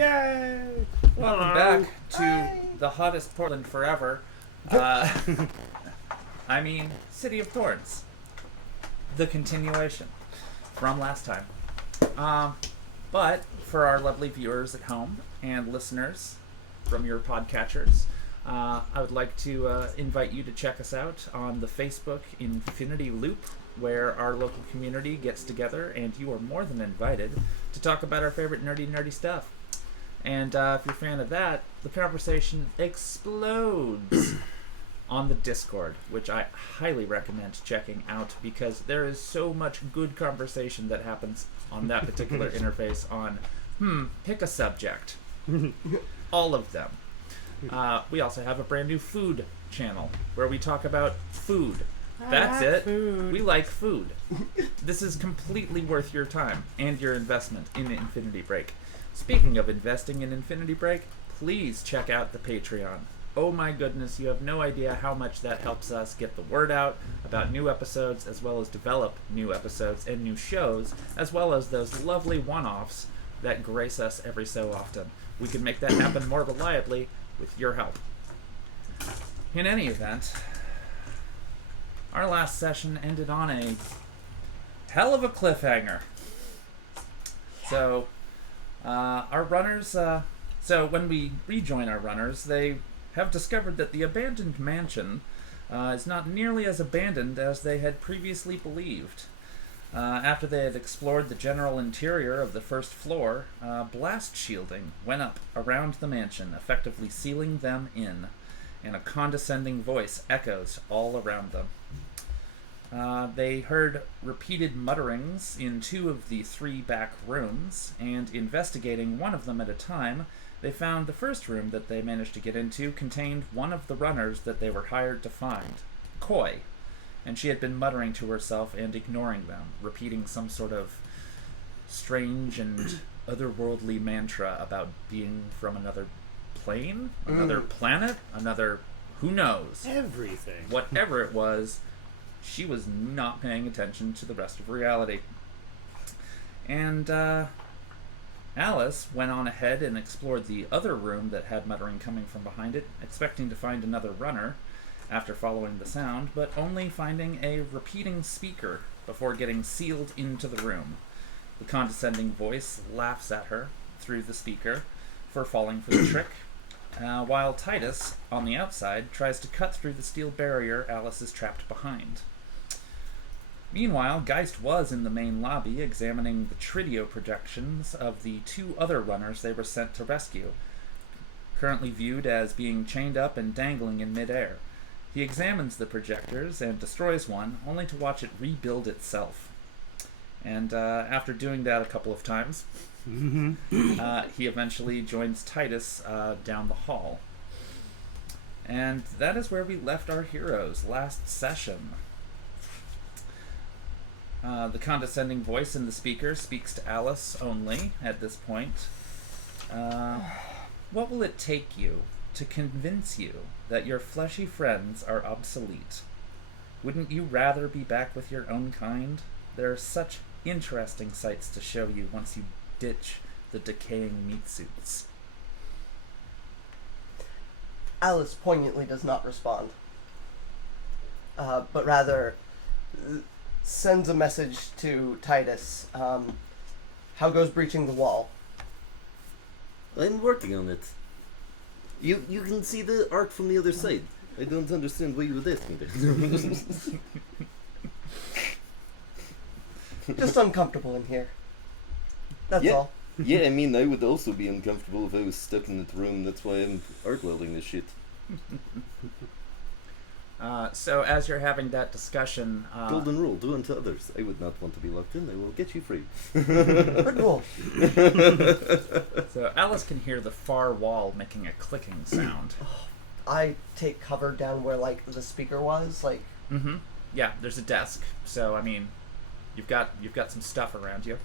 Yay! Welcome back to the hottest Portland forever. City of Thorns. The continuation from last time. But for our lovely viewers at home and listeners from your podcatchers, I would like to invite you to check us out on the Facebook Infinity Loop, where our local community gets together, and you are more than invited to talk about our favorite nerdy stuff. And if you're a fan of that, the conversation explodes on the Discord, which I highly recommend checking out because there is so much good conversation that happens on that particular interface on, pick a subject. All of them. We also have a brand new food channel where we talk about food. That's it. Food. We like food. This is completely worth your time and your investment in Infinity Break. Speaking of investing in Infinity Break, please check out the Patreon. Oh my goodness, you have no idea how much that helps us get the word out about new episodes, as well as develop new episodes and new shows, as well as those lovely one-offs that grace us every so often. We can make that happen more reliably with your help. In any event, our last session ended on a hell of a cliffhanger. So, our runners, so when we rejoin our runners, they have discovered that the abandoned mansion is not nearly as abandoned as they had previously believed. After they had explored the general interior of the first floor, blast shielding went up around the mansion, effectively sealing them in, and a condescending voice echoes all around them. They heard repeated mutterings in 2 of the 3 back rooms, and investigating one of them at a time, they found the first room that they managed to get into contained one of the runners that they were hired to find, Koi, and she had been muttering to herself and ignoring them, repeating some sort of strange and otherworldly mantra about being from another plane, another planet, another who knows. Everything. Whatever it was, she was not paying attention to the rest of reality. And Alice went on ahead and explored the other room that had muttering coming from behind it, expecting to find another runner after following the sound, but only finding a repeating speaker before getting sealed into the room. The condescending voice laughs at her through the speaker for falling for the trick, while Titus, on the outside, tries to cut through the steel barrier Alice is trapped behind. Meanwhile, Geist was in the main lobby examining the Tridio projections of the 2 other runners they were sent to rescue, currently viewed as being chained up and dangling in midair. He examines the projectors and destroys one, only to watch it rebuild itself. And after doing that a couple of times, he eventually joins Titus down the hall. And that is where we left our heroes last session. The condescending voice in the speaker speaks to Alice only at this point. What will it take you to convince you that your fleshy friends are obsolete? Wouldn't you rather be back with your own kind? There are such interesting sights to show you once you ditch the decaying meat suits. Alice poignantly does not respond, but rather sends a message to Titus. How goes breaching the wall? I'm working on it. You can see the arc from the other side. I don't understand why you would ask me that. Just uncomfortable in here. That's Yeah. all. Yeah, I mean, I would also be uncomfortable if I was stuck in that room. That's why I'm arc welding this shit. So as you're having that discussion... Golden rule, do unto others. I would not want to be locked in. I will get you free. Good rule. So Alice can hear the far wall making a clicking sound. I take cover down where, the speaker was, Mm-hmm. Yeah, there's a desk. So, I mean, you've got some stuff around you.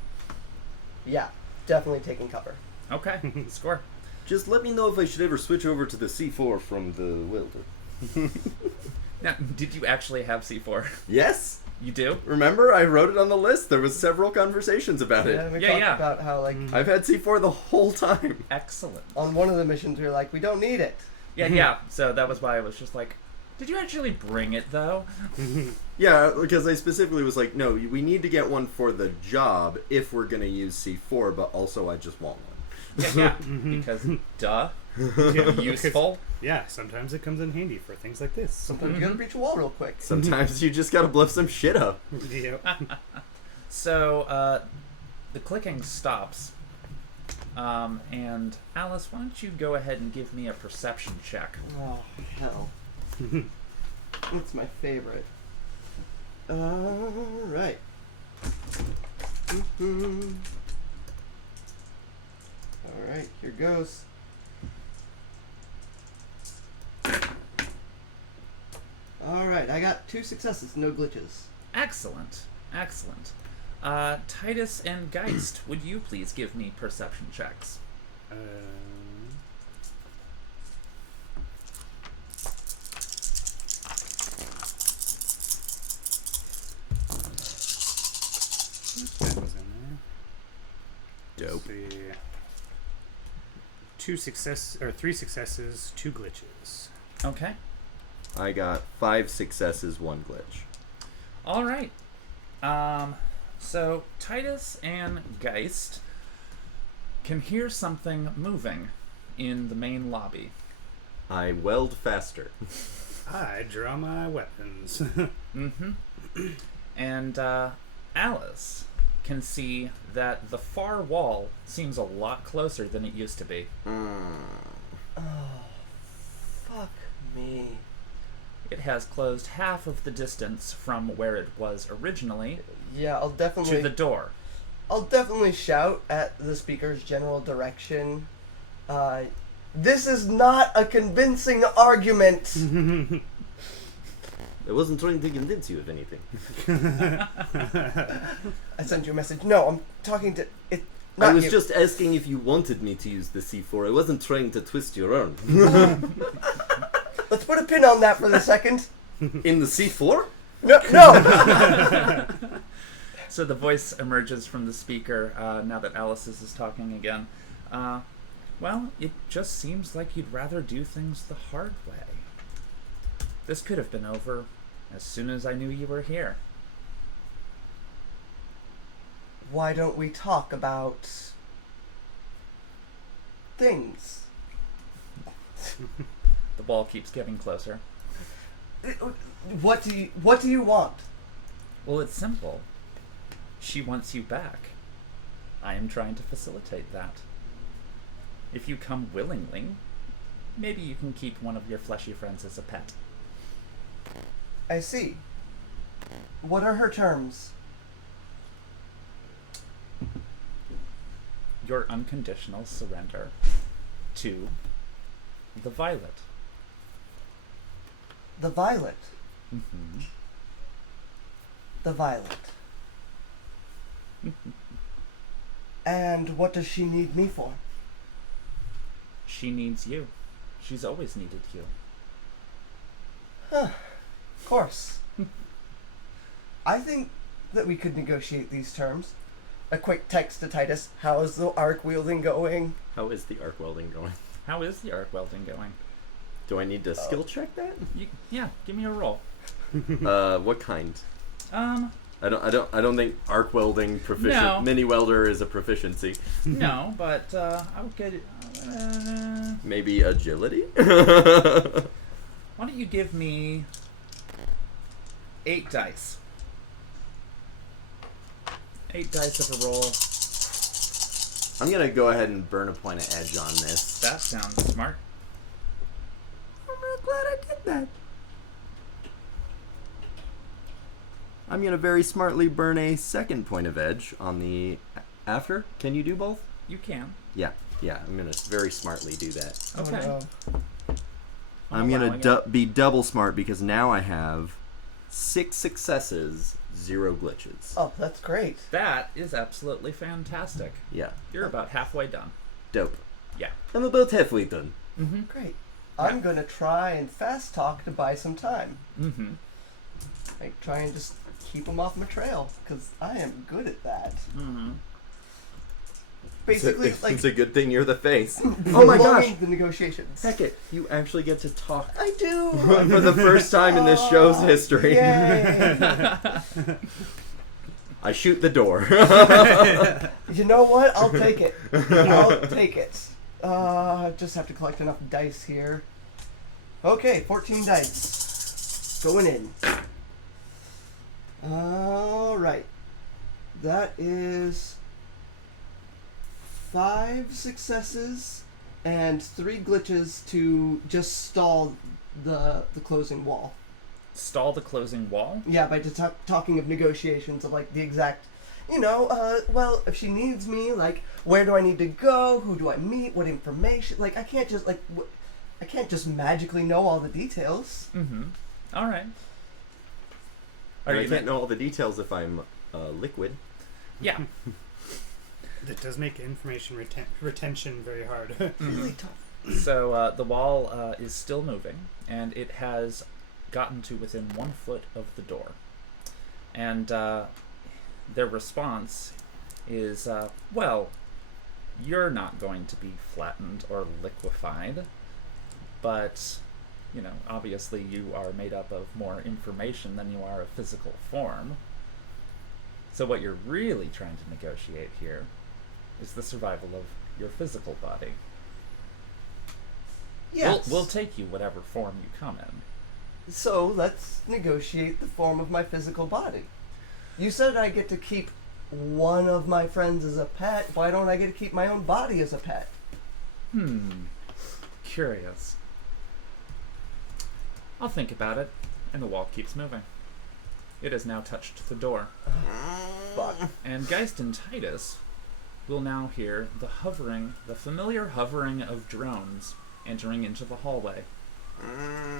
Yeah, definitely taking cover. Okay, score. Just let me know if I should ever switch over to the C4 from the welder. Now, did you actually have C4? Yes? You do? Remember, I wrote it on the list. There was several conversations about it. Yeah, we Yeah, talked yeah. about how, like, I've had C4 the whole time. Excellent. on one of the missions we were like, we don't need it. Yeah. So that was why I was just like, did you actually bring it, though? Yeah, because I specifically was like, no, we need to get one for the job if we're going to use C4, but also I just want one. Yeah. Because, duh. Useful. Yeah, sometimes it comes in handy for things like this. Sometimes you gotta breach a wall real quick. Sometimes you just got to bluff some shit up. Yep. So, the clicking stops. And Alice, why don't you go ahead and give me a perception check? Oh, hell. It's my favorite. Alright. Alright, here goes. Alright, I got 2 successes, no glitches. Excellent. Titus and Geist, would you please give me perception checks? That was in there. Dope. Let's see. 3 successes, 2 glitches. Okay. I got 5 successes, 1 glitch. All right. So Titus and Geist can hear something moving in the main lobby. I weld faster. I draw my weapons. Mm-hmm. And Alice can see that the far wall seems a lot closer than it used to be. Oh, fuck me. It has closed half of the distance from where it was originally Yeah, I'll to definitely the door. I'll definitely shout at the speaker's general direction. This is not a convincing argument. I wasn't trying to convince you of anything. I sent you a message. No, I'm talking to it. I Not was you. just asking if you wanted me to use the C4. I wasn't trying to twist your arm. Let's put a pin on that for the second. In the C4? No. So the voice emerges from the speaker now that Alice is talking again. Well, it just seems like you'd rather do things the hard way. This could have been over as soon as I knew you were here. Why don't we talk about things? The wall keeps getting closer. What do you want? Well, it's simple. She wants you back. I am trying to facilitate that. If you come willingly, maybe you can keep one of your fleshy friends as a pet. I see. What are her terms? Your unconditional surrender to the Violet. The Violet. Mm-hmm. The Violet. And what does she need me for? She needs you. She's always needed you. Huh. Of course. I think that we could negotiate these terms. A quick text to Titus. How is the arc wielding going? How is the arc welding going? How is the arc welding going? Do I need to skill check that? Yeah, give me a roll. What kind? I don't think arc welding proficient. No. Mini welder is a proficiency. No, but I would get. Maybe agility. Why don't you give me 8 dice? 8 dice of a roll. I'm gonna go ahead and burn a point of edge on this. That sounds smart. I'm real glad I did that. I'm gonna very smartly burn a second point of edge on the after. Can you do both? You can. Yeah, I'm gonna very smartly do that. Okay. Oh, no. I'm gonna allowing it. be double smart because now I have 6 successes, 0 glitches. Oh, that's great. That is absolutely fantastic. Yeah, You're about halfway done. dope. Yeah. I'm about halfway done. Mm-hmm. Great. I'm gonna try and fast talk to buy some time. Mm-hmm. Like, try and just keep them off my trail, because I am good at that. Mm-hmm. Basically, it's like a good thing you're the face. Oh my gosh! prolonging the negotiations. Heck it, you actually get to talk I do. for the first time in this show's history. Yay. I shoot the door. You know what? I'll take it. I'll take it. Just have to collect enough dice here. Okay, 14 dice. Going in. Alright. That is 5 successes and 3 glitches to just stall the closing wall. Stall the closing wall? Yeah, by talking of negotiations of like the exact, well, if she needs me, like, where do I need to go? Who do I meet? What information? Like, I can't just I can't just magically know all the details. Mm-hmm. All right. I can't know all the details if I'm liquid. Yeah. That does make information retention very hard. Really tough. So the wall is still moving, and it has gotten to within 1 foot of the door. And their response is, well, you're not going to be flattened or liquefied, but, obviously you are made up of more information than you are a physical form. So what you're really trying to negotiate here is the survival of your physical body. Yes. We'll take you whatever form you come in. So let's negotiate the form of my physical body. You said I get to keep one of my friends as a pet. Why don't I get to keep my own body as a pet? Curious. I'll think about it, and the wall keeps moving. It has now touched the door. Fuck. And Geist and Titus will now hear the familiar hovering of drones entering into the hallway,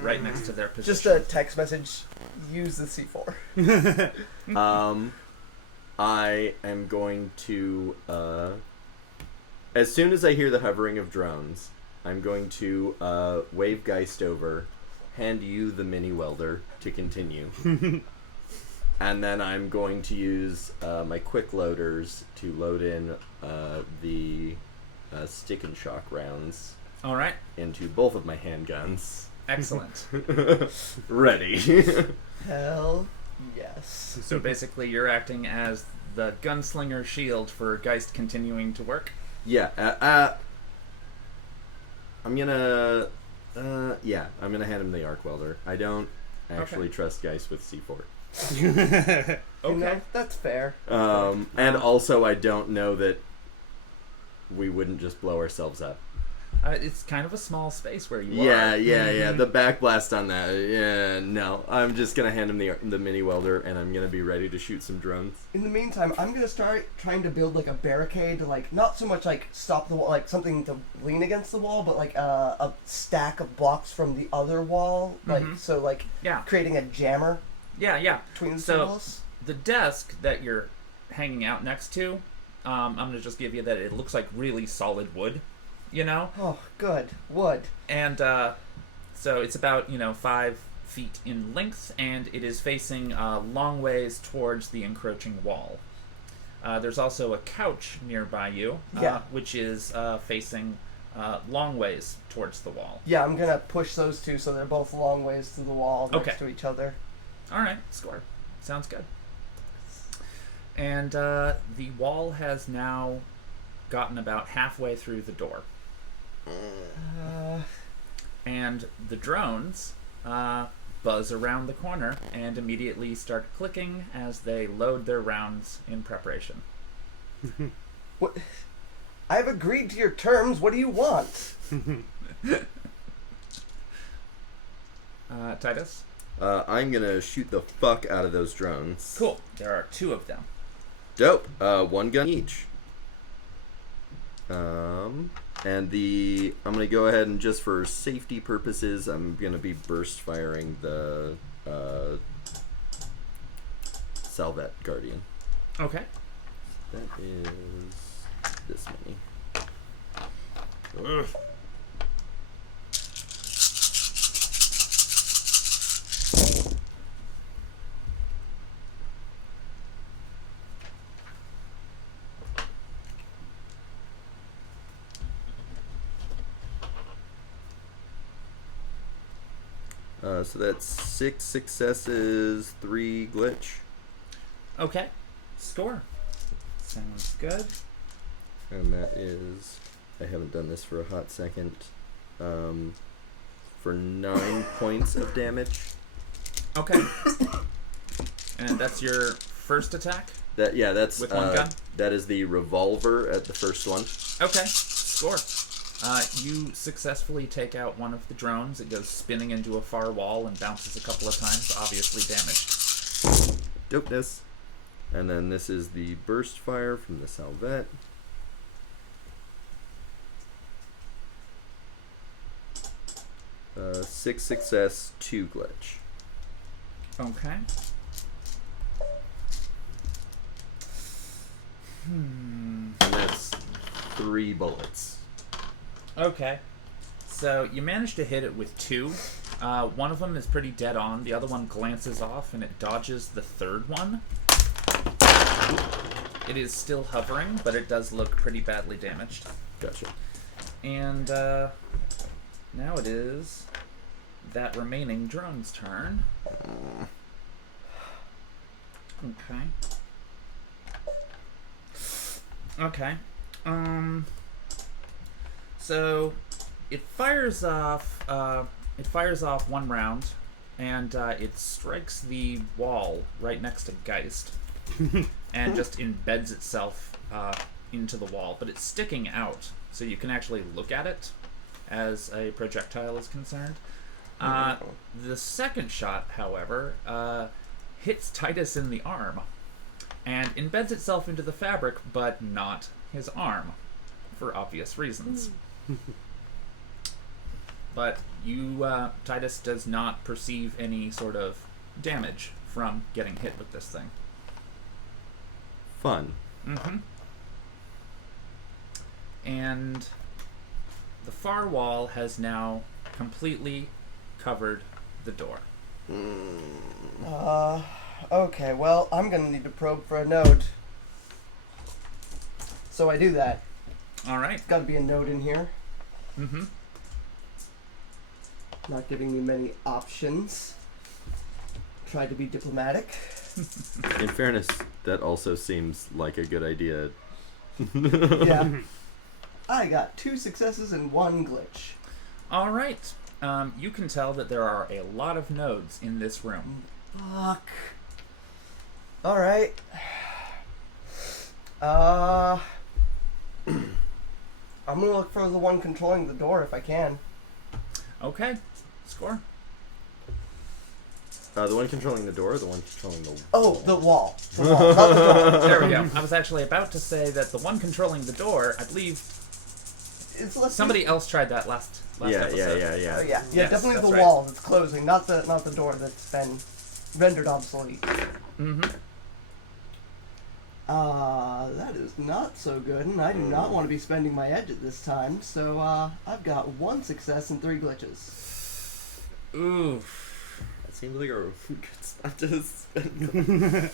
right next to their position. Just a text message. Use the C4. I am going to, as soon as I hear the hovering of drones, I'm going to wave Geist over, hand you the mini welder to continue. And then I'm going to use my quick loaders to load in the stick and shock rounds. All right. Into both of my handguns. Excellent. Ready. Hell yes. So basically you're acting as the gunslinger shield for Geist continuing to work? Yeah. I'm gonna hand him the arc welder. I don't actually trust Geist with C4. Okay. That's fair. And also I don't know that we wouldn't just blow ourselves up. It's kind of a small space where you Yeah, are. yeah. The backblast on that. Yeah, no. I'm just gonna hand him the mini welder, and I'm gonna be ready to shoot some drones. In the meantime, I'm gonna start trying to build like a barricade to like not so much like stop the wall, like something to lean against the wall, but like a stack of blocks from the other wall, like so like Yeah. creating a jammer Yeah. between the two So walls. the desk that you're hanging out next to, I'm gonna just give you that it looks like really solid wood, Oh, good wood. and so it's about 5 feet in length, and it is facing long ways towards the encroaching wall. There's also a couch nearby you, which is facing long ways towards the wall. Yeah, I'm gonna push those two so they're both long ways to the wall next Okay. to each other. All right, score. Sounds good. And the wall has now gotten about halfway through the door. And the drones buzz around the corner and immediately start clicking as they load their rounds in preparation. What? I've agreed to your terms. What do you want? Titus? I'm gonna shoot the fuck out of those drones. Cool. There are 2 of them. Dope. 1 gun each. And I'm gonna go ahead and just for safety purposes, I'm gonna be burst firing the Salvet Guardian. Okay. That is this many. So that's 6 successes, 3 glitch. Okay. Score. Sounds good. And that is, I haven't done this for a hot second, for 9 points of damage. Okay. And that's your first attack? That's With one gun? That is the revolver at the first one. Okay. Score. You successfully take out one of the drones. It goes spinning into a far wall and bounces a couple of times, obviously damaged. Dopeness. And then this is the burst fire from the salvet. Six success, 2 glitch. Okay. And that's 3 bullets. Okay. So you managed to hit it with 2. One of them is pretty dead on. The other one glances off and it dodges the third one. It is still hovering, but it does look pretty badly damaged. Gotcha. And now it is that remaining drone's turn. Okay. Okay. So it fires off one round, and it strikes the wall right next to Geist, and just embeds itself into the wall. But it's sticking out, so you can actually look at it as a projectile is concerned. The second shot, however, hits Titus in the arm and embeds itself into the fabric, but not his arm, for obvious reasons. But you, Titus does not perceive any sort of damage from getting hit with this thing. Fun. Mm-hmm. And the far wall has now completely covered the door. Okay, well, I'm gonna need to probe for a node. So I do that. Alright. Gotta be a node in here. Mm-hmm. Not giving me many options. Try to be diplomatic. In fairness, that also seems like a good idea. Yeah. I got 2 successes and 1 glitch. Alright. You can tell that there are a lot of nodes in this room. Fuck. Alright. I'm gonna look for the one controlling the door if I can. Okay. Score. The one controlling the door, or the one controlling the Oh, wall? the wall. The wall, not the door. There we go. I was actually about to say that the one controlling the door, I believe somebody else tried that last Yeah. episode. Oh, yeah. Yes, Definitely that's the right. wall that's closing, not the door that's been rendered obsolete. Mm-hmm. That is not so good, and I do not want to be spending my edge at this time, so I've got 1 success and 3 glitches. Oof. That seems like a good spot to spend.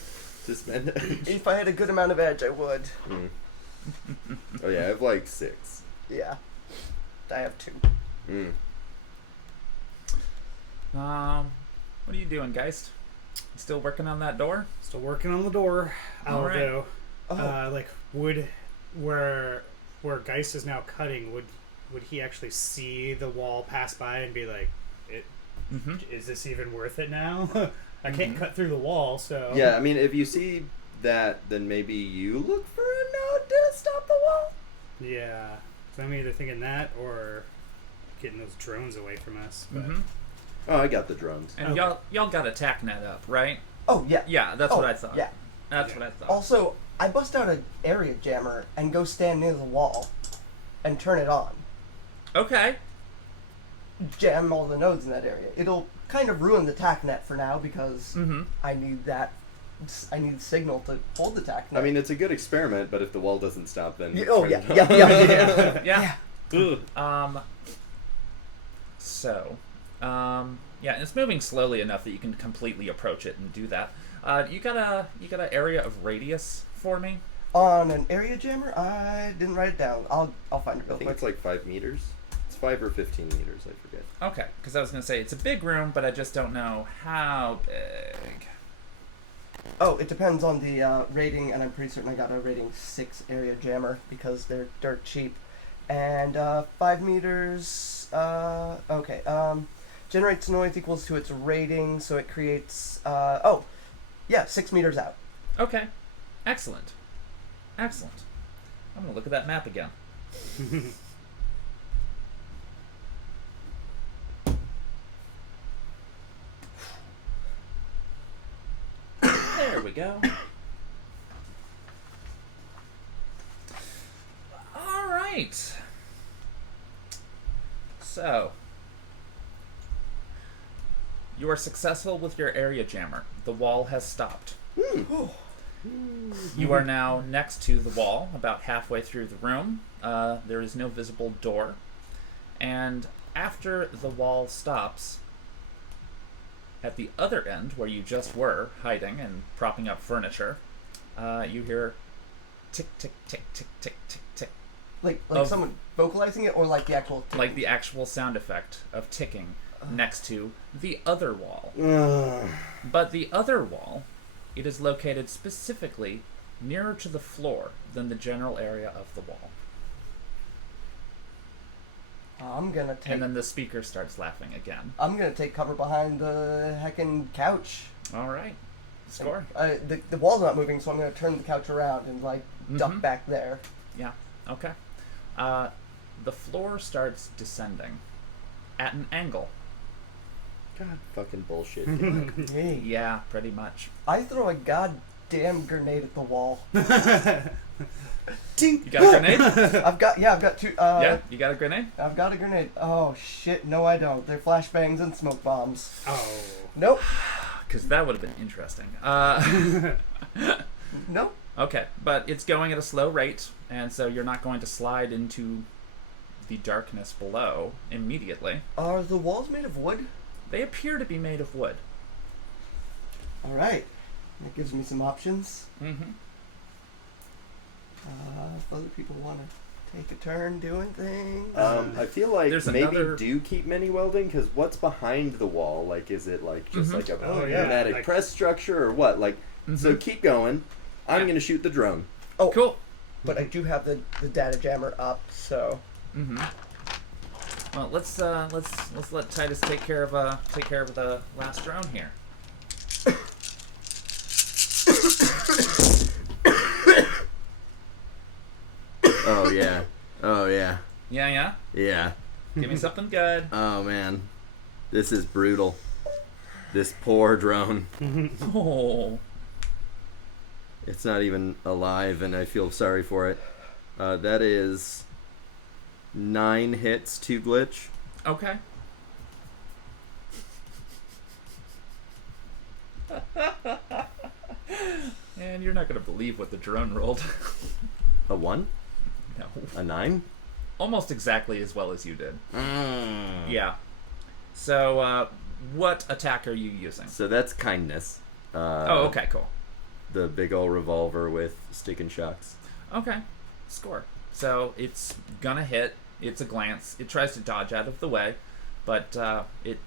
To spend edge. If I had a good amount of edge, I would. Oh yeah, I have like 6. Yeah. I have 2. What are you doing, Geist? Still working on that door? Still working on the door. All right. Although, Oh. like, where Geist is now cutting, would he actually see the wall pass by and be like, Mm-hmm. is this even worth it now? I can't cut through the wall, so... Yeah, I mean, if you see that, then maybe you look for a node to stop the wall. Yeah. So I'm either thinking that or getting those drones away from us. But Mm-hmm. Oh, I got the drones. And Okay. y'all got a tac net up, right? Oh, yeah. Yeah, that's what I thought. Yeah. That's what I thought. Also, I bust out an area jammer and go stand near the wall and turn it on. Okay. Jam all the nodes in that area. It'll kind of ruin the tac net for now because Mm-hmm. I need that. I need signal to hold the tac net. I mean, it's a good experiment, but if the wall doesn't stop, then Yeah, oh turn yeah, it yeah, off. yeah, Yeah. Ugh. Yeah, and it's moving slowly enough that you can completely approach it and do that. You got an area of radius for me? On an area jammer, I didn't write it down. I'll find it I real think quick. it's like 5 meters. It's 5 or 15 meters, I forget. Okay, because I was going to say it's a big room, but I just don't know how big. Oh, it depends on the rating, and I'm pretty certain I got a rating 6 area jammer because they're dirt cheap. And 5 meters. Okay. Generates noise equals to its rating, so it creates. 6 meters out. Okay, excellent. Excellent. I'm going to look at that map again. There we go. All right. So, you are successful with your area jammer. The wall has stopped. You are now next to the wall, about halfway through the room. There is no visible door. And after the wall stops, at the other end, where you just were, hiding and propping up furniture, you hear tick, tick, tick, tick, tick, tick, tick. Like Of- someone vocalizing it, or like the actual. Like the actual sound effect of ticking next to the other wall. But the other wall, it is located specifically nearer to the floor than the general area of the wall. I'm gonna take. And then the speaker starts laughing again. I'm gonna take cover behind the heckin' couch. All right. Score. The wall's not moving, so I'm gonna turn the couch around and duck Mhm. back there. Yeah. Okay. The floor starts descending at an angle. God, fucking bullshit. Hey, Yeah, pretty much. I throw a goddamn grenade at the wall. You got a grenade? I've got two. Yeah, you got a grenade? I've got a grenade. Oh shit, no I don't. They're flashbangs and smoke bombs. Oh. Nope. Because that would have been interesting. Nope. Okay, but it's going at a slow rate, and so you're not going to slide into the darkness below immediately. Are the walls made of wood? They appear to be made of wood. Alright. That gives me some options. Mm-hmm. If other people want to take a turn doing things. I feel like There's maybe another- do keep mini welding, because what's behind the wall? Like, is it like just Mhm. like a Oh, yeah, pneumatic like- press structure or what? Like, so keep going. I'm Yeah. gonna shoot the drone. Oh, Cool. but I do have the data jammer up, so. Mm-hmm. Well, let's let Titus take care of the last drone here. Oh yeah. Oh yeah. Yeah, yeah. Yeah. Give me something good. Oh man. This is brutal. This poor drone. Oh. It's not even alive, and I feel sorry for it. That is 9 hits, 2 glitch. Okay. And you're not gonna believe what the drone rolled. A 1? No. A 9? Almost exactly as well as you did. Mm. Yeah. So, what attack are you using? So that's kindness. Oh, okay, cool. The big ol' revolver with stick and shocks. Okay. Score. So it's gonna hit. It's a glance. It tries to dodge out of the way, but it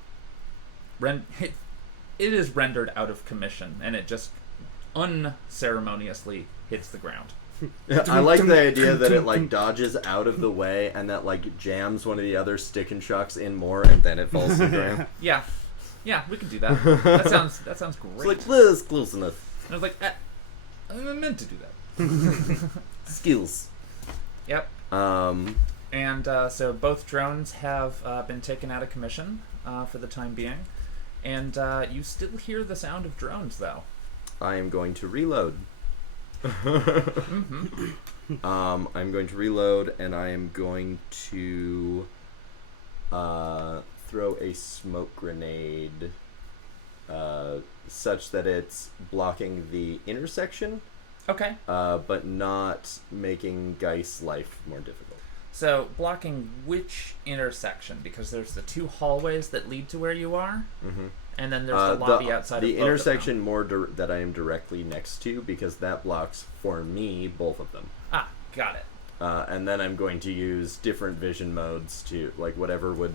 is rendered out of commission, and it just unceremoniously hits the ground. I like the idea that it like dodges out of the way and that like jams one of the other stick and shocks in more, and then it falls to the ground. Yeah, we can do that. That sounds great. It's like this close enough. I was like, I meant to do that. Skills. Yep. And so both drones have been taken out of commission for the time being, and you still hear the sound of drones though. I am going to reload. Mm-hmm. I'm going to reload, and I am going to throw a smoke grenade such that it's blocking the intersection, Okay. but not making Geist's life more difficult. So blocking which intersection? Because there's the 2 hallways that lead to where you are, Mm-hmm. and then there's the lobby outside the of both of intersection them. more that I am directly next to, because that blocks for me both of them. Ah, got it. And then I'm going to use different vision modes to, like, whatever would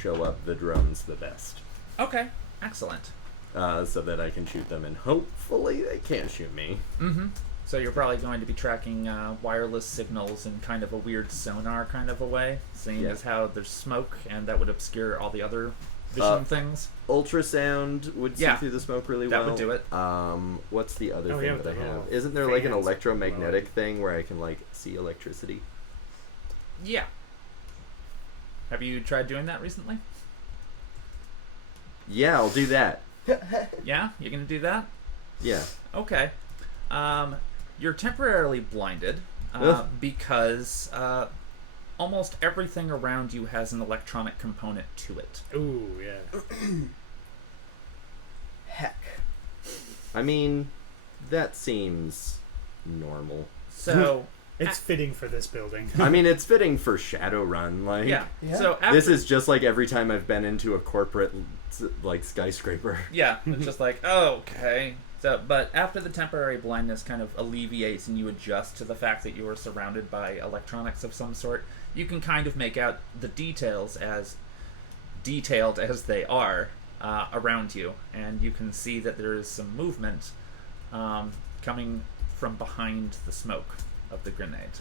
show up the drones the best. Okay, excellent. So that I can shoot them, and hopefully they can't shoot me. Mm-hmm. So you're probably going to be tracking wireless signals in kind of a weird sonar kind of a way, seeing as how there's smoke, and that would obscure all the other vision things. Ultrasound would see through the smoke really well. That would do it. What's the other Oh, thing yeah, that I they have? have Isn't there like an fans electromagnetic thing where I can like see electricity? Yeah. Have you tried doing that recently? Yeah, I'll do that. Yeah? You're going to do that? Yeah. Okay. You're temporarily blinded Ugh. because almost everything around you has an electronic component to it. Ooh, yeah. Heck. I mean, that seems normal. So, It's fitting for this building. I mean, it's fitting for Shadowrun. Like, yeah. Yeah. So after, this is just like every time I've been into a corporate like skyscraper. yeah, it's just like, oh, okay. So, but after the temporary blindness kind of alleviates and you adjust to the fact that you are surrounded by electronics of some sort, you can kind of make out the details as detailed as they are around you, and you can see that there is some movement coming from behind the smoke of the grenade.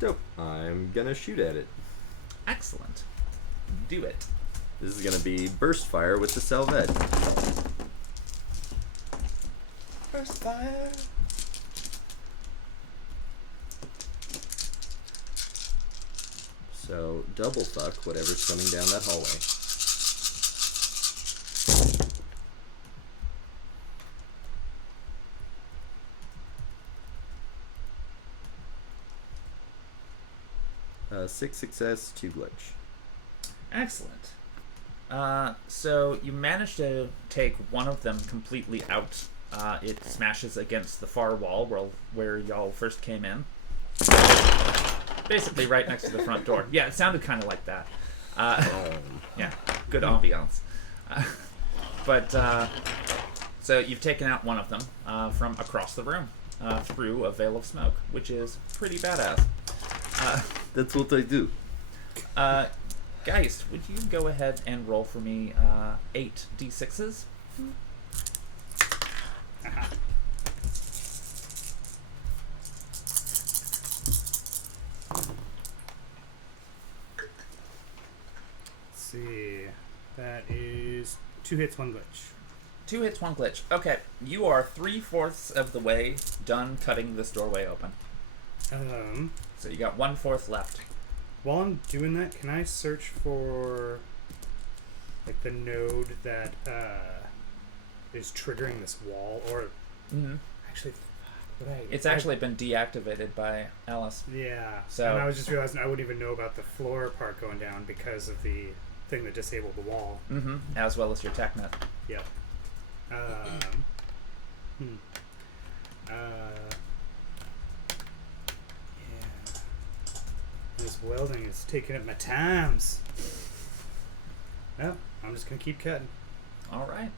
Dope. I'm gonna shoot at it. Excellent. Do it. This is gonna be burst fire with the Salvet. First fire. So double fuck whatever's coming down that hallway. Six success, 2 glitch. Excellent. So you manage to take one of them completely out. It smashes against the far wall where y'all first came in. Basically right next to the front door. Yeah, it sounded kind of like that. Yeah, good ambiance. So you've taken out one of them from across the room through a veil of smoke, which is pretty badass. That's what I do. Geist, would you go ahead and roll for me 8 d6s? Let's see. That is 2 hits, 1 glitch. 2 hits, 1 glitch. Okay, you are 3/4 of the way done cutting this doorway open. So you got 1/4 left. While I'm doing that, can I search for like the node that is triggering this wall? Or Mm-hmm. actually, fuck, would I? It's actually been deactivated by Alice. Yeah. So- and I was just realizing I wouldn't even know about the floor part going down because of the thing that disabled the wall. Mm-hmm. As well as your technet. Yep. Yeah. This welding is taking up my times. Well, I'm just gonna keep cutting. All right.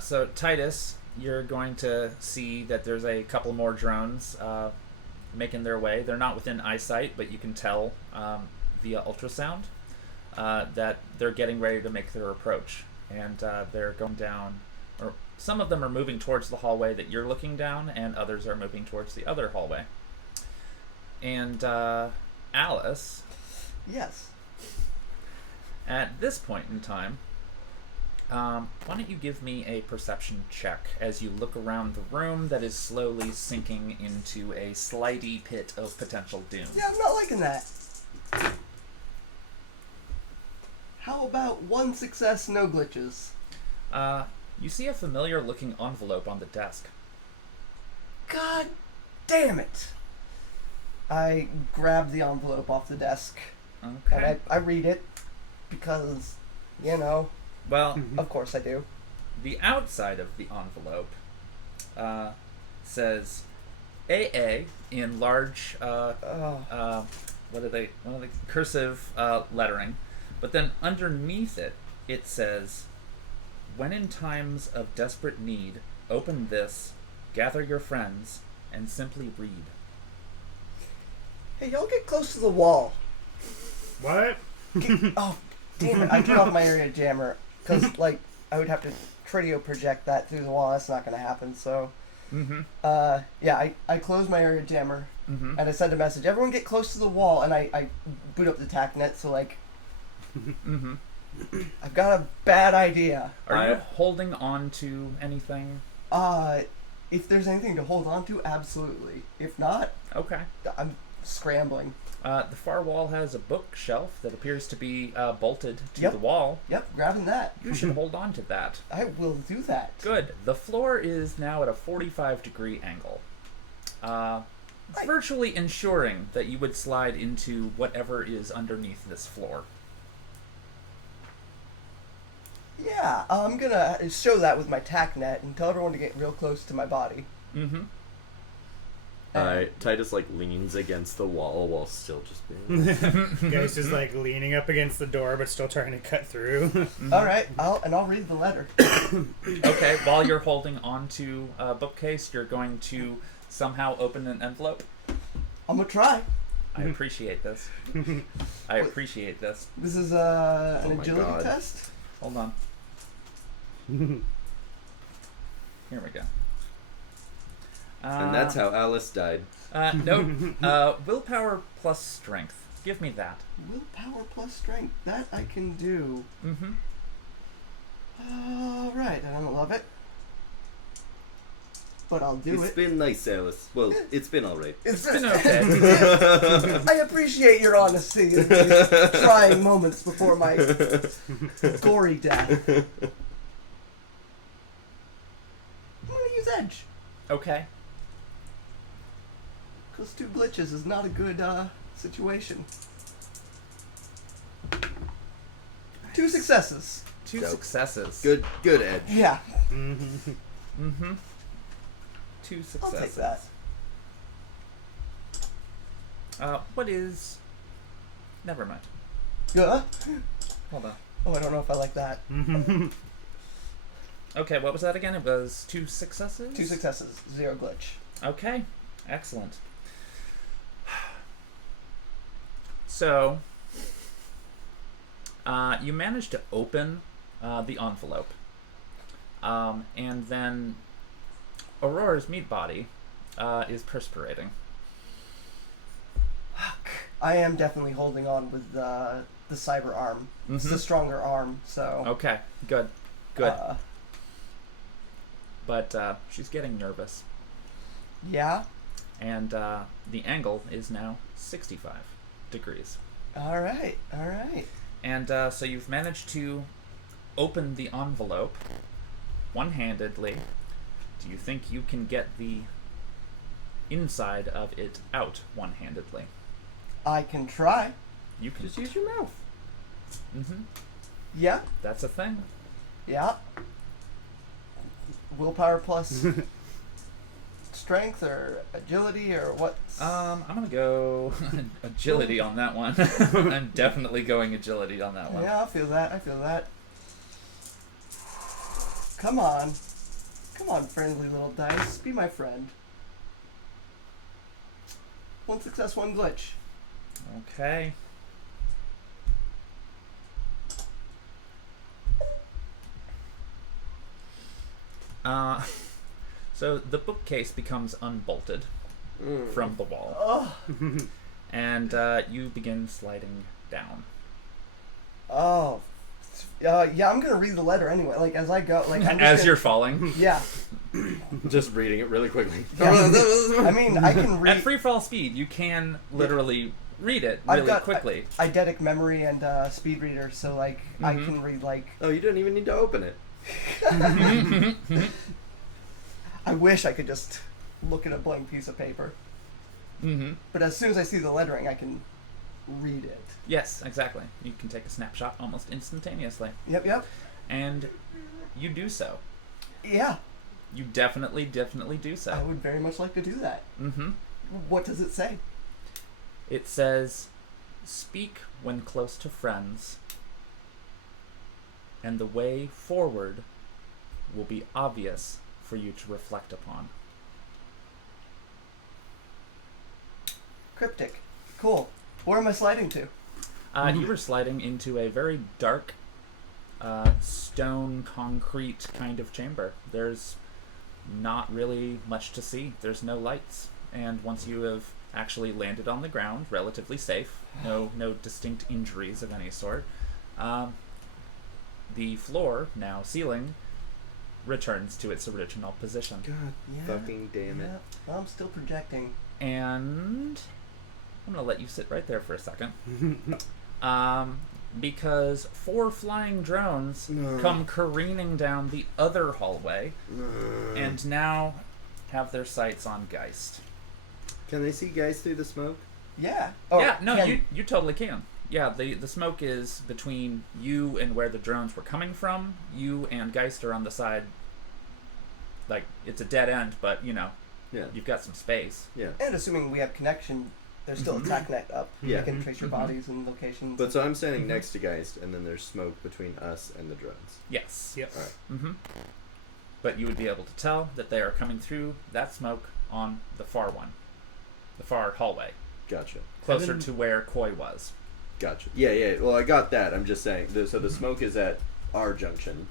So Titus, you're going to see that there's a couple more drones making their way. They're not within eyesight, but you can tell via ultrasound that they're getting ready to make their approach, and they're going down. Or some of them are moving towards the hallway that you're looking down, and others are moving towards the other hallway. And Alice, Yes. at this point in time, why don't you give me a perception check as you look around the room that is slowly sinking into a slidey pit of potential doom. Yeah, I'm not liking that. How about 1 success, no glitches? You see a familiar looking envelope on the desk. God damn it! I grab the envelope off the desk Okay. and I read it because, you know, Well, of course I do. the outside of the envelope says AA in large what are they cursive lettering, but then underneath it says, when in times of desperate need, open this, gather your friends, and simply read. Hey, y'all get close to the wall. What? Oh, damn it. I turned off my area jammer because, like, I would have to trio project that through the wall. That's not going to happen, so... Mm-hmm. Yeah, I closed my area jammer, Mm-hmm. and I sent a message, everyone get close to the wall, and I boot up the TACnet, so, like, Mm-hmm. I've got a bad idea. Are you holding on to anything? If there's anything to hold on to, absolutely. If not, Okay. I'm scrambling. The far wall has a bookshelf that appears to be bolted to Yep. the wall. Yep, grabbing that. You should hold on to that. I will do that. Good. The floor is now at a 45-degree angle. Right. Virtually ensuring that you would slide into whatever is underneath this floor. Yeah, I'm gonna show that with my TACnet and tell everyone to get real close to my body. Mm-hmm. Titus like leans against the wall while still just being. Guy's just like leaning up against the door, but still trying to cut through. All right, I'll read the letter. Okay, while you're holding on to a bookcase, you're going to somehow open an envelope. I'm gonna try. I appreciate this. I appreciate this. This is Oh an my agility God. test. Hold on. Here we go. And that's how Alice died. Nope. Willpower plus strength. Give me that. Willpower plus strength. That I can do. Mm-hmm. All right, I don't love it, but I'll do It's it. been nice, Alice. Well, it's been alright. It's been okay. I appreciate your honesty in these trying moments before my gory death. I'm gonna use edge. Okay. Because 2 glitches is not a good situation. 2 successes. 2 Dope. successes. Good edge. Yeah, Mm-hmm. 2 I'll successes. take that. What is... Never mind. Hold on. Oh, I don't know if I like that. Okay, what was that again? It was 2 successes? 2 successes, 0 glitch. Okay, excellent. So, you managed to open the envelope. And then Aurora's meat body is perspirating. I am definitely holding on with the cyber arm. It's the stronger arm, so. Okay, good. Good. Uh, But she's getting nervous. yeah. And the angle is now 65 degrees. All right. All right. And so you've managed to open the envelope one-handedly. Do you think you can get the inside of it out one-handedly? I can try. You can Just use your mouth. Mm-hmm. Yeah. That's a thing. Yeah. Willpower plus strength or agility or what? I'm gonna go agility on that one. I'm definitely going agility on that one. Yeah, I feel that. I feel that. Come on. Come on, friendly little dice. Be my friend. 1 success, 1 glitch. Okay. So the bookcase becomes unbolted from the wall, Oh. and you begin sliding down. Oh. Yeah, I'm gonna read the letter anyway. Like as I go, like I'm just As gonna- you're falling. Yeah. Just reading it really quickly. I mean, I can At read free fall speed, you can literally read it I've really got- quickly. eidetic memory and speed reader, so like I Mhm. can read like. Oh, you don't even need to open it. I wish I could just look at a blank piece of paper, Mm-hmm. but as soon as I see the lettering, I can read it. Yes, exactly. You can take a snapshot almost instantaneously. Yep, yep. And you do so. Yeah, You definitely do I so. would very much like to do that. Mm-hmm. What does it say? It says, "Speak when close to friends, and the way forward will be obvious for you to reflect upon." Cryptic. Cool. Where am I sliding to? You were sliding into a very dark, stone, concrete kind of chamber. There's not really much to see. There's no lights. And once you have actually landed on the ground, relatively safe, no distinct injuries of any sort, the floor, now ceiling, returns to its original position. God fucking damn it. Yeah, I'm still projecting. And I'm going to let you sit right there for a second. Because 4 flying drones come careening down the other hallway and now have their sights on Geist. Can they see guys through the smoke? Yeah. Yeah, no, you totally can. Yeah, the smoke is between you and where the drones were coming from. You and Geist are on the side. Like, it's a dead end, but, you know, you've got some space. Yeah. And assuming we have connection, there's still a tac net up. Yeah. You can trace your bodies and locations. But so I'm standing next to Geist, and then there's smoke between us and the drones. Yes. Yep. Alright. But you would be able to tell that they are coming through that smoke on the far one. The far hallway. Gotcha. Closer to where Koi was. Gotcha. Yeah. Well, I got that. I'm just saying. So the smoke is at our junction.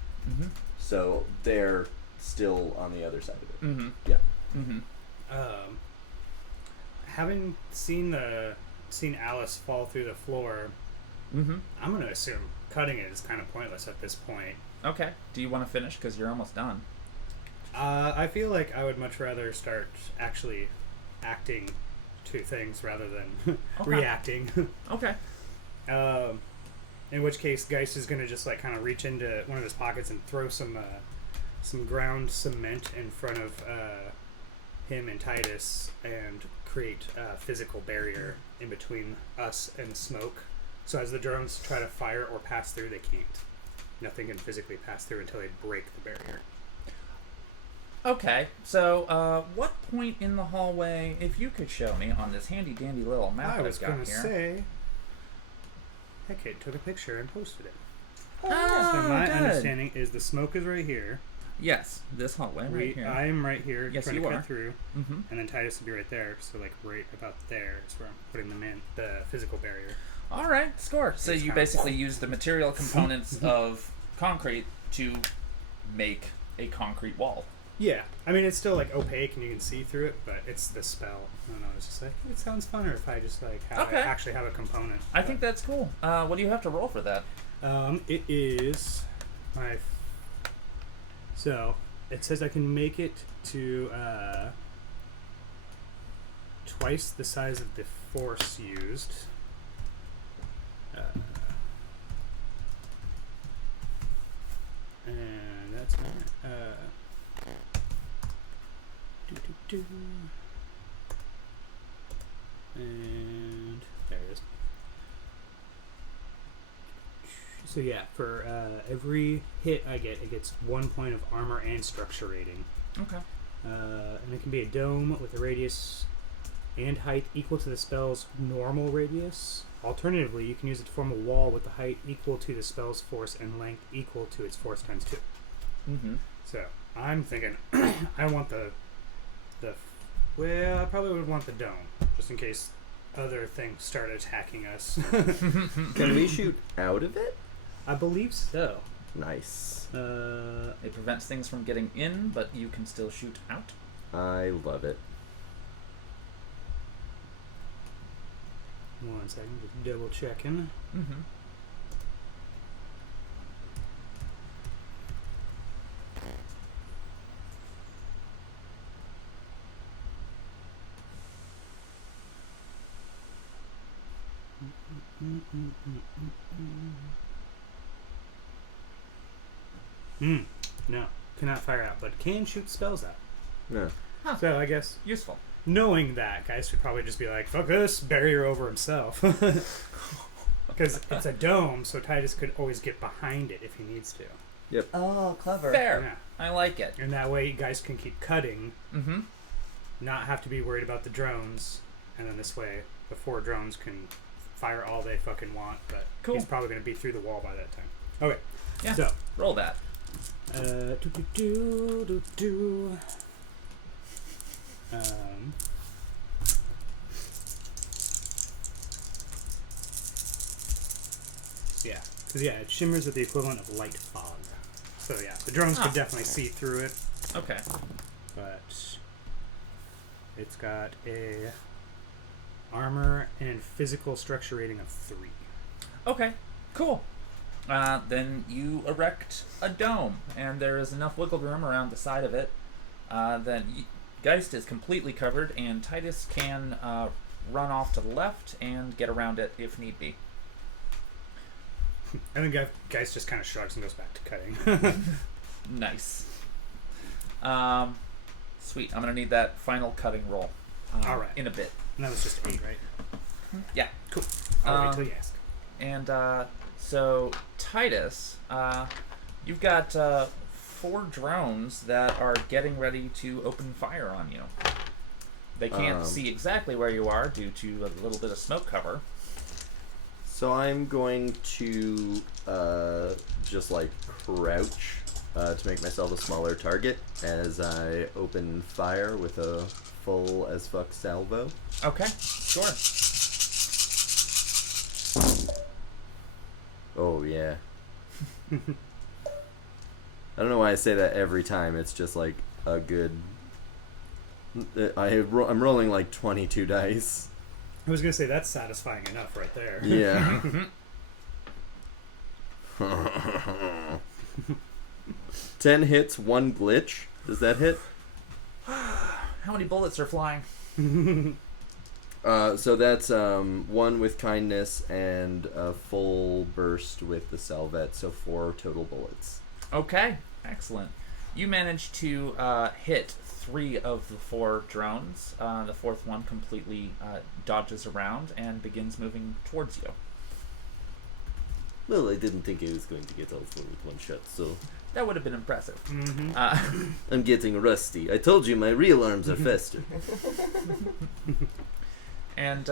So they're still on the other side of it. Yeah. Having seen Alice fall through the floor, I'm going to assume cutting it is kind of pointless at this point. Okay. Do you want to finish? Because you're almost done. I feel like I would much rather start actually acting to things rather than reacting. Okay. In which case, Geist is going to just like kind of reach into one of his pockets and throw some ground cement in front of him and Titus and create a physical barrier in between us and smoke. So as the drones try to fire or pass through, they can't. Nothing can physically pass through until they break the barrier. Okay, so what point in the hallway, if you could show me on this handy dandy little map I was I've got going to here. say, that kid took a picture and posted it. Oh, So my good. understanding is the smoke is right here. Yes, this hallway right here. I'm right here Yes, trying you to are. cut through, Mm-hmm. and then Titus will be right there. So like right about there is where I'm putting them in, the physical barrier. All right, score. So It's you kind of- basically use the material components of concrete to make a concrete wall. Yeah, I mean it's still like opaque and you can see through it, but it's the spell. I don't know. It's just like it sounds funner if I just like Okay. actually have a component. I think that's cool. What do you have to roll for that? It is my. So it says I can make it to twice the size of the force used. And that's not it. And there it is. So yeah, for every hit I get, it gets 1 point of armor and structure rating. Okay. And it can be a dome with a radius and height equal to the spell's normal radius. Alternatively, you can use it to form a wall with the height equal to the spell's force and length equal to its force times 2. Mm-hmm. So I'm thinking I want the well, I probably would want the dome just in case other things start attacking us. Can we shoot out of it? I believe so. Nice. It prevents things from getting in, but you can still shoot out. I love it. 1 second, just double checking. Mm-hmm. No, cannot fire out, but can shoot spells out. No. Huh. So I guess Useful. knowing that, guys would probably just be like, "Fuck this, barrier over himself," because it's a dome, so Titus could always get behind it if he needs to. Oh, clever. Fair. Yeah. I like it. And that way, you guys can keep cutting, Mm-hmm. not have to be worried about the drones, and then this way, the 4 drones can fire all they fucking want. But Cool. he's probably going to be through the wall by that time. Okay. Yeah. So. Roll that. Yeah. Because, yeah, it shimmers with the equivalent of light fog. So, yeah, the drones could definitely see through it. Okay. But it's got a armor and physical structure rating of 3. Okay. Cool. Then you erect a dome, and there is enough wiggle room around the side of it that Geist is completely covered, and Titus can run off to the left and get around it if need be. And then Geist just kind of shrugs and goes back to cutting. Nice. Sweet. I'm gonna need that final cutting roll. All right. In a bit. And that was just 8, right? Yeah. Cool. I'll wait till you ask. And so Titus, you've got 4 drones that are getting ready to open fire on you. They can't see exactly where you are due to a little bit of smoke cover. So I'm going to just like crouch to make myself a smaller target as I open fire with a full as fuck salvo. Okay, sure. Oh yeah. I don't know why I say that every time. It's just like a good. I'm rolling like 22 dice. I was going to say, that's satisfying enough right there. Yeah. 10 hits, 1 glitch. Does that hit? How many bullets are flying? So that's 1 with kindness and a full burst with the salvet, so 4 total bullets. Okay, excellent. You managed to hit 3 of the 4 drones. The 4th one completely dodges around and begins moving towards you. Well, I didn't think I was going to get all 4 with one shot, so That would have been impressive. Mm-hmm. I'm getting rusty. I told you my real arms are faster. And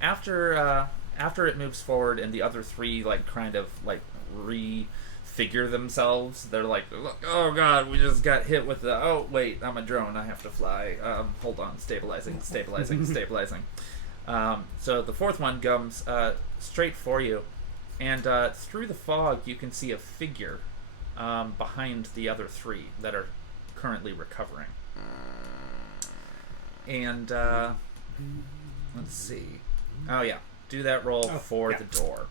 after it moves forward and the other 3 like kind of like refigure themselves, they're like, oh god, we just got hit with the, oh wait, I'm a drone, I have to fly. Hold on, stabilizing. So the 4th one comes straight for you, and through the fog you can see a figure behind the other 3 that are currently recovering. And let's see. Oh yeah, do that roll for the door.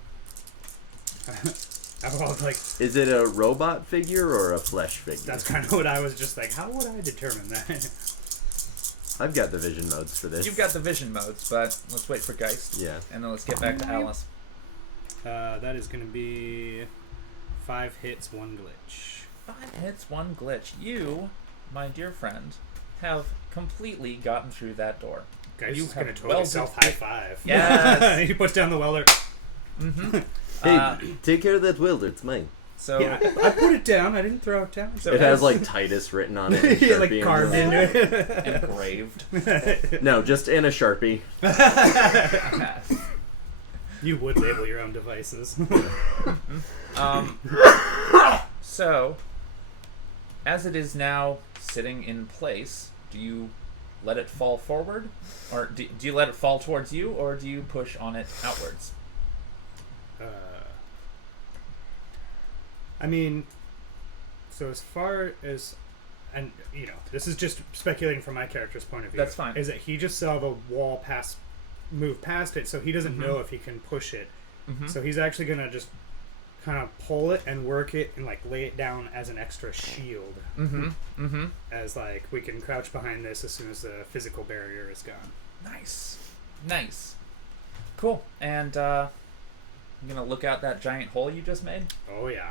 I was like, Is it a robot figure or a flesh figure? that's kind of what I was just like, how would I determine that? I've got the vision modes for this. You've got the vision modes, but let's wait for Geist. Yeah. And then let's get back to Alice. That is going to be 5 hits, 1 glitch. 5 hits, 1 glitch. You, my dear friend, have completely gotten through that door. Guys, You just going to have totally welded self-high five. Yes. He puts down the welder. Mm-hmm. Hey, take care of that welder. It's mine. So Yeah, I put it down. I didn't throw it down. So It has like Titus written on it. and Yeah, like Sharpie carved in into it. engraved. No, just in a Sharpie. You would label your own devices. So, as it is now sitting in place, do you let it fall forward? Or do you let it fall towards you, or do you push on it outwards? I mean, so as far as, and you know, this is just speculating from my character's point of view. That's fine. Is that he just saw the wall move past it, so he doesn't Mhm. know if he can push it. Mm-hmm. So he's actually gonna just kind of pull it and work it and like lay it down as an extra shield. Mm-hmm. Mm-hmm. As like we can crouch behind this as soon as the physical barrier is gone. Nice. Nice. Cool. And I'm gonna look out that giant hole you just made. Oh yeah.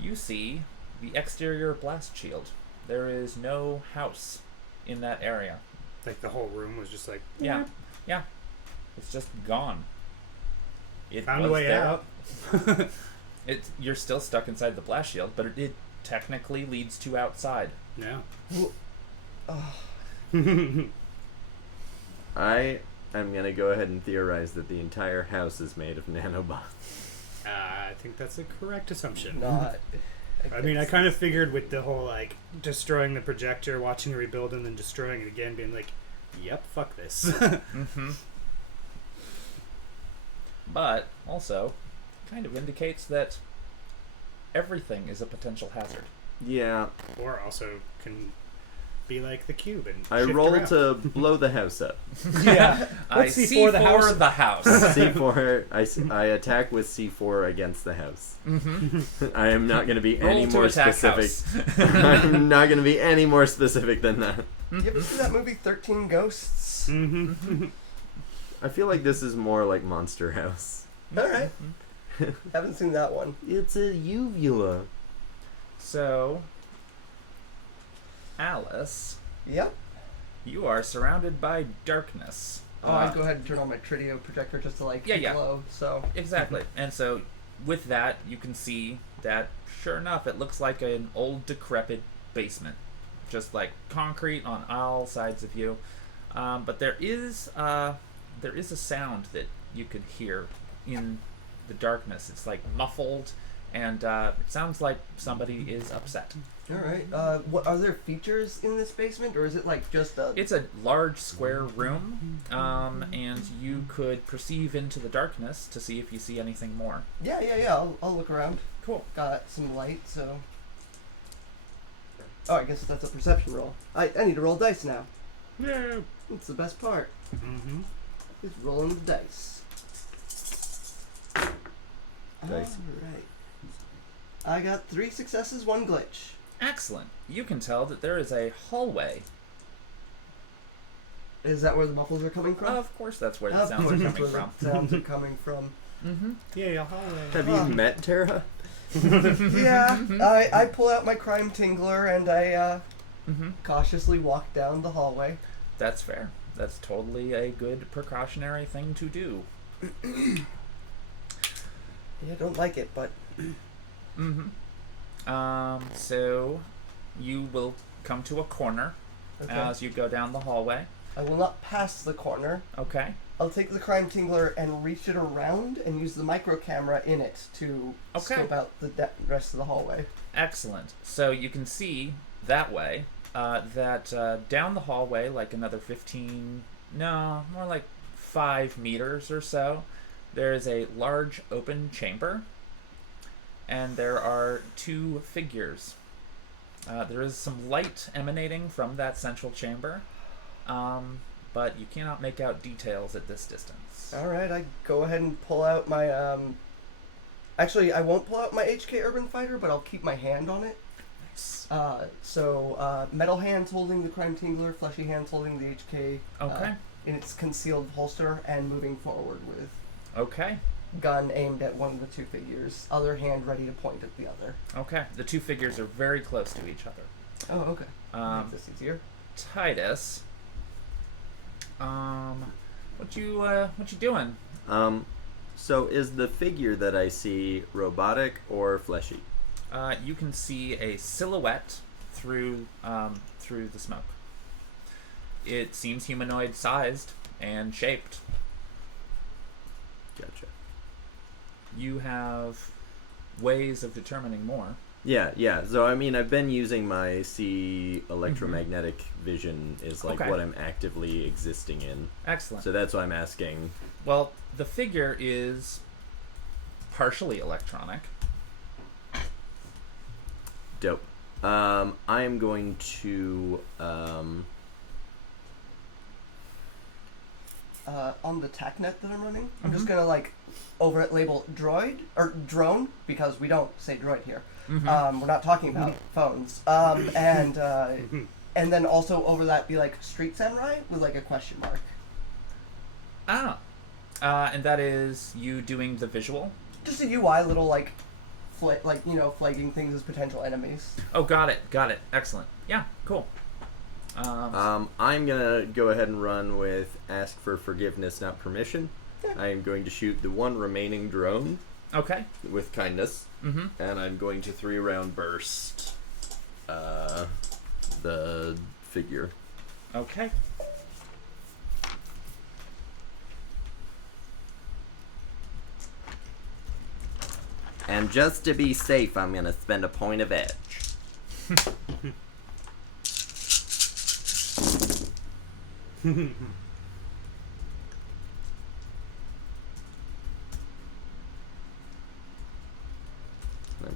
You see the exterior blast shield. There is no house in that area. Like the whole room was just like Yeah. Yeah. It's just gone. It found a was way there. out. You're still stuck inside the blast shield, but it technically leads to outside. Yeah. I am going to go ahead and theorize that the entire house is made of nanobots. I think that's a correct assumption. Not. I mean, I kind of figured with the whole, like, destroying the projector, watching it rebuild, and then destroying it again, being like, yep, fuck this. Mm-hmm. but also kind of indicates that everything is a potential hazard. Yeah, Or also can be like the cube and I shift roll around. to blow the house up. Yeah. I What's see C4 for the house? the house. C4. I attack with C4 against the house. I am not going to be Roll any to more attack specific. house. I'm not going to be any more specific than that. You ever see that movie 13 Ghosts? Mm-hmm. I feel like this is more like Monster House. Alright. Haven't seen that one. It's a uvula. So, Alice, Yep. you are surrounded by darkness. Oh, I'd go ahead and turn on my Trideo projector just to like Yeah. glow. So Exactly. And so, with that, you can see that, sure enough, it looks like an old, decrepit basement. Just like concrete on all sides of you. But there is a sound that you could hear in the darkness. It's like muffled, and it sounds like somebody is upset. all right. What are there features in this basement, or is it like just a? It's a large square room, and you could perceive into the darkness to see if you see anything more. Yeah. I'll look around. Cool. Got some light, so. Oh, I guess that's a perception roll. I need to roll dice now. Yeah. It's the best part. Mm-hmm. Is rolling the dice. Dice. Alright. I got 3 successes, 1 glitch. Excellent. You can tell that there is a hallway. Is that where the muffles are coming from? Of course, that's where the Of sounds course are that's coming where from. the sounds are coming from. Mm-hmm. Yeah, hallway. Have you met Tara? Yeah, I pull out my crime tingler and I Mm-hmm. cautiously walk down the hallway. That's fair. That's totally a good precautionary thing to do. Yeah, I don't like it, but Mm-hmm. So you will come to a corner okay. as you go down the hallway. I will not pass the corner. Okay. I'll take the crime tingler and reach it around and use the micro camera in it to Okay. scope out the rest of the hallway. Excellent. So you can see that way that down the hallway, like another 15, no, more like 5 meters or so, there is a large open chamber, and there are 2 figures. There is some light emanating from that central chamber, but you cannot make out details at this distance. Alright, I go ahead and pull out my, actually, I won't pull out my HK Urban Fighter, but I'll keep my hand on it. Nice. So, metal hands holding the crime tingler, fleshy hands holding the HK Okay. in its concealed holster, and moving forward with Okay. gun aimed at one of the 2 figures, other hand ready to point at the other. Okay. The 2 figures are very close to each other. Oh, okay. Makes this easier. Titus, what you doing? So is the figure that I see robotic or fleshy? You can see a silhouette through the smoke. It seems humanoid sized and shaped. Gotcha. You have ways of determining more. Yeah. So I mean, I've been using my C electromagnetic vision is like Okay. what I'm actively existing in. Excellent. So that's why I'm asking. Well, the figure is partially electronic. Dope. I am going to On the TACnet that I'm running, I'm just gonna like over it label droid or drone because we don't say droid here. We're not talking about phones. And then also over that be like street samurai with like a question mark. Ah. And that is you doing the visual. Just a UI little like flagging things as potential enemies. Oh, got it. Excellent. Yeah, cool. I'm gonna go ahead and run with ask for forgiveness, not permission. Yeah. I am going to shoot the one remaining drone Okay. with kindness, Mm-hmm. and I'm going to 3-round burst the figure. Okay. And just to be safe, I'm gonna spend a point of edge.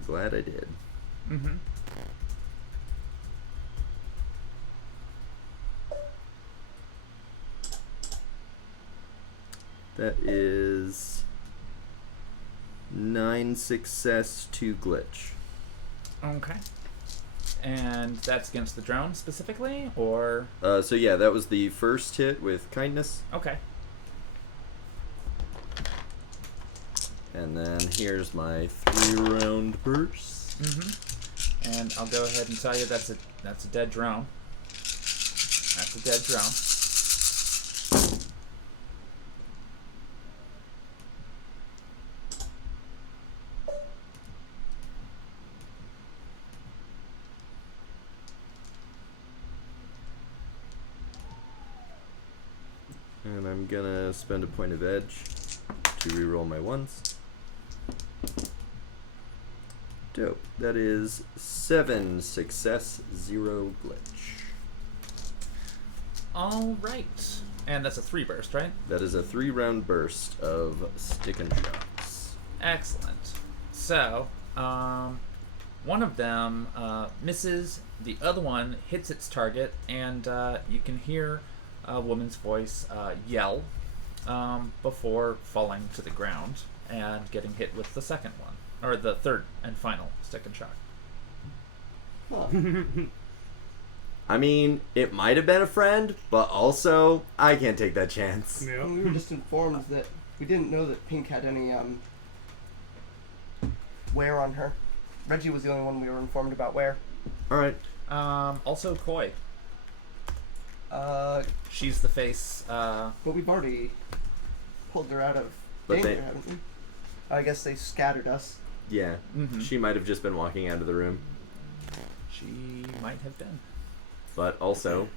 glad I did. Mm-hmm. That is 9 success, 2 glitch. Okay. And that's against the drone specifically, or So yeah, that was the first hit with kindness, okay. and then here's my 3-round burst. Mm-hmm. And I'll go ahead and tell you that's a dead drone. That's a dead drone. And I'm gonna spend a point of edge to reroll my ones. Dope. That is 7 success, 0 glitch. All right. And that's a 3 burst, right? That is a 3-round burst of stick and shocks. Excellent. So, one of them misses, the other one hits its target, and you can hear a woman's voice yell before falling to the ground and getting hit with the second one, or the third and final stick and shock. Huh. I mean, it might have been a friend, but also, I can't take that chance. Yep. We were just informed that we didn't know that Pink had any wear on her. Reggie was the only one we were informed about wear. Alright. Also, Koi. But She's the face. we've already pulled her out of But danger, they- haven't we? I guess they scattered us. Yeah. Mhm. She might have just been walking out of the room. She might have been. But also,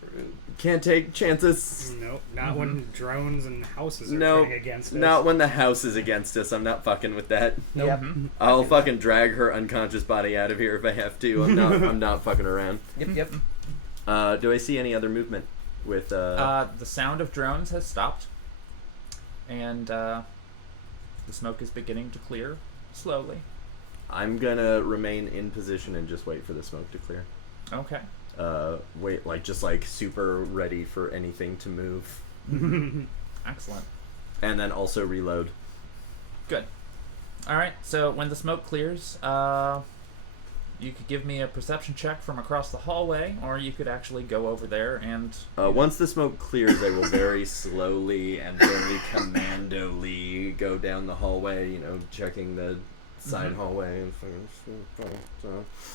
True. can't take chances. Nope. Not when drones and houses are No, turning against us. not when the house is against us. I'm not fucking with that. Yep. Mhm. I'll fucking drag her unconscious body out of here if I have to. I'm not fucking around. Yep. Do I see any other movement with The sound of drones has stopped, and the smoke is beginning to clear slowly. I'm gonna remain in position and just wait for the smoke to clear. Okay. Wait, just super ready for anything to move. Excellent. And then also reload. Good. All right. So when the smoke clears, you could give me a perception check from across the hallway, or you could actually go over there and. Once the smoke clears, I will very slowly and very commando-ly go down the hallway, checking the side hallway and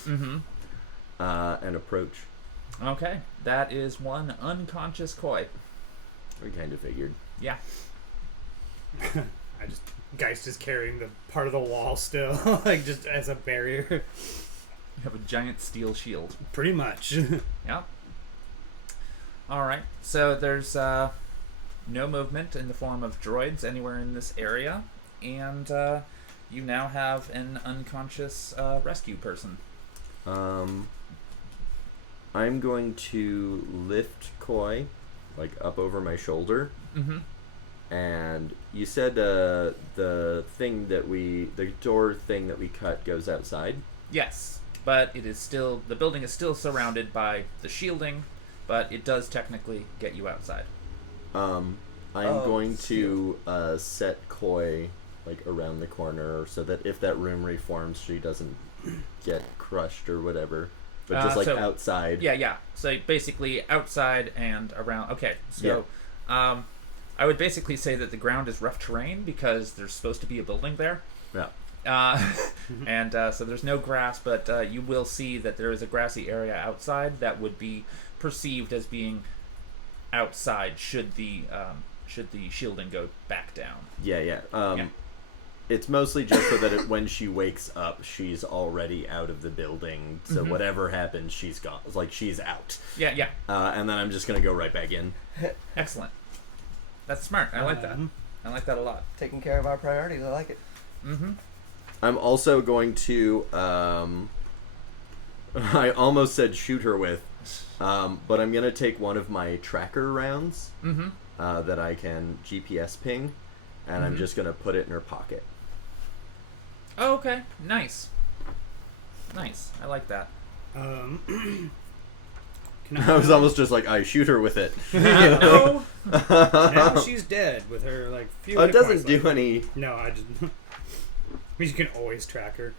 Mm-hmm. and approach. Okay. That is one unconscious Koi. I kind of figured. Yeah. Geist is carrying the part of the wall still, just as a barrier. You have a giant steel shield. Pretty much. Yeah. All right. So there's no movement in the form of droids anywhere in this area, and you now have an unconscious rescue person. I'm going to lift Koi, up over my shoulder. Mm-hmm. And you said the door thing that we cut goes outside. Yes, but it is still, the building is still surrounded by the shielding, but it does technically get you outside. I'm going to set Koi around the corner so that if that room reforms, she doesn't get crushed or whatever. But just so- outside. Yeah. So basically outside and around. Okay, so I would basically say that the ground is rough terrain because there's supposed to be a building there. Yeah. And so there's no grass, but you will see that there is a grassy area outside that would be perceived as being outside should the shielding go back down. Yeah. Yeah. It's mostly just so that when she wakes up, she's already out of the building. So Mhm. whatever happens, she's gone. She's out. Yeah. And then I'm just gonna go right back in. Excellent. That's smart. I like that. I like that a lot. Taking care of our priorities. I like it. Mm-hmm. I'm also going to. I almost said shoot her with, but I'm gonna take one of my tracker rounds Mm-hmm. that I can GPS ping, and I'm Mhm. just gonna put it in her pocket. Oh, okay. Nice. Nice. I like that. Can I was almost just like, I shoot her with it. No. Now she's dead with her like few. Oh, it hit doesn't points do left. any. No, I just. I mean, you can always track her.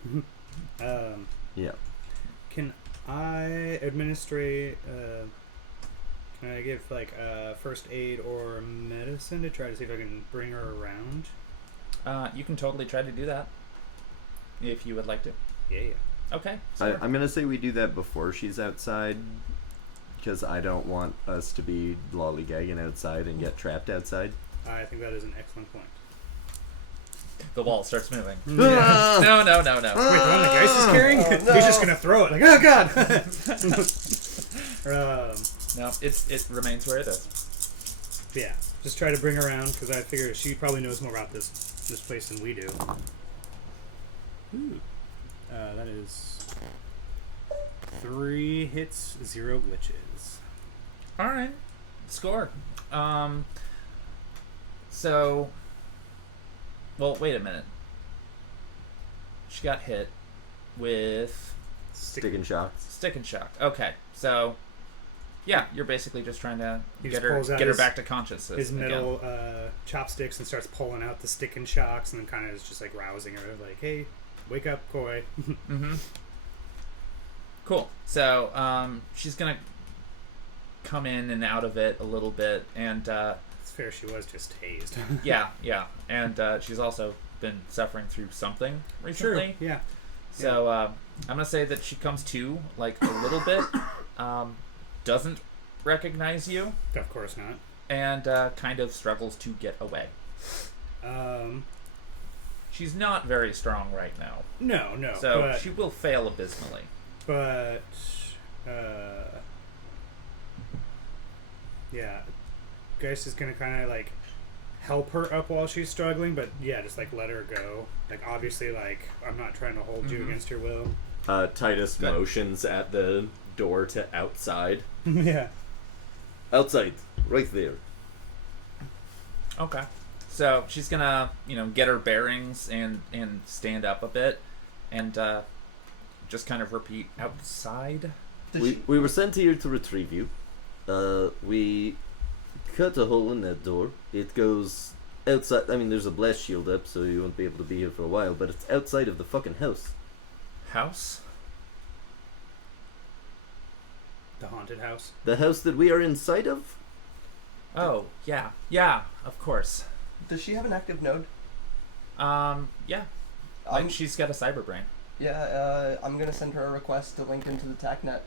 Yeah. Can I administrate? Can I give like first aid or medicine to try to see if I can bring her around? You can totally try to do that. If you would like to. Yeah. Okay. I'm gonna say we do that before she's outside, because I don't want us to be lollygagging outside and get trapped outside. I think that is an excellent point. The wall starts moving. Ah! No. Wait, the one the Geist is carrying? Oh, no. He's just gonna throw it like, oh god! No, it remains where it is. Yeah, just try to bring her around because I figure she probably knows more about this place than we do. Ooh. That is 3 hits, 0 glitches. All right. Score. So. Well, wait a minute. She got hit with Stick and shock. stick and shock. Okay, so yeah, you're basically just trying to He get just her pulls out back to consciousness. His again. metal chopsticks and starts pulling out the stick and shocks and then kind of is just like rousing her, like, hey, wake up, Koi. Mm-hmm. Cool. So she's gonna come in and out of it a little bit, and It's fair, she was just tased. yeah, and she's also been suffering through something recently. True, yeah. So I'm gonna say that she comes to like a little bit, doesn't recognize you, Of course not. and kind of struggles to get away. She's not very strong right now, No, so but, she will fail abysmally. but, yeah, Geist is gonna kind of like help her up while she's struggling, but yeah, just like let her go. Like obviously, like I'm not trying to hold you Mhm. against your will. Titus Good. motions at the door to outside. Yeah. Outside, right there. Okay. So she's gonna, get her bearings and stand up a bit, and just kind of repeat outside. We were sent here to retrieve you. We cut a hole in that door. It goes outside. I mean, there's a blast shield up, so you won't be able to be here for a while, but it's outside of the fucking house. House. The haunted house. The house that we are inside of? Oh yeah, of course. Does she have an active node? Yeah. Like she's got a cyber brain. Yeah, I'm gonna send her a request to link into the TACnet.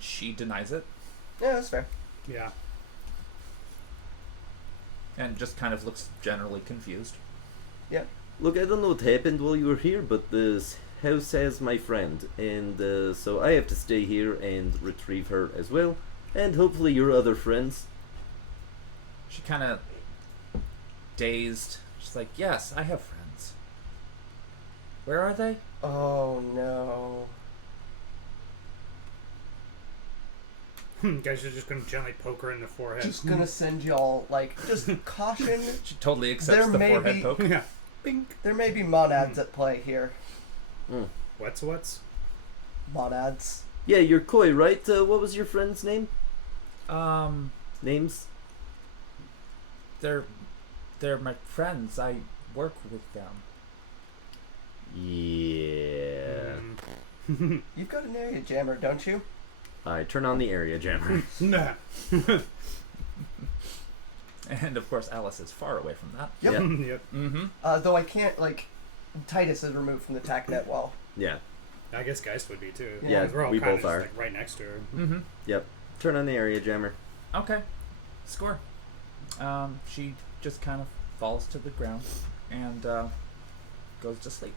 She denies it Yeah, that's fair. Yeah. and just kind of looks generally confused. Look, I don't know what happened while you were here, but this house has my friend, and so I have to stay here and retrieve her as well, and hopefully your other friends. She kind of dazed. She's like, "Yes, I have friends. Where are they?" Oh no. Guys are just gonna gently poke her in the forehead. Just gonna send y'all just caution. She totally accepts There the may forehead be- poke. Yeah. Bink. There may be monads at play here. What's? Monads. Yeah, you're Koi, right? What was your friend's name? Names? They're my friends. I work with them. Yeah. You've got an area jammer, don't you? I turn on the area jammer. Nah. And of course, Alice is far away from that. Yep. Yeah. Yep. Mm-hmm. Though I can't, Titus is removed from the TACnet wall. Yeah. I guess Geist would be too. Yeah, 'Cause we're all we kinda both just, are. like, right next to her. Mm-hmm. Yep. Turn on the area jammer. Okay. Score. She just kind of falls to the ground and goes to sleep.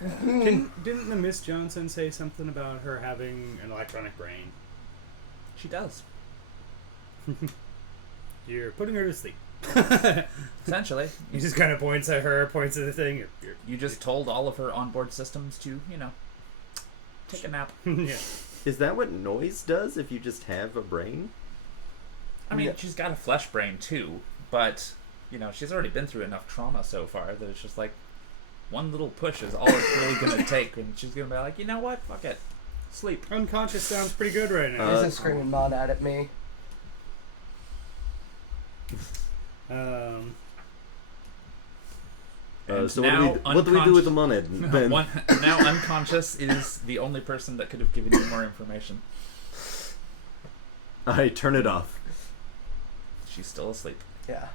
Didn't the Miss Johnson say something about her having an electronic brain? She does. You're putting her to sleep. Essentially. He just kind of points at her, points at the thing. You just told all of her onboard systems to, take a nap. Yeah. Is that what noise does if you just have a brain? I mean, Yeah. she's got a flesh brain too, but she's already been through enough trauma so far that it's just like one little push is all it's really going to take, and she's going to be like, you know what? Fuck it. Sleep. Unconscious sounds pretty good right now. He's a screaming monad at me. And So now what do we do with the money, Ben? Now unconscious is the only person that could have given you more information. I turn it off. She's still asleep. Yeah.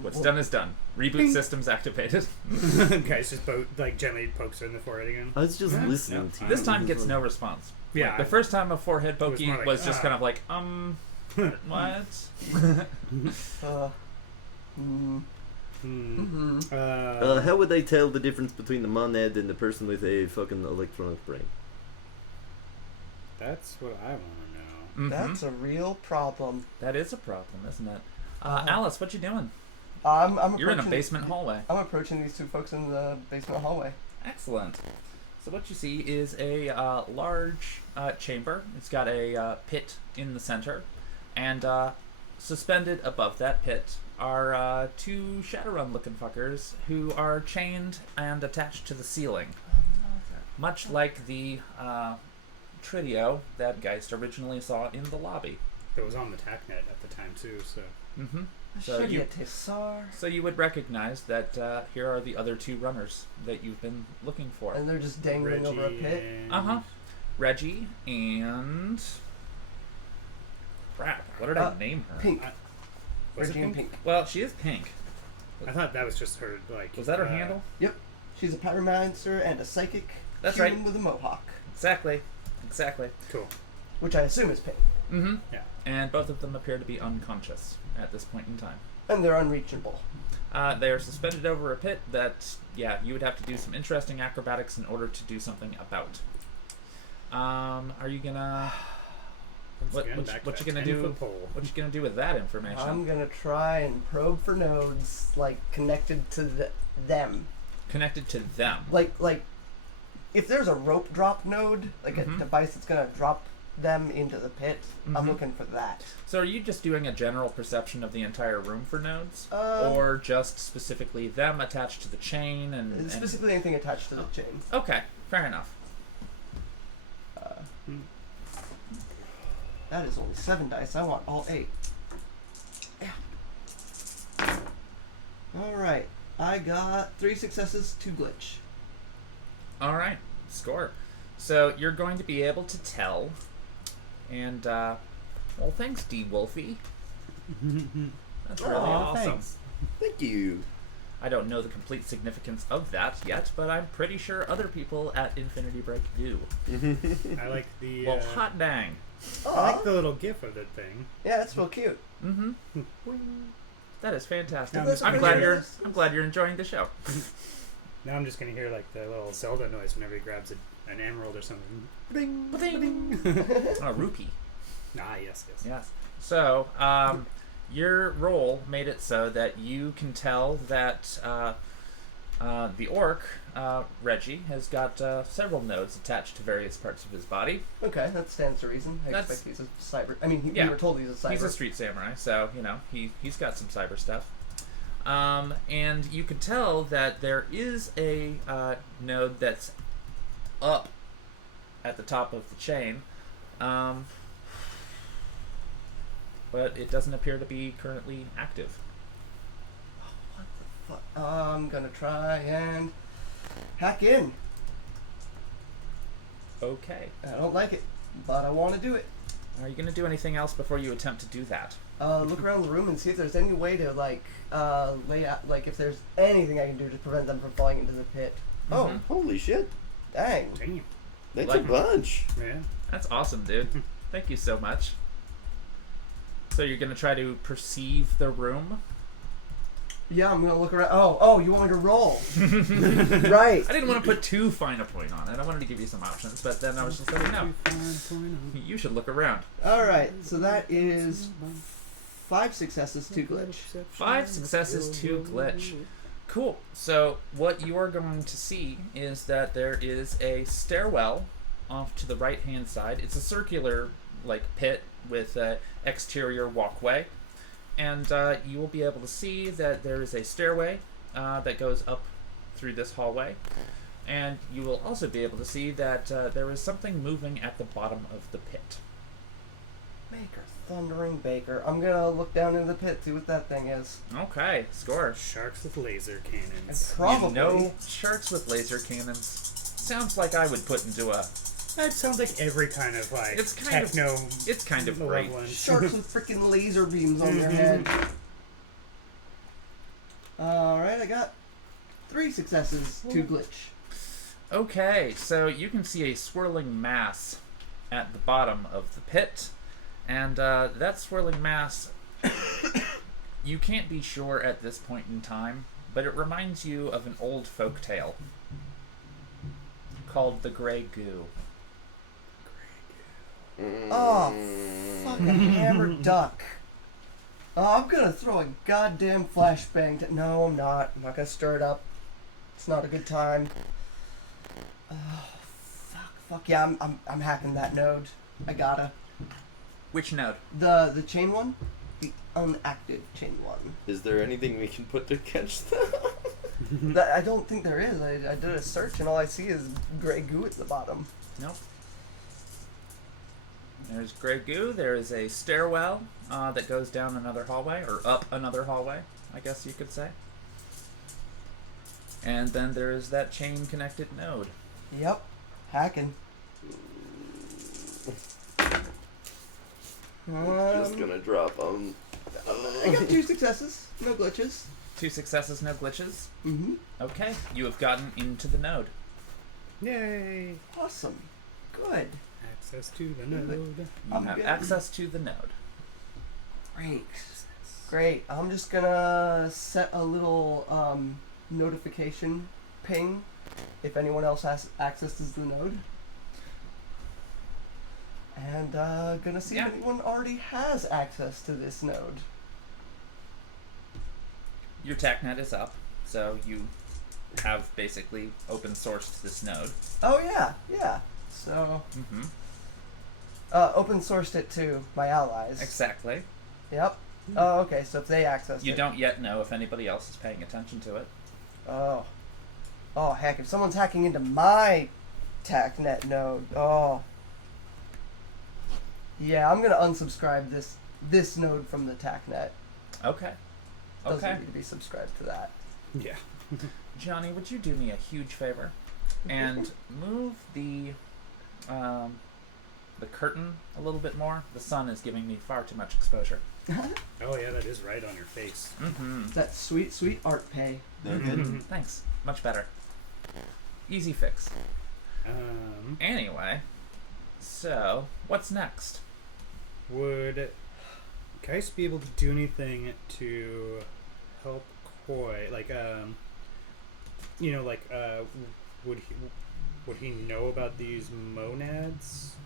What's done is done. Reboot systems activated. Guys just gently pokes her in the forehead again. I was just listening to you. This time gets no response. Yeah. The first time a forehead was pokey more like, was just kind of like, what? How would they tell the difference between the monad and the person with a fucking electronic brain? That's what I want to know. Mhm. That's a real problem. That is a problem, isn't it? Alice, what you doing? I'm You're in a approaching- basement hallway. I'm approaching these two folks in the basement hallway. Excellent. So what you see is a large chamber. It's got a pit in the center, and suspended above that pit are two Shadowrun-looking fuckers who are chained and attached to the ceiling, much like the trio that Geist originally saw in the lobby. It was on the TACnet at the time too, so. Mm-hmm. So you would recognize that here are the other two runners that you've been looking for. And they're just dangling over a pit. Uh-huh. Reggie and... Crap, what did I name her? Pink. Was it Regine Pink? Pink. Well, she is pink. I thought that was just her, Was that her handle? Yep. She's a pyromancer and a psychic That's human right. with a mohawk. Exactly. Cool. Which I assume is pink. Mm-hmm. Yeah. And both of them appear to be unconscious at this point in time. And they're unreachable. They are suspended over a pit that, you would have to do some interesting acrobatics in order to do something about. Are you gonna... What you gonna do? What you gonna do with that information? I'm gonna try and probe for nodes, connected to them. Connected to them. Like, if there's a rope drop node, a Mhm. device that's gonna drop them into the pit, I'm Mhm. looking for that. So are you just doing a general perception of the entire room for nodes? Um, or just specifically them attached to the chain and... Specifically anything attached to the chain. Okay, fair enough. That is only 7 dice. I want all 8. Yeah. Alright. I got 3 successes, 2 glitch. Alright, score. So you're going to be able to tell, and, well, thanks, D. Wolfie. That's really awesome. Thanks. Thank you. I don't know the complete significance of that yet, but I'm pretty sure other people at Infinity Break do. I like the. Well, hot dang. I like the little gif of that thing. Yeah, that's real cute. Mm-hmm. That is fantastic. Now I'm I'm glad you're enjoying the show. Now I'm just gonna hear the little Zelda noise whenever he grabs an emerald or something. Bing, Ba-ding. Oh, rupee. Ah, yes. Yes. So, your roll made it so that you can tell that the orc, Reggie, has got several nodes attached to various parts of his body. Okay, that stands to reason. I That's- expect he's a cyber. I mean, we Yeah. were told he's a cyber. He's a street samurai, so, he's got some cyber stuff. And you can tell that there is a node that's up at the top of the chain, but it doesn't appear to be currently active. I'm gonna try and hack in. Okay. I don't like it, but I want to do it. Are you going to do anything else before you attempt to do that? Look around the room and see if there's any way to lay out, if there's anything I can do to prevent them from falling into the pit. Mhm. Oh, holy shit. Dang. Damn. That's Like- a bunch. Yeah. That's awesome, dude. Thank you so much. So you're going to try to perceive the room? Yeah, I'm gonna look around. Oh, you want me to roll? Right. I didn't want to put too fine a point on it. I wanted to give you some options, but then I was just like, no, you should look around. All right, so that is 5 successes, 2 glitch. 5 successes, 2 glitch. Cool. So what you are going to see is that there is a stairwell off to the right-hand side. It's a circular, pit with an exterior walkway. and you will be able to see that there is a stairway that goes up through this hallway. And you will also be able to see that there is something moving at the bottom of the pit. Baker, thundering Baker. I'm gonna look down into the pit, see what that thing is. Okay, score. Sharks with laser cannons. Probably. You know, sharks with laser cannons. Sounds like I would put into a... That sounds like every kind of like It's kind techno. It's kind of great. malevolence. Sharks with freaking laser beams on their head. Alright, I got 3 successes, 2 glitch. Okay, so you can see a swirling mass at the bottom of the pit. And that swirling mass, you can't be sure at this point in time, but it reminds you of an old folk tale called the Grey Goo. Oh, fucking hammered duck. Oh, I'm gonna throw a goddamn flashbang. No, I'm not. I'm not gonna stir it up. It's not a good time. Oh, fuck yeah! I'm hacking that node. I gotta. Which node? The chain one, the unactive chain one. Is there anything we can put to catch them? I don't think there is. I did a search and all I see is gray goo at the bottom. Nope. There's Grey Goo. There is a stairwell that goes down another hallway, or up another hallway, I guess you could say. And then there is that chain-connected node. Yep, hacking. Just gonna drop them. I got 2 successes, no glitches. 2 successes, no glitches. Mm-hmm. Okay, you have gotten into the node. Yay! Awesome. Good. Access to the node. You I'm have good. access to the node. Great. Great. I'm just gonna set a little notification ping if anyone else has access to the node. And gonna see Yeah. if anyone already has access to this node. Your TACnet is up, so you have basically open sourced this node. Oh yeah, yeah. So Mm-hmm. open sourced it to my allies. Exactly. Yep. Oh, okay. So if they access You it, don't yet know if anybody else is paying attention to it. Oh. Oh heck! If someone's hacking into my TACnet node, oh. Yeah, I'm gonna unsubscribe this node from the TACnet. Okay. Doesn't Okay. need to be subscribed to that. Yeah. Johnny, would you do me a huge favor and move the curtain a little bit more? The sun is giving me far too much exposure. Oh yeah, that is right on your face. Mm-hmm. That sweet, sweet art pay. Thanks. Much better. Easy fix. Anyway, so what's next? Would Geist be able to do anything to help Koi? Like, would he know about these monads?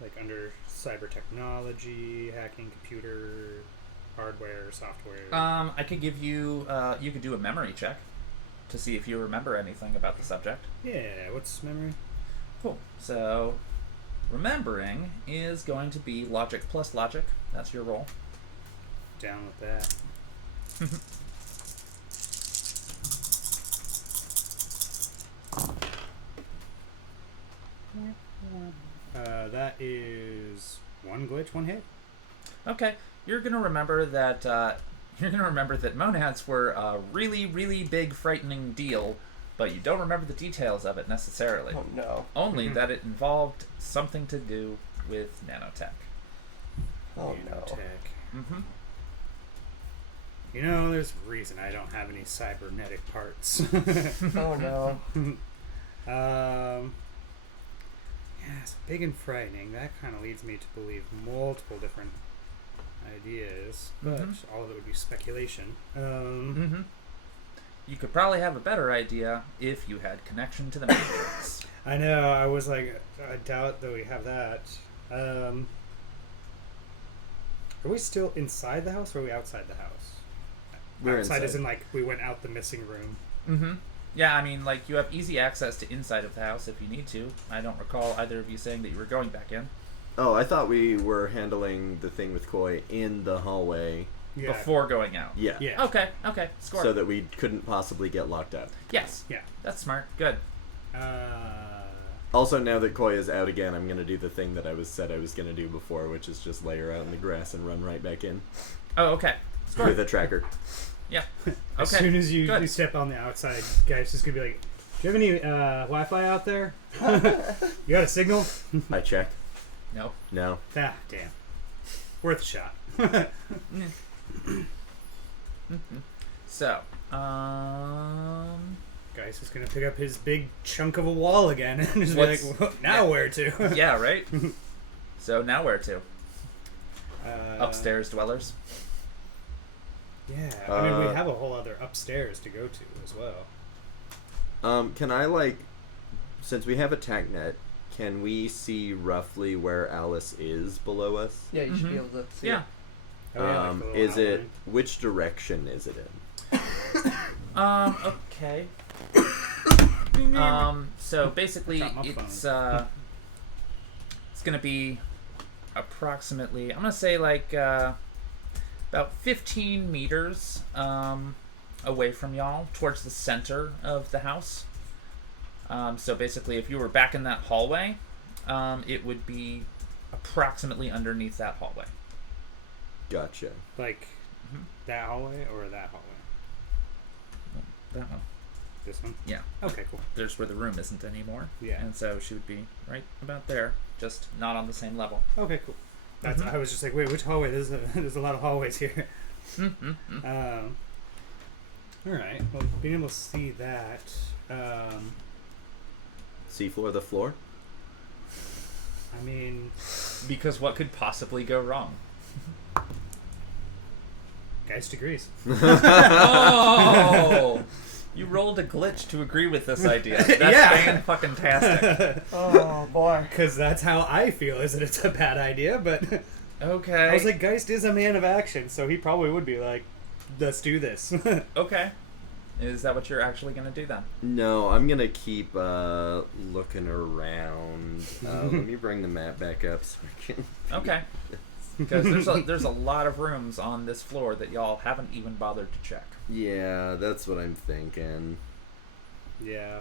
Like under cyber technology, hacking computer, hardware, software. I could give you. You could do a memory check to see if you remember anything about the subject. Yeah. What's memory? Cool. So, remembering is going to be logic plus logic. That's your roll. Down with that. That is 1 glitch, 1 hit. Okay, you're gonna remember that. You're gonna remember that monads were a really, really big, frightening deal, but you don't remember the details of it necessarily. Oh no. Only that it involved something to do with nanotech. Oh no. Nanotech. Mm-hmm. You know, there's a reason I don't have any cybernetic parts. Oh no. Yeah, it's big and frightening. That kind of leads me to believe multiple different ideas, but all of it would be speculation. Mm-hmm. You could probably have a better idea if you had connection to the Matrix. I know. I was like, I doubt that we have that. Are we still inside the house, or are we outside the house? We're outside, inside. as in like we went out the missing room. Mm-hmm. Yeah, I mean, like, you have easy access to inside of the house if you need to. I don't recall either of you saying that you were going back in. Oh, I thought we were handling the thing with Koi in the hallway. Yeah. Before going out. Yeah. Yeah. Okay. Score. So that we couldn't possibly get locked out. Yes. Yeah. That's smart. Good. Also, now that Koi is out again, I'm gonna do the thing that I said I was gonna do before, which is just lay her out in the grass and run right back in Oh, okay. Score. with a tracker. Yeah. As Okay. soon as you Good. step on the outside, guys, just gonna be like, "Do you have any Wi-Fi out there? You got a signal?" I check. No. No. Ah, damn. Worth a shot. So, Guys is gonna pick up his big chunk of a wall again and just be like, What's- well, "Now where to?" yeah, right? So now where to? Uh, Upstairs dwellers? Yeah, I mean we have a whole other upstairs to go to as well. Can I, like, since we have a tack net, can we see roughly where Alice is below us? Yeah, you should be Mhm. able to see Yeah. it. Oh, yeah, like the little Is it, outline. which direction is it in? Okay. So basically Drop my it's gonna be approximately, I'm gonna say like, about 15 meters, away from y'all, towards the center of the house. So basically, if you were back in that hallway, it would be approximately underneath that hallway. Gotcha. Like Mhm. that hallway or that hallway? That one. This one? Yeah. Okay, cool. There's where the room isn't anymore. Yeah. And so she would be right about there, just not on the same level. Okay, cool. That's. Mhm. I was just like, wait, which hallway? There's a lot of hallways here. Mm-hmm. All right. Well, being able to see that. Seafloor, the floor? I mean, Because what could possibly go wrong? Geist agrees. Oh! You rolled a glitch to agree with this idea. That's Yeah. fan-fucking-tastic. Oh boy. Because that's how I feel. Is that it's a bad idea? But Okay. I was like, Geist is a man of action, so he probably would be like, let's do this. Okay. Is that what you're actually going to do then? No, I'm gonna keep looking around. Let me bring the map back up so I can. Okay. Because there's a lot of rooms on this floor that y'all haven't even bothered to check. Yeah, that's what I'm thinking. Yeah.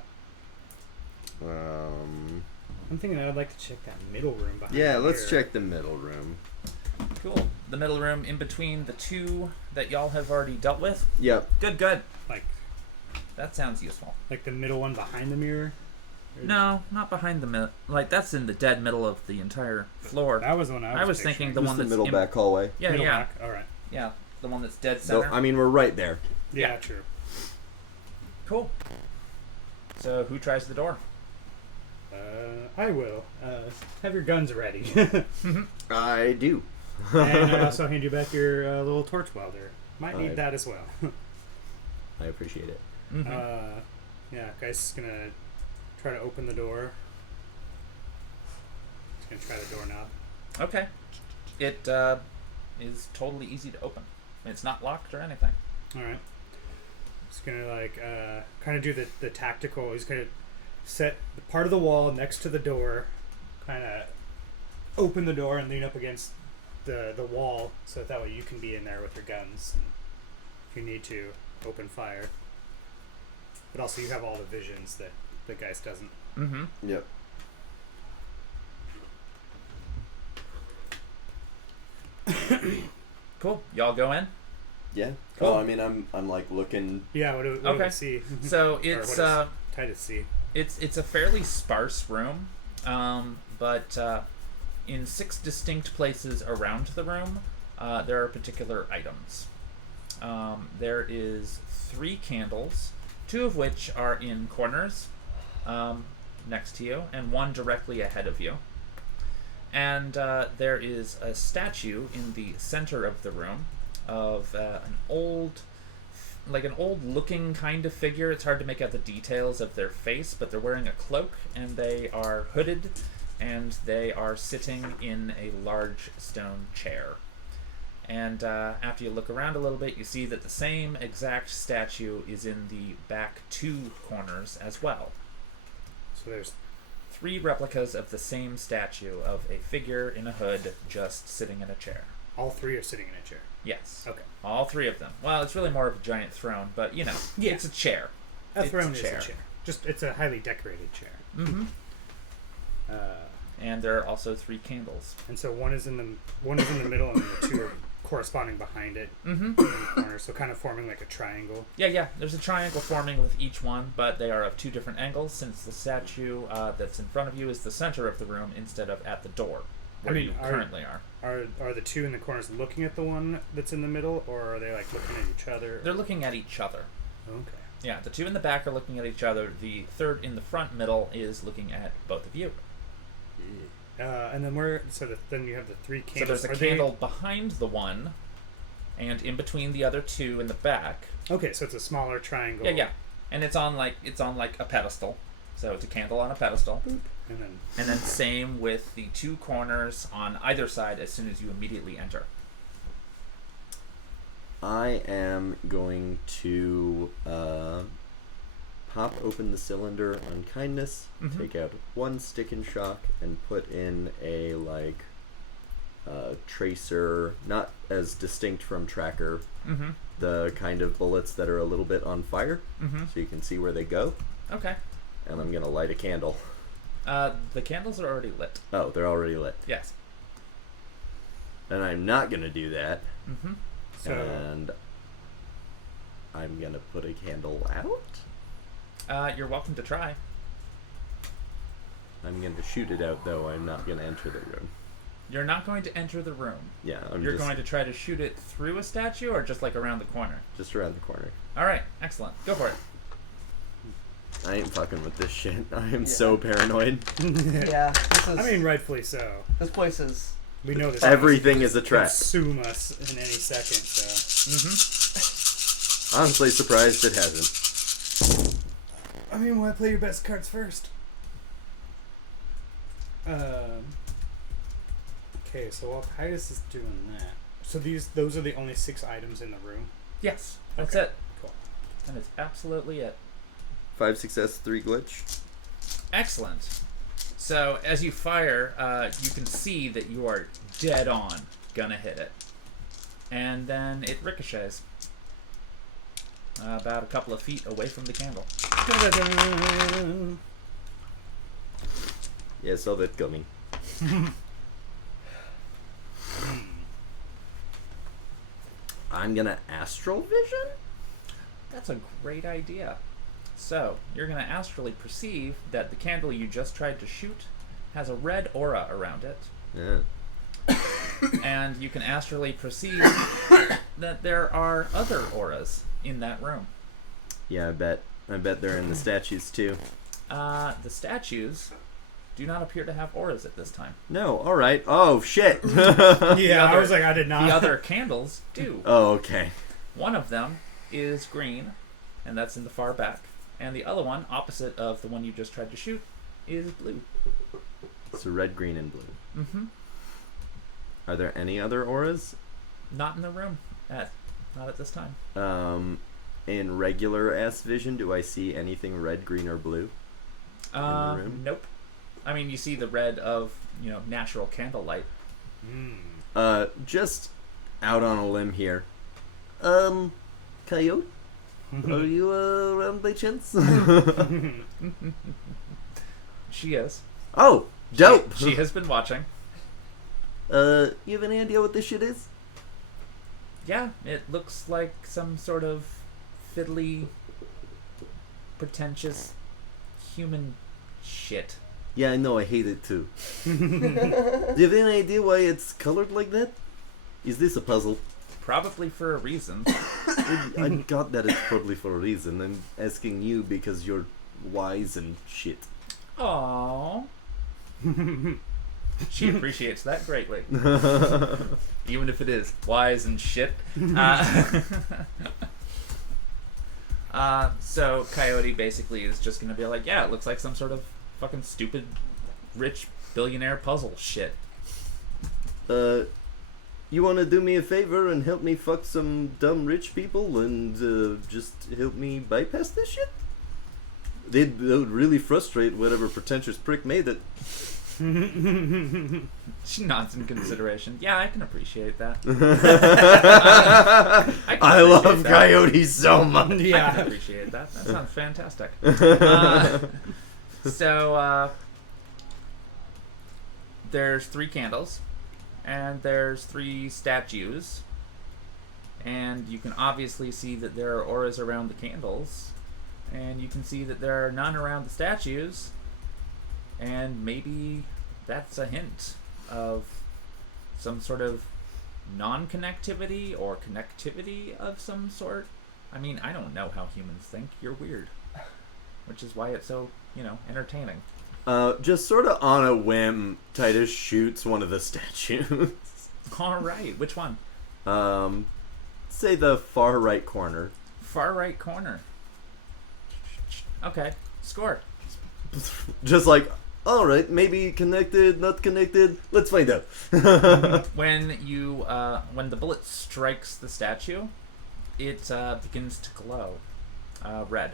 I'm thinking I'd like to check that middle room behind. Yeah, let's here. check the middle room. Cool. The middle room in between the two that y'all have already dealt with. Yep. Good. Like That sounds useful. the middle one behind the mirror. Or- No, not behind the middle. Like, that's in the dead middle of the entire floor. That was the one I was thinking picturing. the Just one the that's middle in- back hallway. Yeah, Middle yeah. back. All right. Yeah, the one that's dead So, center. I mean, we're right there. Yeah, Yeah. true. Cool. So, who tries the door? I will. Have your guns ready. I do. And I also hand you back your little torch welder. Might need Alright. that as well. I appreciate it. Mm-hmm. Yeah, guy's gonna try to open the door. He's gonna try the doorknob. Okay. It is totally easy to open. It's not locked or anything. Alright. He's gonna kind of do the tactical. He's gonna set the part of the wall next to the door, kind of open the door and lean up against the wall, so that way you can be in there with your guns, and if you need to, open fire. But also you have all the visions that the Geist doesn't. Mm-hmm. Yep. Cool. Y'all go in? Yeah. Cool. Oh, I mean, I'm like looking. Yeah, what do we Okay. see? So Or it's what does Titus see? it's a fairly sparse room, but in 6 distinct places around the room, there are particular items. There is 3 candles, 2 of which are in corners next to you, and 1 directly ahead of you. And there is a statue in the center of the room of an old looking kind of figure. It's hard to make out the details of their face, but they're wearing a cloak and they are hooded and they are sitting in a large stone chair. And after you look around a little bit, you see that the same exact statue is in the back 2 corners as well. So there's 3 replicas of the same statue of a figure in a hood just sitting in a chair. All 3 are sitting in a chair. Yes. Okay. All 3 of them. Well, it's really more of a giant throne, but you know, Yeah. it's a chair. A It's throne a is chair. a chair. Just it's a highly decorated chair. Mm-hmm. Uh, And there are also 3 candles. and so one is in the middle, and then the 2 are corresponding behind it Mm-hmm. in the corner. So kind of forming like a triangle. Yeah. There's a triangle forming with each one, but they are of 2 different angles since the statue that's in front of you is the center of the room instead of at the door where you currently are. Are the 2 in the corners looking at the one that's in the middle, or are they like looking at each other? They're looking at each other. Okay. Yeah, the 2 in the back are looking at each other. The 3rd in the front middle is looking at both of you. And then then you have the 3 So candles. there's a candle behind the one, and in between the other 2 in the back. Okay, so it's a smaller triangle. Yeah, and it's on like a pedestal. So it's a candle on a pedestal. And then And then same with the 2 corners on either side as soon as you immediately enter. I am going to pop open the cylinder on kindness, Mhm. take out 1 stick and shock, and put in a tracer, not as distinct from tracker, Mm-hmm. the kind of bullets that are a little bit on fire, Mm-hmm. so you can see where they go. Okay. And I'm gonna light a candle. The candles are already lit. Oh, they're already lit. Yes. And I'm not gonna do that. Mm-hmm. so And I'm gonna put a candle out. You're welcome to try. I'm gonna shoot it out, though. I'm not gonna enter the room. You're not going to enter the room. Yeah, You're going to try to shoot it through a statue or just like around the corner? just around the corner. All right, excellent. Go for it. I ain't fucking with this shit. I am so paranoid. Yeah, this is. I mean, rightfully so. this place is. We know this. Everything is a could trap. consume us in any second. So Mm-hmm. Honestly, surprised it hasn't. I mean, why play your best cards first? Okay, so while Titus is doing that, so those are the only 6 items in the room. Yes, that's Okay. it. Cool. And it's absolutely it. 5 success, 3 glitch. Excellent. So as you fire, you can see that you are dead on gonna hit it, and then it ricochets about a couple of feet away from the candle. Da-da-da. Yeah, saw that coming. I'm gonna astral vision? That's a great idea. So you're gonna astrally perceive that the candle you just tried to shoot has a red aura around it. Yeah. And you can astrally perceive that there are other auras in that room. Yeah, I bet they're in the statues too. The statues do not appear to have auras at this time. No, alright. Oh, shit. Yeah, I other- was like, I did not. The other candles do. Oh, okay. One of them is green, and that's in the far back. And the other one, opposite of the one you just tried to shoot, is blue. So red, green, and blue. Mm-hmm. Are there any other auras? Not in the room. Not at this time. In regular S vision, do I see anything red, green, or blue? the room? Nope. I mean, you see the red of, natural candlelight. Just out on a limb here. Coyote? Are you around by chance? She is. Oh, dope! She has been watching. You have any idea what this shit is? Yeah, it looks like some sort of fiddly, pretentious human shit. Yeah, I know, I hate it too. Do you have any idea why it's colored like that? Is this a puzzle? Probably for a reason. I got that it's probably for a reason. I'm asking you because you're wise and shit. Aww. She appreciates that greatly. Even if it is wise and shit. So Coyote basically is just gonna be like, yeah, it looks like some sort of fucking stupid rich billionaire puzzle shit. You want to do me a favor and help me fuck some dumb rich people and just help me bypass this shit? That would really frustrate whatever pretentious prick made it. She nods in consideration. Yeah, I can appreciate that. I love coyotes so much. I can Yeah. appreciate that. That sounds fantastic. So, there's 3 candles, and there's 3 statues, and you can obviously see that there are auras around the candles, and you can see that there are none around the statues, and maybe that's a hint of some sort of non-connectivity or connectivity of some sort. I mean, I don't know how humans think. You're weird. Which is why it's so, entertaining. Just sort of on a whim, Titus shoots one of the statues. All right, which one? Say the far right corner. Far right corner. Okay, score. Just like, all right, maybe connected, not connected. Let's find out. When the bullet strikes the statue, it begins to glow red.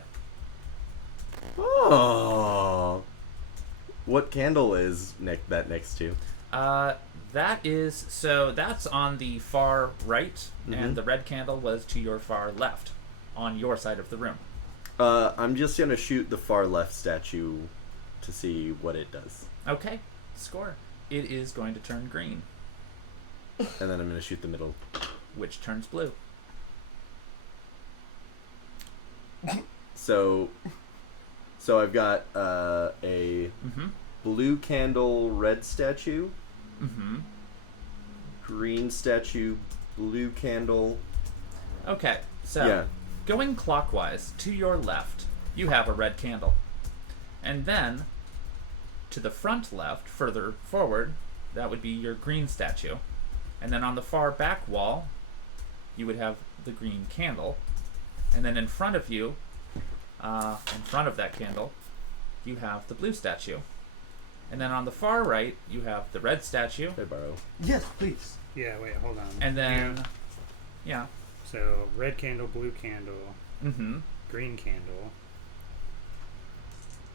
Oh. What candle is that next to? That's on the far right, Mhm. and the red candle was to your far left, on your side of the room. I'm just gonna shoot the far left statue to see what it does. Okay, score. It is going to turn green, And then I'm gonna shoot the middle. which turns blue. So I've got a Mm-hmm. blue candle, red statue, Mm-hmm. green statue, blue candle. Okay, so Yeah. going clockwise to your left, you have a red candle. And then to the front left, further forward, that would be your green statue. And then on the far back wall, you would have the green candle. And then in front of you, in front of that candle, you have the blue statue. And then on the far right, you have the red statue. Can I borrow? Yes, please. Yeah, wait, hold on. And then, yeah. So, red candle, blue candle, Mm-hmm. green candle.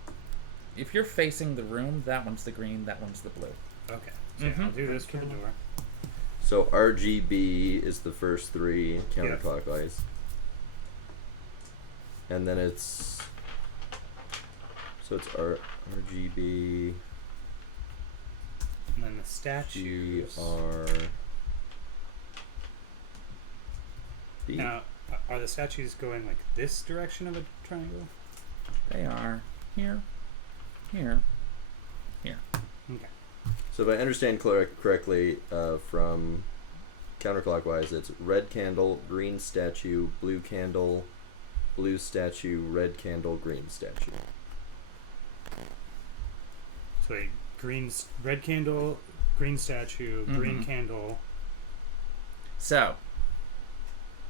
Mm-hmm. If you're facing the room, that one's the green, that one's the blue. Okay. So I'll Mhm. do this for the door. So RGB is the first 3 counterclockwise. And then it's RGB And then the statues. GRB. Now, are the statues going like this direction of a triangle? They are here, here, here. Okay. So if I understand correctly, from counterclockwise, it's red candle, green statue, blue candle, blue statue, red candle, green statue. So wait, red candle, green statue, green Mhm. candle. So,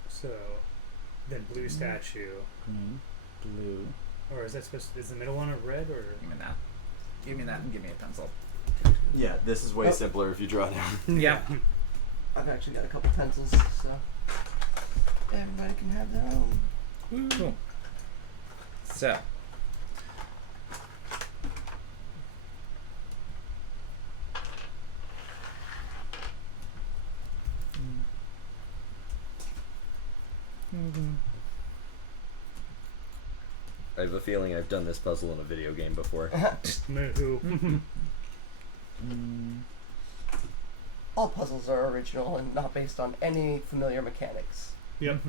So then blue statue. green, blue. Or is that is the middle one a red or? Give me that. Give me that and give me a pencil. Yeah, this is way Oh. simpler if you draw down. Yeah. I've actually got a couple pencils, so everybody can have their own. Cool. So. I have a feeling I've done this puzzle in a video game before. Moo. All puzzles are original and not based on any familiar mechanics. Yep.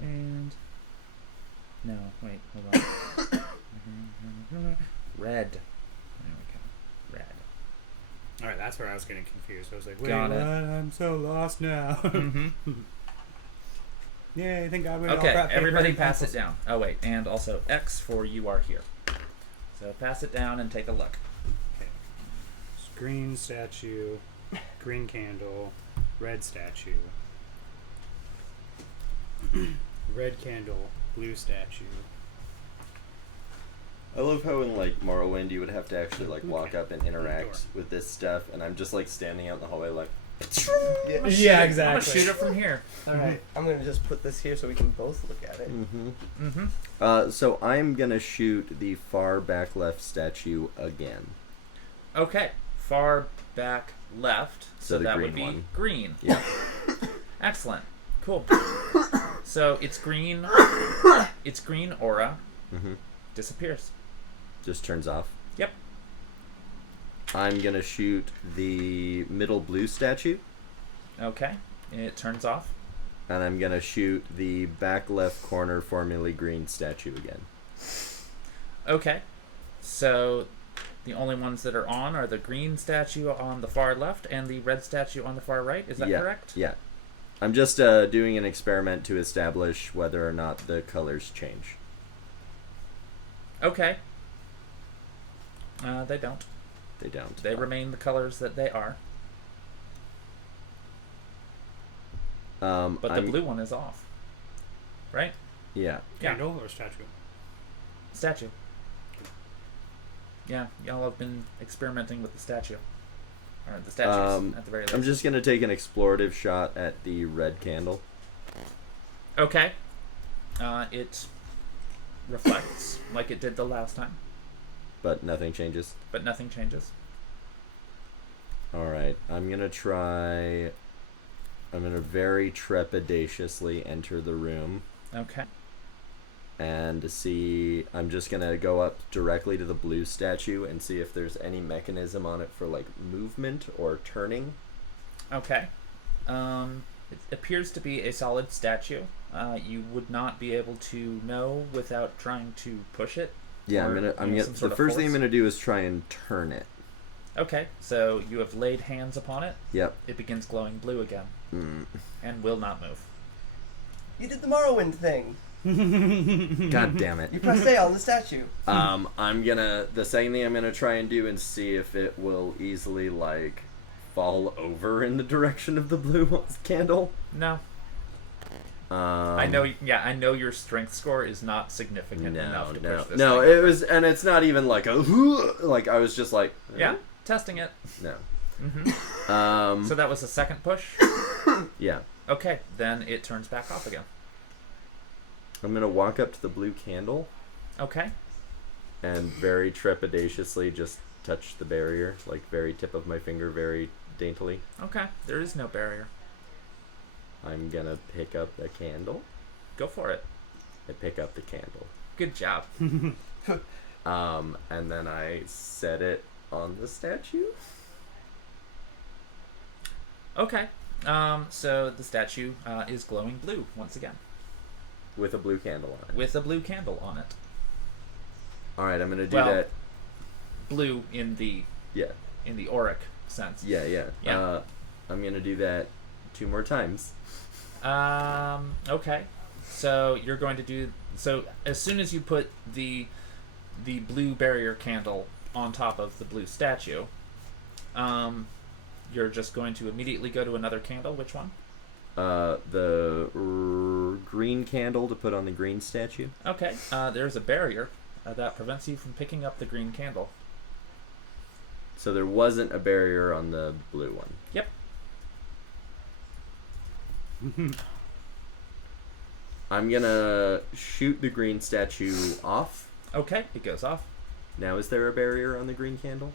And no, wait, hold on. Red. There we go. Red. All right, that's where I was getting confused. I was like, wait, Got what? it. I'm so lost now. Mm-hmm. Yay, I think I would all Okay, got paper everybody and pass it pencils. down. Oh wait, and also X for you are here. So pass it down and take a look. Green statue, green candle, red statue, red candle, blue statue. I love how in like Morrowind you would have to actually like walk Okay. up and interact with this stuff, and I'm just like standing out in the hallway like, Yeah. I'm gonna Yeah, shoot it- I'm gonna exactly. shoot it from here. All right. I'm gonna just put this here so we can both look at it. Mm-hmm. So I'm gonna shoot the far back left statue again. Okay. Far back left. So the that green would be one. green. Yeah. Excellent. Cool. So it's green. Its green aura Mm-hmm. disappears. Just turns off. Yep. I'm gonna shoot the middle blue statue, Okay. It turns off. and I'm gonna shoot the back left corner formerly green statue again. Okay. So the only ones that are on are the green statue on the far left and the red statue on the far right. Is that Yeah. correct? Yeah. I'm just doing an experiment to establish whether or not the colors change. Okay. They don't. They don't. They remain the colors that they are. But the I'm- blue one is off. Right? Yeah. Yeah. Candle or statue? Statue. Yeah, y'all have been experimenting with the statue. Or the statues, at the very least. I'm just gonna take an explorative shot at the red candle. Okay. It reflects like it did the last time, But nothing changes. but nothing changes. Alright, I'm gonna very trepidatiously enter the room Okay. and see. I'm just gonna go up directly to the blue statue and see if there's any mechanism on it for like movement or turning. Okay. It appears to be a solid statue. You would not be able to know without trying to push it. Yeah, Or, I'm you know, some the sort of first thing I'm force? gonna do is try and turn it. Okay, so you have laid hands upon it. Yep. It begins glowing blue again Mm. and will not move. You did the Morrowind thing. God damn it. You pressed A on the statue. The second thing I'm gonna try and do and see if it will easily like fall over in the direction of the blue candle. No. I know. Yeah, I know your strength score is not significant enough to push this. No. thing It over. was, and it's not even like a like I was just like Yeah, testing it. no. Hmm. So that was the second push. Yeah, Okay, then it turns back off again. I'm gonna walk up to the blue candle Okay. and very trepidatiously just touch the barrier, like very tip of my finger, very daintily. Okay. There is no barrier. I'm gonna pick up the candle. Go for it. I pick up the candle. Good job. And then I set it on the statue. Okay. So the statue is glowing blue once again With a blue candle on it. with a blue candle on it. Alright, I'm gonna do Well, that. Blue in the Yeah. auric sense. Yeah. Yeah. I'm gonna do that 2 more times. Okay. So you're going to do so as soon as you put the blue barrier candle on top of the blue statue, you're just going to immediately go to another candle. Which one? The green candle to put on the green statue. Okay. There's a barrier that prevents you from picking up the green candle. So there wasn't a barrier on the blue one. Yep. I'm gonna shoot the green statue off. Okay. It goes off. Now, is there a barrier on the green candle?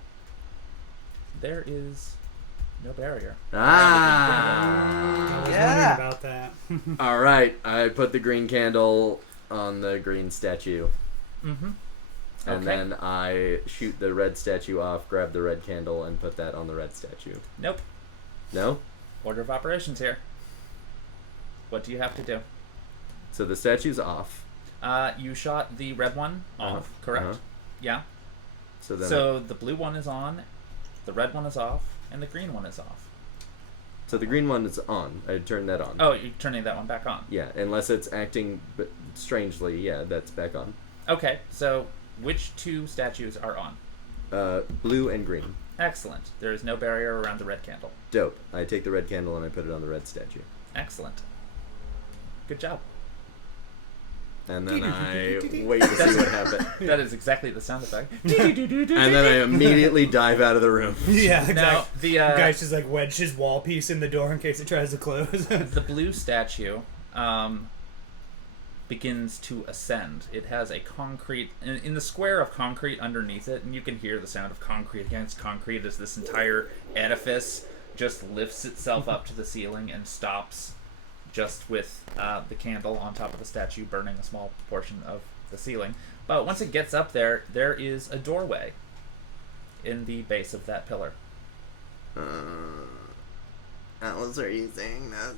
There is no barrier. I Ah! was Yeah. wondering about that. All right, I put the green candle on the green statue, Mm-hmm. and Okay. then I shoot the red statue off, grab the red candle, and put that on the red statue. Nope. No? Order of operations here. What do you have to do? So the statue's off. You shot the red one off, Uh-huh. correct? Uh-huh. Yeah. So then, So the blue one is on, the red one is off, and the green one is off. so the green one is on. I turned that on. Oh, you're turning that one back on. Yeah, unless it's acting strangely, yeah, that's back on. Okay, so which 2 statues are on? Blue and green. Excellent. There is no barrier around the red candle. Dope. I take the red candle and I put it on the red statue. Excellent. Good job. and then I wait to see what happens. That is exactly the sound effect. And then I immediately dive out of the room. Yeah, exactly. Now, the Guy's just like wedged his wall piece in the door in case it tries to close. the blue statue begins to ascend. It has a concrete in the square of concrete underneath it, and you can hear the sound of concrete against concrete as this entire edifice just lifts itself up to the ceiling and stops just with the candle on top of the statue burning a small portion of the ceiling. But once it gets up there, there is a doorway in the base of that pillar. Alice, are you saying that?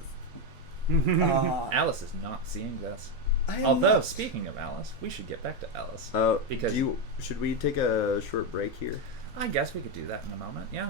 Alice is not seeing this. I am Although, not. speaking of Alice, we should get back to Alice. Because should we take a short break here? I guess we could do that in a moment, yeah.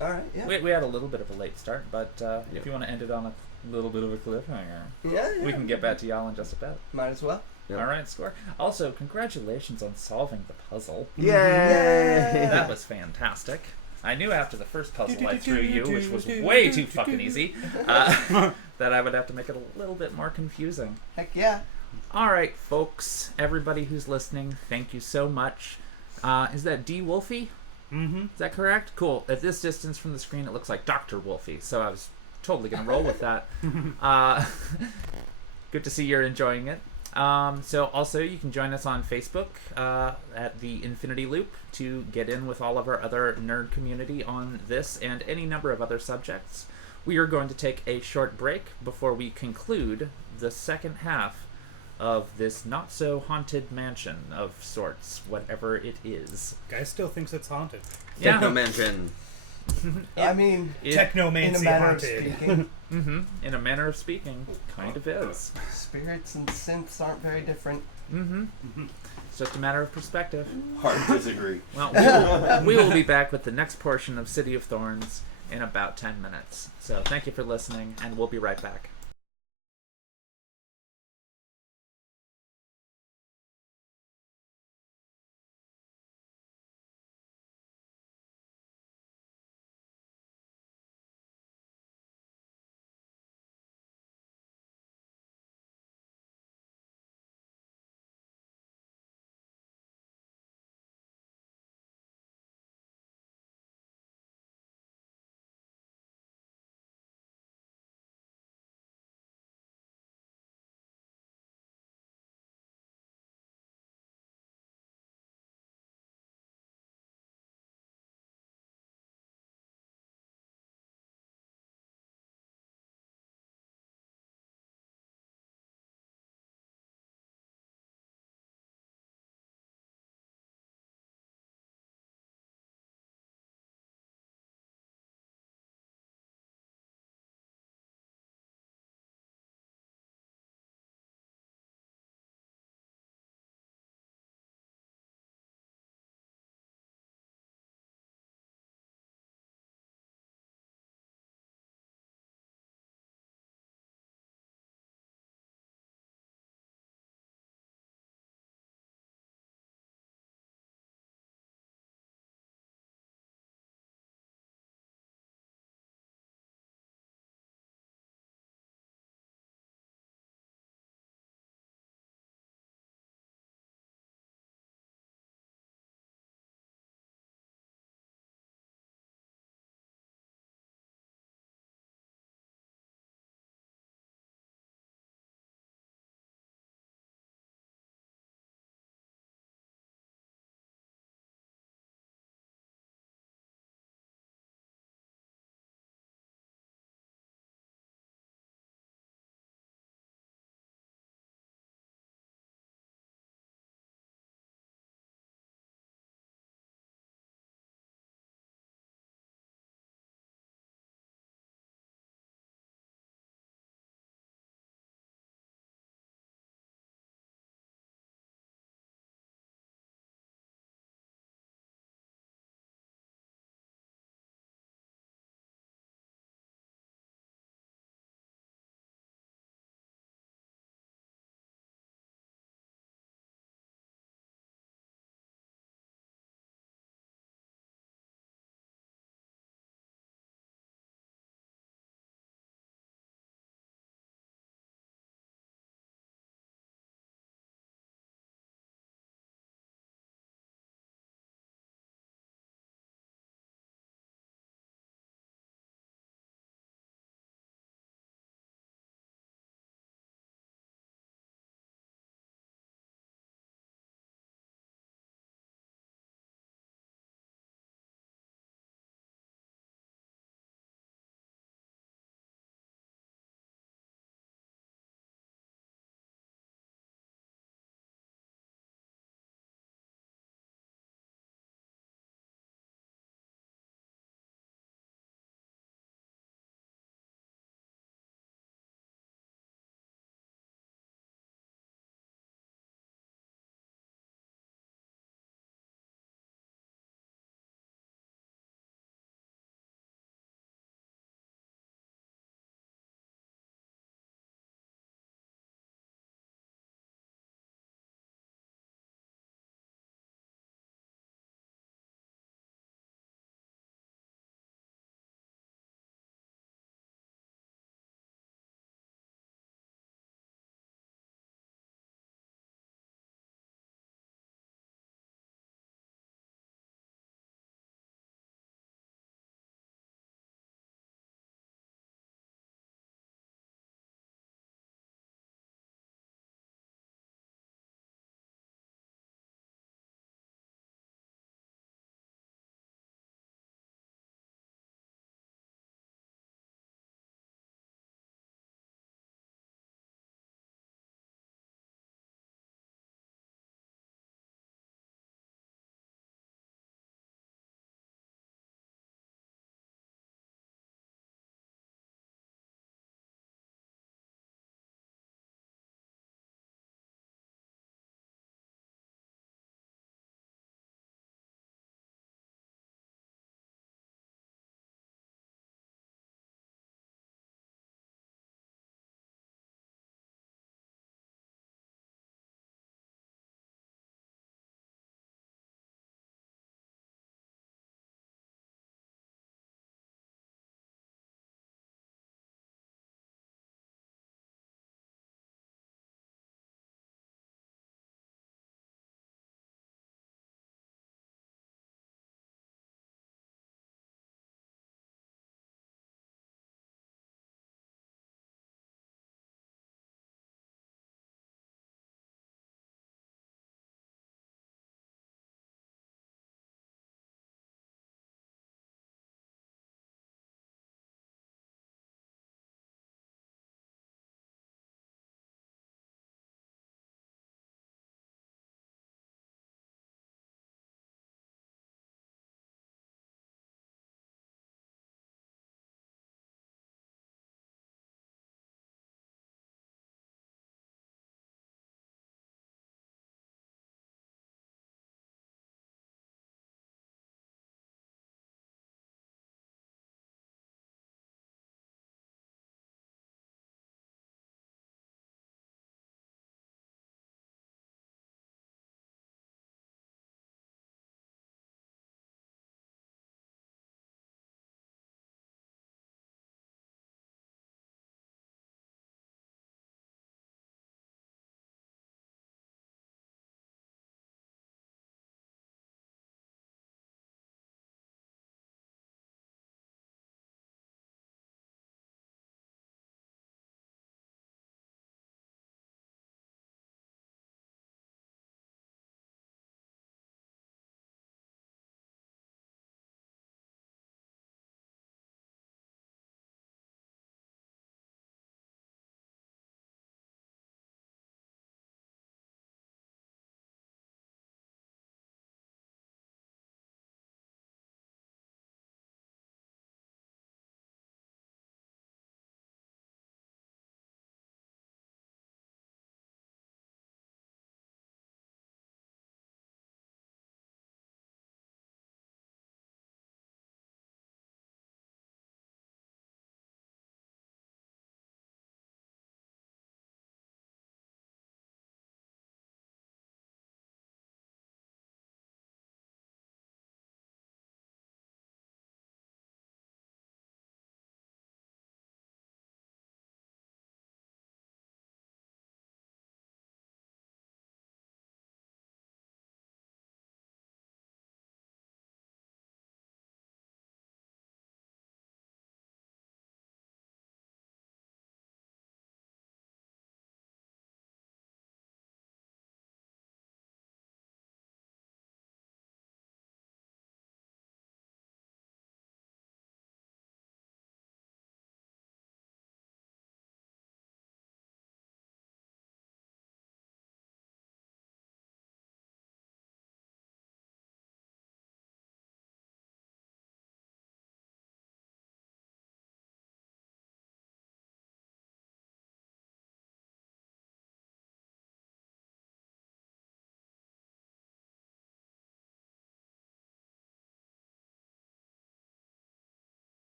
All right, yeah. We had a little bit of a late start, but if you want to end it on a little bit of a cliffhanger, Yeah. we can get back to y'all in just a bit. Might as well. Yep. All right, score. Also, congratulations on solving the puzzle. Yay! That was fantastic. I knew after the first puzzle I threw you, which was way too fucking easy, that I would have to make it a little bit more confusing. Heck yeah. All right, folks, everybody who's listening, thank you so much. Is that D. Wolfie? Mm-hmm. Is that correct? Cool. At this distance from the screen, it looks like Dr. Wolfie, so I was totally going to roll with that. Good to see you're enjoying it. So also, you can join us on Facebook at the Infinity Loop to get in with all of our other nerd community on this and any number of other subjects. We are going to take a short break before we conclude the second half of this not-so-haunted mansion of sorts, whatever it is. Guy still thinks it's haunted. Yeah. Techno Mansion. I mean, It- in a Technomancy manner haunted. of speaking, in a manner of speaking, kind of is. spirits and synths aren't very different. It's just a matter of perspective. Hard to disagree. Well, we will be back with the next portion of City of Thorns in about 10 minutes. So thank you for listening, and we'll be right back.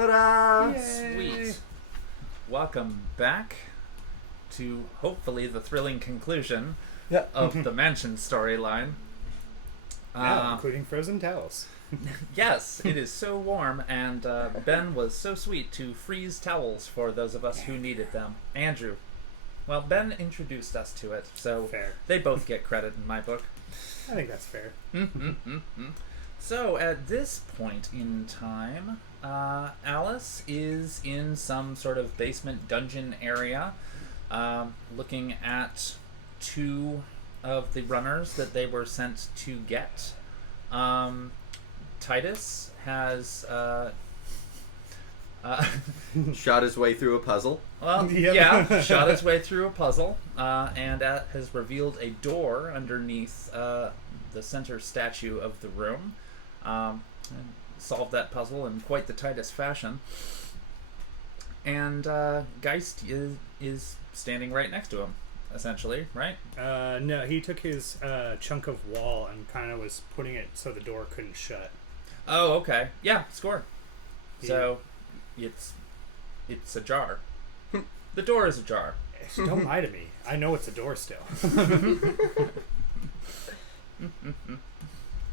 Ta-da! Sweet. Welcome back to hopefully the thrilling conclusion Yeah. of the mansion storyline. Yeah, including frozen towels. Yes, it is so warm, and Ben was so sweet to freeze towels for those of us who needed them. Andrew. Well, Ben introduced us to it, so Fair. they both get credit in my book. I think that's fair. So, at this point in time, Alice is in some sort of basement dungeon area, looking at two of the runners that they were sent to get. Titus has Shot his way through a puzzle. well, Yep. yeah, shot his way through a puzzle, and has revealed a door underneath the center statue of the room. And solved that puzzle in quite the Titus fashion. And Geist is standing right next to him, essentially, right? No, he took his chunk of wall and kind of was putting it so the door couldn't shut. Oh, okay. Yeah, score. Yeah. So, it's ajar. The door is ajar. Don't lie to me. I know it's a door still.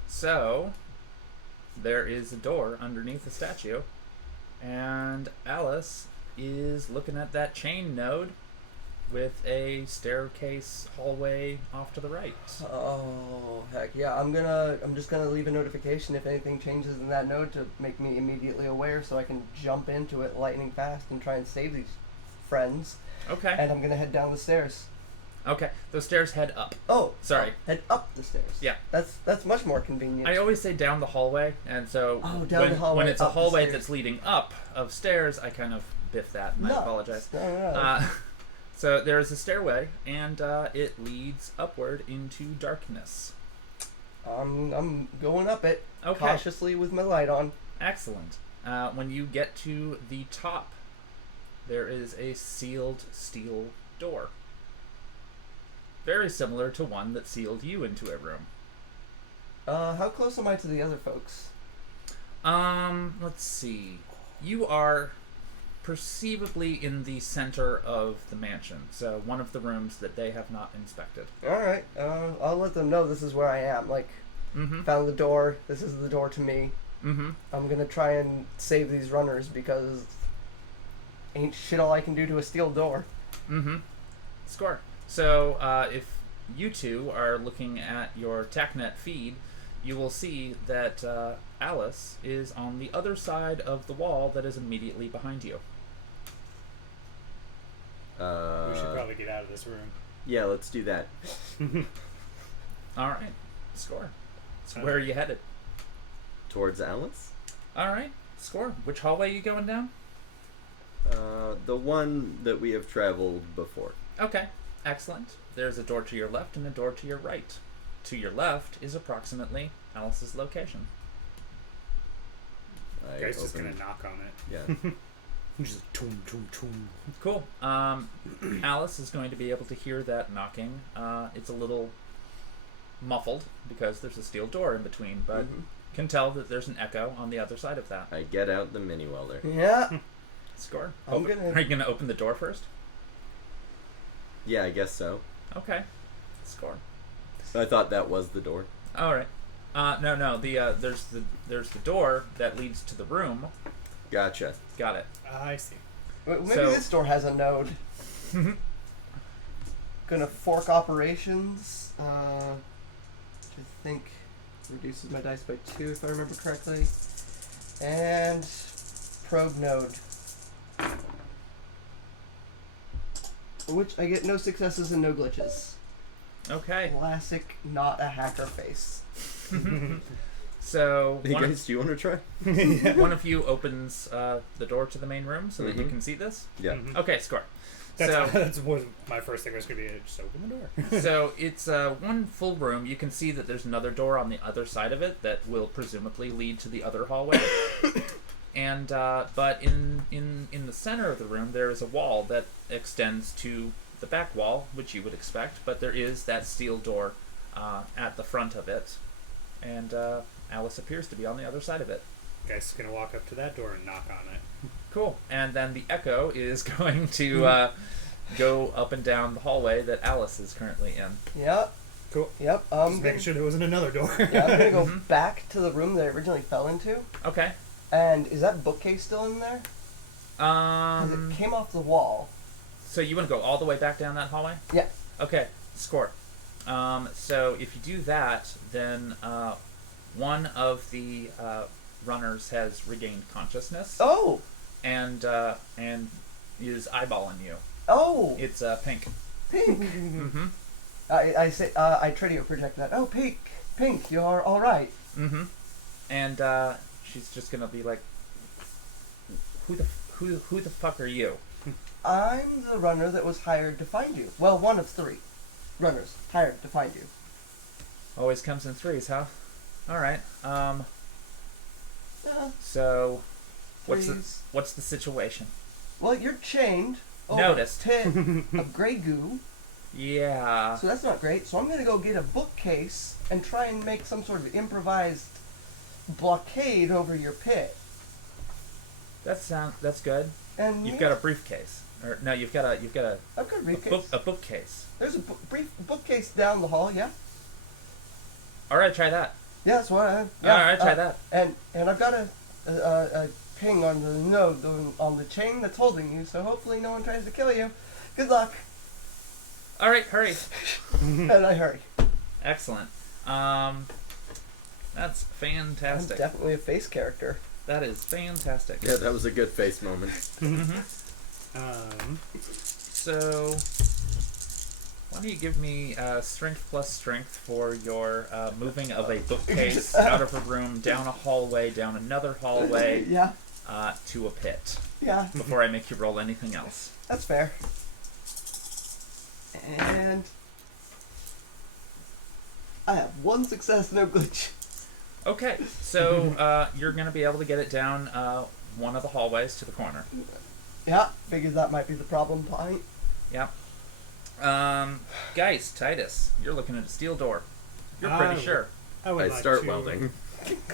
So, there is a door underneath the statue, and Alice is looking at that chain node with a staircase hallway off to the right. Oh heck yeah! I'm just gonna leave a notification if anything changes in that node to make me immediately aware, so I can jump into it lightning fast and try and save these friends. Okay. And I'm gonna head down the stairs. Okay. Those stairs head up. Oh, Sorry. head up the stairs. Yeah. That's much more convenient. I always say down the hallway, and so Oh, down when, the hallway, when it's a up the hallway stairs. that's leading up of stairs, I kind of biff that, and I No. apologize. No. So there is a stairway, and it leads upward into darkness. I'm going up it Okay. cautiously with my light on. Excellent. When you get to the top, there is a sealed steel door. Very similar to one that sealed you into a room. How close am I to the other folks? Let's see. You are perceivably in the center of the mansion, so one of the rooms that they have not inspected. All right. I'll let them know this is where I am. Like, Mm-hmm. found the door. This is the door to me. Mm-hmm. I'm gonna try and save these runners because ain't shit all I can do to a steel door. Mm-hmm. Score. So, if you two are looking at your TechNet feed, you will see that Alice is on the other side of the wall that is immediately behind you. We should probably get out of this room. Yeah, let's do that. All right. Score. So where are you headed? Towards Alice? All right. Score. Which hallway are you going down? The one that we have traveled before. Okay. Excellent. There's a door to your left and a door to your right. To your left is approximately Alice's location. I Guy's just open- gonna knock on it. Yeah. Just toom, toom, toom. Cool. Alice is going to be able to hear that knocking. It's a little muffled because there's a steel door in between, but can tell that there's an echo on the other side of that. I get out the mini welder. Yeah. Score. I'm Are gonna. you going to open the door first? Yeah, I guess so. Okay. Score. I thought that was the door. All right. No. There's the door that leads to the room. Gotcha. Got it. I see. Maybe So- this door has a node. Gonna fork operations. Which I think reduces my dice by 2 if I remember correctly. And probe node. Which I get no successes and no glitches. Okay. Classic, not a hacker face. So Hey one, guys, do you want to try? one of you opens the door to the main room so that you Mhm. can see this. Yeah. Mhm. Okay, score. That's, So that's what my first thing was gonna be. Just open the door. so it's one full room. You can see that there's another door on the other side of it that will presumably lead to the other hallway. And but in the center of the room there is a wall that extends to the back wall, which you would expect. But there is that steel door at the front of it, and Alice appears to be on the other side of it. Guy's gonna walk up to that door and knock on it. Cool. And then the echo is going to go up and down the hallway that Alice is currently in. Yep. Cool. Yep. Just making sure there wasn't another door. Yeah, I'm gonna go Mhm. back to the room that I originally fell into. Okay. And is that bookcase still in there? 'Cause it came off the wall. So you want to go all the way back down that hallway? Yeah. Okay. Score. So if you do that, then one of the runners has regained consciousness Oh. and is eyeballing you. Oh. It's pink. Pink. Mm-hmm. I say I Tradio project that. Oh, Pink, you're all right. Mm-hmm. And she's just gonna be like, who the fuck are you? I'm the runner that was hired to find you. Well, one of 3 runners hired to find you. Always comes in threes, huh? All right. Yeah. So, what's Threes. the situation? Well, you're chained. Over Noticed. a pit of gray goo. Yeah. So that's not great. So I'm gonna go get a bookcase and try and make some sort of improvised blockade over your pit. That's good. And You've got a briefcase, or no? You've got a I've got a briefcase. a bookcase. There's a bookcase down the hall. Yeah. All right, try that. Yeah, that's what I. Yeah, All right, try that. And I've got a ping on the node on the chain that's holding you. So hopefully no one tries to kill you. Good luck. All right, hurry. And I hurry. Excellent. That's I'm fantastic. definitely a face character. That is fantastic. Yeah, that was a good face moment. Mm-hmm. So, why don't you give me strength plus strength for your moving of a bookcase out of a room, down a hallway, down another hallway, Yeah. to a pit, Yeah. before I make you roll anything else. That's fair. And I have 1 success, no glitch. Okay, so you're going to be able to get it down one of the hallways to the corner. Yeah, figured that might be the problem point. Yep. Guys, Titus, you're looking at a steel door. You're pretty sure. I would I like start to, welding.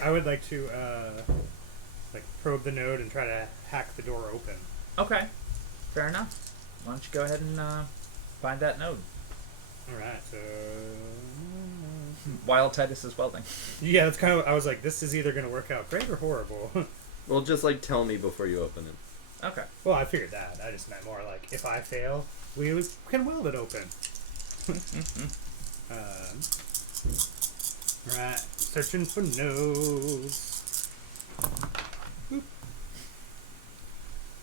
I would like to probe the node and try to hack the door open. Okay, fair enough. Why don't you go ahead and find that node All right. So while Titus is welding. yeah, that's kind of. I was like, this is either going to work out great or horrible. Well, just tell me before you open it. Okay. Well, I figured that. I just meant more like if I fail, we can weld it open. Right, searching for nodes. Boop.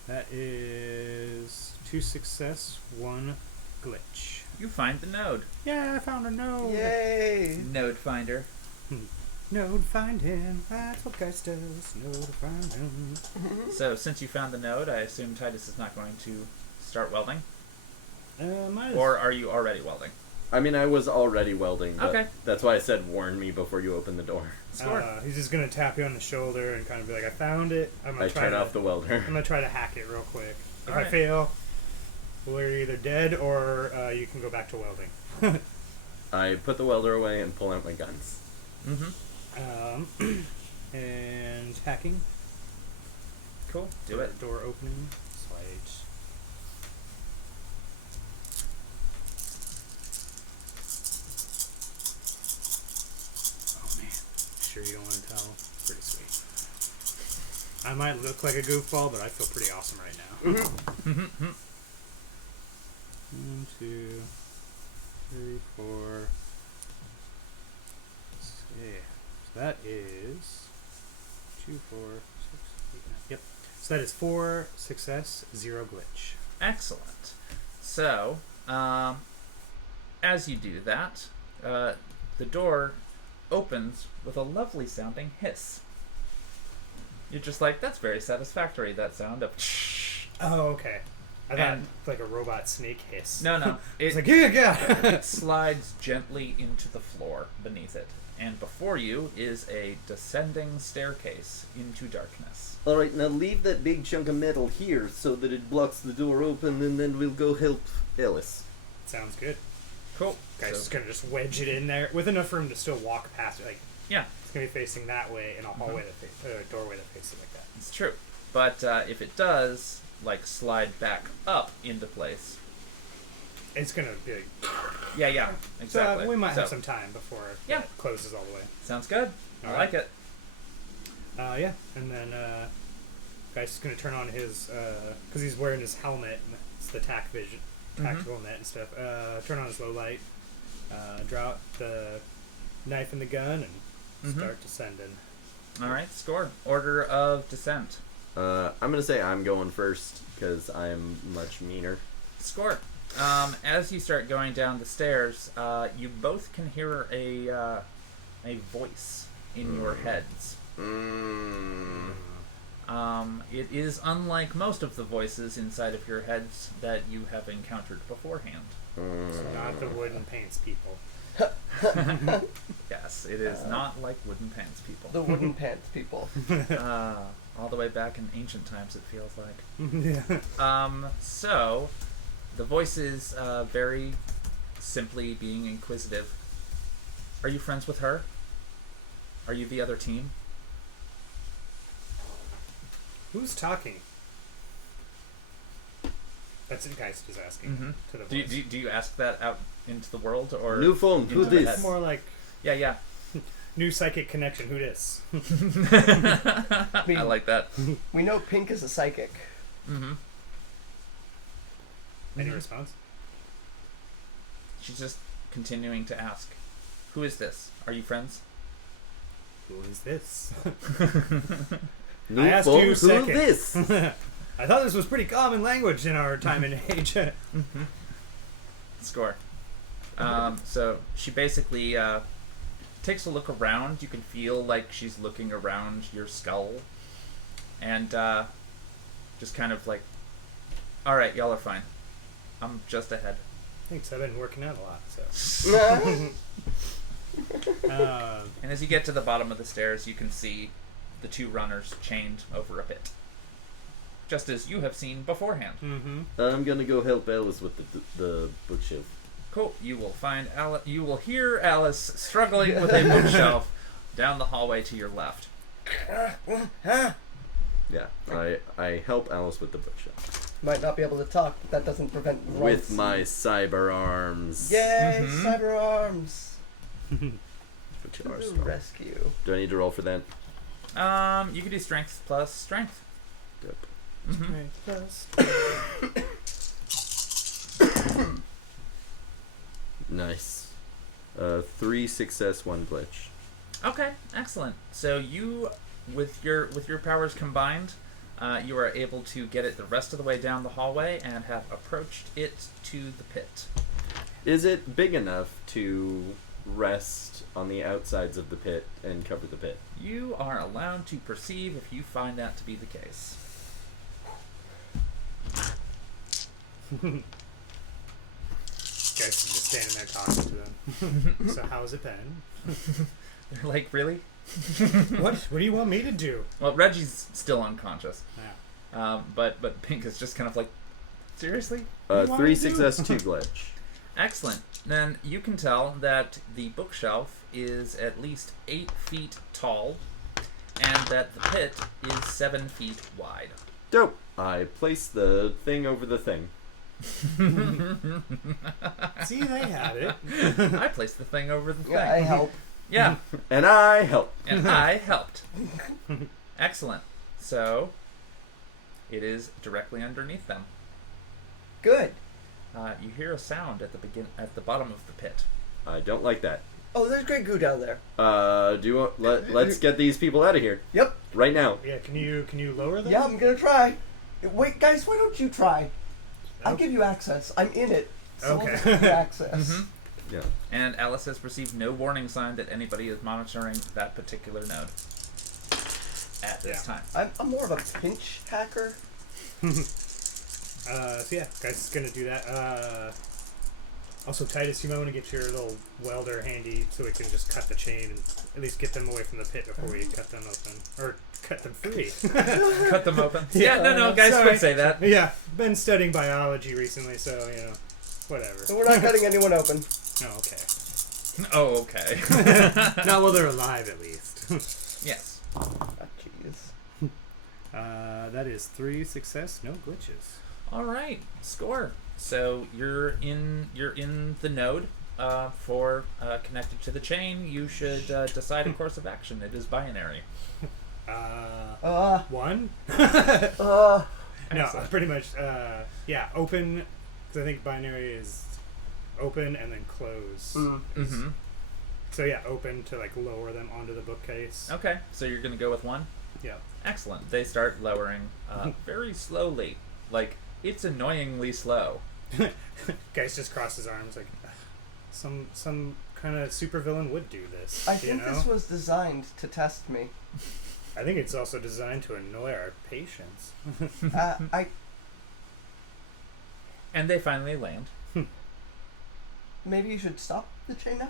That is 2 success, 1 glitch. You find the node. Yeah, I found a node. Yay! Node finder. Node find him. That's what Geist does. Node find him. So since you found the node, I assume Titus is not going to start welding? Might as- Or are you already welding? I mean, I was already welding, but Okay. that's why I said warn me before you open the door. Score. He's just gonna tap you on the shoulder and kind of be like, "I found it. I'm gonna I try turn to. off the welder. I'm gonna try to hack it real quick. If I Alright. fail, we're either dead or you can go back to welding." I put the welder away and pull out my guns. Mm-hmm. And hacking. Cool. Do it. Door opening. Slight. Oh man. Sure you don't want to tell? Pretty sweet. I might look like a goofball, but I feel pretty awesome right now. Mm-hmm. 1, 2, 3, 4. Let's see. So that is 2, 4, 6, 8, 9. Yep. So that is 4 success, 0 glitch. Excellent. So, as you do that, the door opens with a lovely sounding hiss. You're just like, that's very satisfactory, that sound of Oh, okay. I thought And- like a robot snake hiss. No. It's It like, yeah. it slides gently into the floor beneath it. And before you is a descending staircase into darkness. Alright, now leave that big chunk of metal here so that it blocks the door open, and then we'll go help Ellis. Sounds good. Cool. Guy's So- just gonna just wedge it in there with enough room to still walk past it. Like yeah. it's gonna be facing that way in a hallway that doorway that faces like that. It's true. But if it does, like, slide back up into place. It's gonna be like, Yeah, exactly. so we might have some time before Yeah. it closes all the way. Sounds good. I All like it. Yeah, and then guy's just gonna turn on his because he's wearing his helmet. And it's the tactical net and stuff. Turn on his low light. Draw out the knife and the gun and start descending. All right, score. Order of descent. I'm gonna say I'm going first because I'm much meaner. Score. As you start going down the stairs, you both can hear a voice in your heads. It is unlike most of the voices inside of your heads that you have encountered beforehand. It's not the wooden pants people. Yes, it is not like wooden pants people. The wooden pants people. All the way back in ancient times, it feels like. Yeah. So, the voice is very simply being inquisitive. Are you friends with her? Are you the other team? Who's talking? That's what Geist is asking to the voice. Do you ask that out into the world or New phone. into Who the this? head? More like Yeah. new psychic connection. Who this? I like that. We know Pink is a psychic. Any response? She's just continuing to ask, "Who is this? Are you friends?" Who is this? New I asked phone. you Who second. this? I thought this was pretty common language in our time and age. Score. So she basically takes a look around. You can feel like she's looking around your skull, and just kind of like, "All right, y'all are fine. I'm just ahead." Thanks, I've been working out a lot, so. And as you get to the bottom of the stairs, you can see the two runners chained over a pit, just as you have seen beforehand. I'm gonna go help Alice with the bookshelf. Cool. You will find You will hear Alice struggling with a bookshelf down the hallway to your left. Yeah, I help Alice with the bookshelf. Might not be able to talk, but that doesn't prevent With grunts. my cyber arms. Yay, cyber arms! Which are The strong. rescue. Do I need to roll for that? You can do strength plus strength. Yep. Nice. 3 success, 1 glitch. Okay, excellent. So you, with your powers combined, you are able to get it the rest of the way down the hallway and have approached it to the pit. Is it big enough to rest on the outsides of the pit and cover the pit? You are allowed to perceive if you find that to be the case. Geist is just standing there talking to them. So how's it been? They're like, really? What do you want me to do? Well, Reggie's still unconscious. Yeah. But Pink is just kind of like, seriously? 3 success, 2 glitch. Excellent. Then you can tell that the bookshelf is at least 8 feet tall, and that the pit is 7 feet wide. Dope. I place the thing over the thing. See, they had it. I placed the thing over the thing. Yeah, I help. Yeah, And I help. and I helped. Excellent. So, it is directly underneath them. Good. You hear a sound at the bottom of the pit. I don't like that. Oh, there's great goo down there. Do you want, let's get these people out of here Yep. right now. Yeah, can you lower them? Yeah, I'm gonna try. Wait, guys, why don't you try? I'll Okay. give you access. I'm in it. So I'll Okay. just give you access. Mhm. Yeah. And Alice has received no warning sign that anybody is monitoring that particular node at this time. I'm more of a pinch hacker. So yeah, guys is gonna do that. Also, Titus, you might want to get your little welder handy so we can just cut the chain and at least get them away from the pit before we cut them open. Or cut them free. Cut them open. Yeah, no, guys Sorry. would say that. Yeah, been studying biology recently, so, whatever. So we're not cutting anyone open. Oh, okay. Oh, okay. Not while they're alive, at least. Yes. Ah, jeez. That is 3 success, no glitches. All right. Score. So you're in the node for connected to the chain. You should decide a course of action. It is binary. 1? Uh, No, Excellent. pretty much. Yeah, open. Because I think binary is open and then close. Mm-hmm. So yeah, open to like lower them onto the bookcase. Okay. So you're gonna go with 1. Yeah. Excellent. They start lowering very slowly. Like it's annoyingly slow. Geist just crossed his arms like some kind of supervillain would do this. I you think know? this was designed to test me. I think it's also designed to annoy our patients. I And they finally land. maybe you should stop the chain now.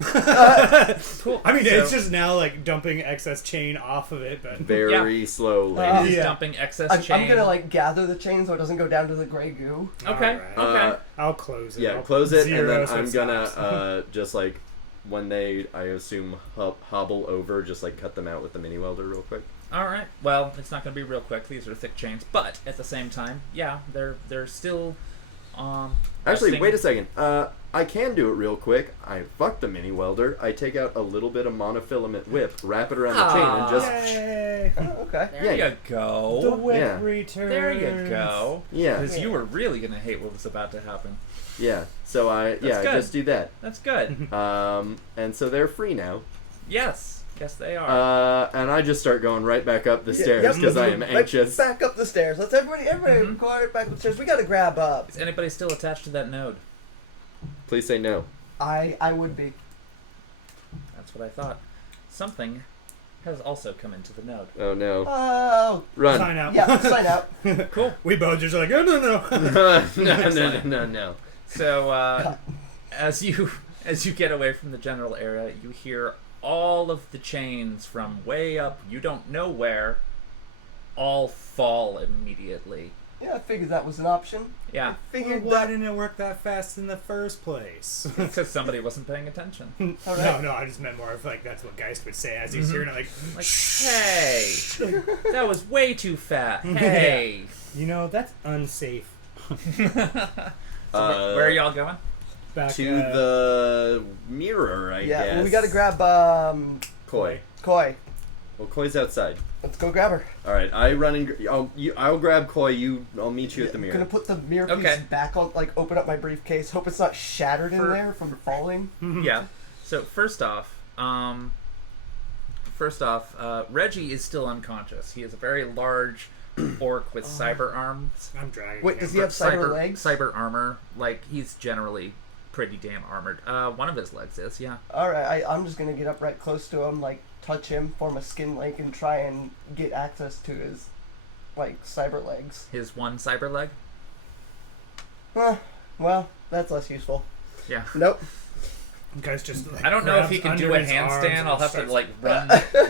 Cool. I mean, So- it's just now like dumping excess chain off of it, but Very slowly. He's Yeah. dumping excess I'm chain. gonna like gather the chain so it doesn't go down to the gray goo. Okay. Alright. Okay. I'll close it. Yeah, I'll close it, and zero then so it I'm gonna stops. just like when they, I assume, hobble over, just like cut them out with the mini welder real quick. All right. Well, it's not going to be real quick. These are thick chains, but at the same time, yeah, they're still. Actually, resting. wait a second. I can do it real quick. I fuck the mini welder. I take out a little bit of monofilament whip, wrap it around the chain, and just Yay! Oh, okay. There Yeah. you go. The whip Yeah. returns. There you go. yeah, Because you were really going to hate what was about to happen. yeah. So I That's good. just do that. That's good. And so they're free now. Yes. Yes, they are. And I just start going right back up the Yeah, stairs yep, because I let's am go anxious. Back up the stairs. Let's everybody Mhm. go right back up the stairs. We gotta grab up. Is anybody still attached to that node? Please say no. I would be. That's what I thought. Something has also come into the node. Oh no. Oh, Run. Sign out. yeah. Sign out. Cool. We both just like, oh no. no. So as you get away from the general area, you hear all of the chains from way up, you don't know where, all fall immediately. Yeah, I figured that was an option. Yeah, I figured Why that. didn't it work that fast in the first place? because somebody wasn't paying attention. All right. No, I just meant more of like that's what Geist would say as he's hearing it, like, Like, hey, that was way too fast. Hey. you know, that's unsafe. So where are y'all going? Back To the mirror, I Yeah, guess. well, we gotta grab Koi. Koi. Well, Koi's outside. Let's go grab her. All right, I run and I'll grab Koi. I'll meet you at the I'm mirror. gonna put the mirror piece Okay. back on, like open up my briefcase. Hope it's not shattered in For- there from falling. Yeah. So first off, Reggie is still unconscious. He is a very large orc with cyber arms. I'm dragging Wait, him. does he have cyber legs? Cyber armor. Like he's generally pretty damn armored. One of his legs is, yeah. All right, I'm just gonna get up right close to him, like touch him, form a skin link, and try and get access to his, like, cyber legs. His one cyber leg. Well, that's less useful. Yeah. Nope. Guy's just like, I don't know if grabs he can under do a his arms handstand. and I'll have to starts- like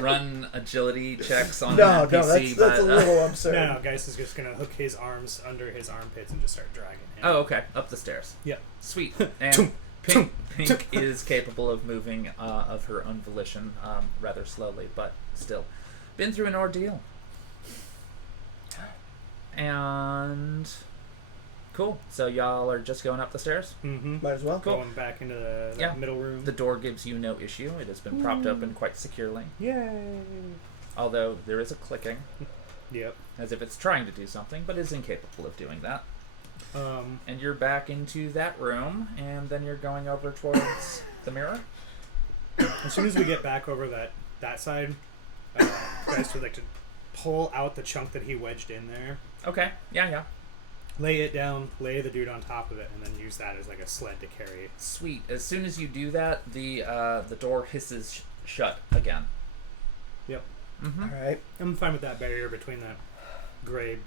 run agility checks on No, an NPC. that's a but, little absurd. No, Geist is just gonna hook his arms under his armpits and just start dragging him. Oh, okay. Up the stairs. Yep. Sweet. And Pink is capable of moving of her own volition, rather slowly, but still. Been through an ordeal. And cool. So y'all are just going up the stairs. Mm-hmm. Might as well. Cool. Going back into the Yeah. middle room. The door gives you no issue. It has been propped open quite securely, Yay! although there is a clicking, Yep. as if it's trying to do something, but is incapable of doing that. Um, And you're back into that room, and then you're going over towards the mirror. as soon as we get back over that side, Geist would like to pull out the chunk that he wedged in there, Okay. Yeah. lay it down, lay the dude on top of it, and then use that as like a sled to carry. Sweet. As soon as you do that, the door hisses shut again. Yep. Mm-hmm. All right. I'm fine with that barrier between that gray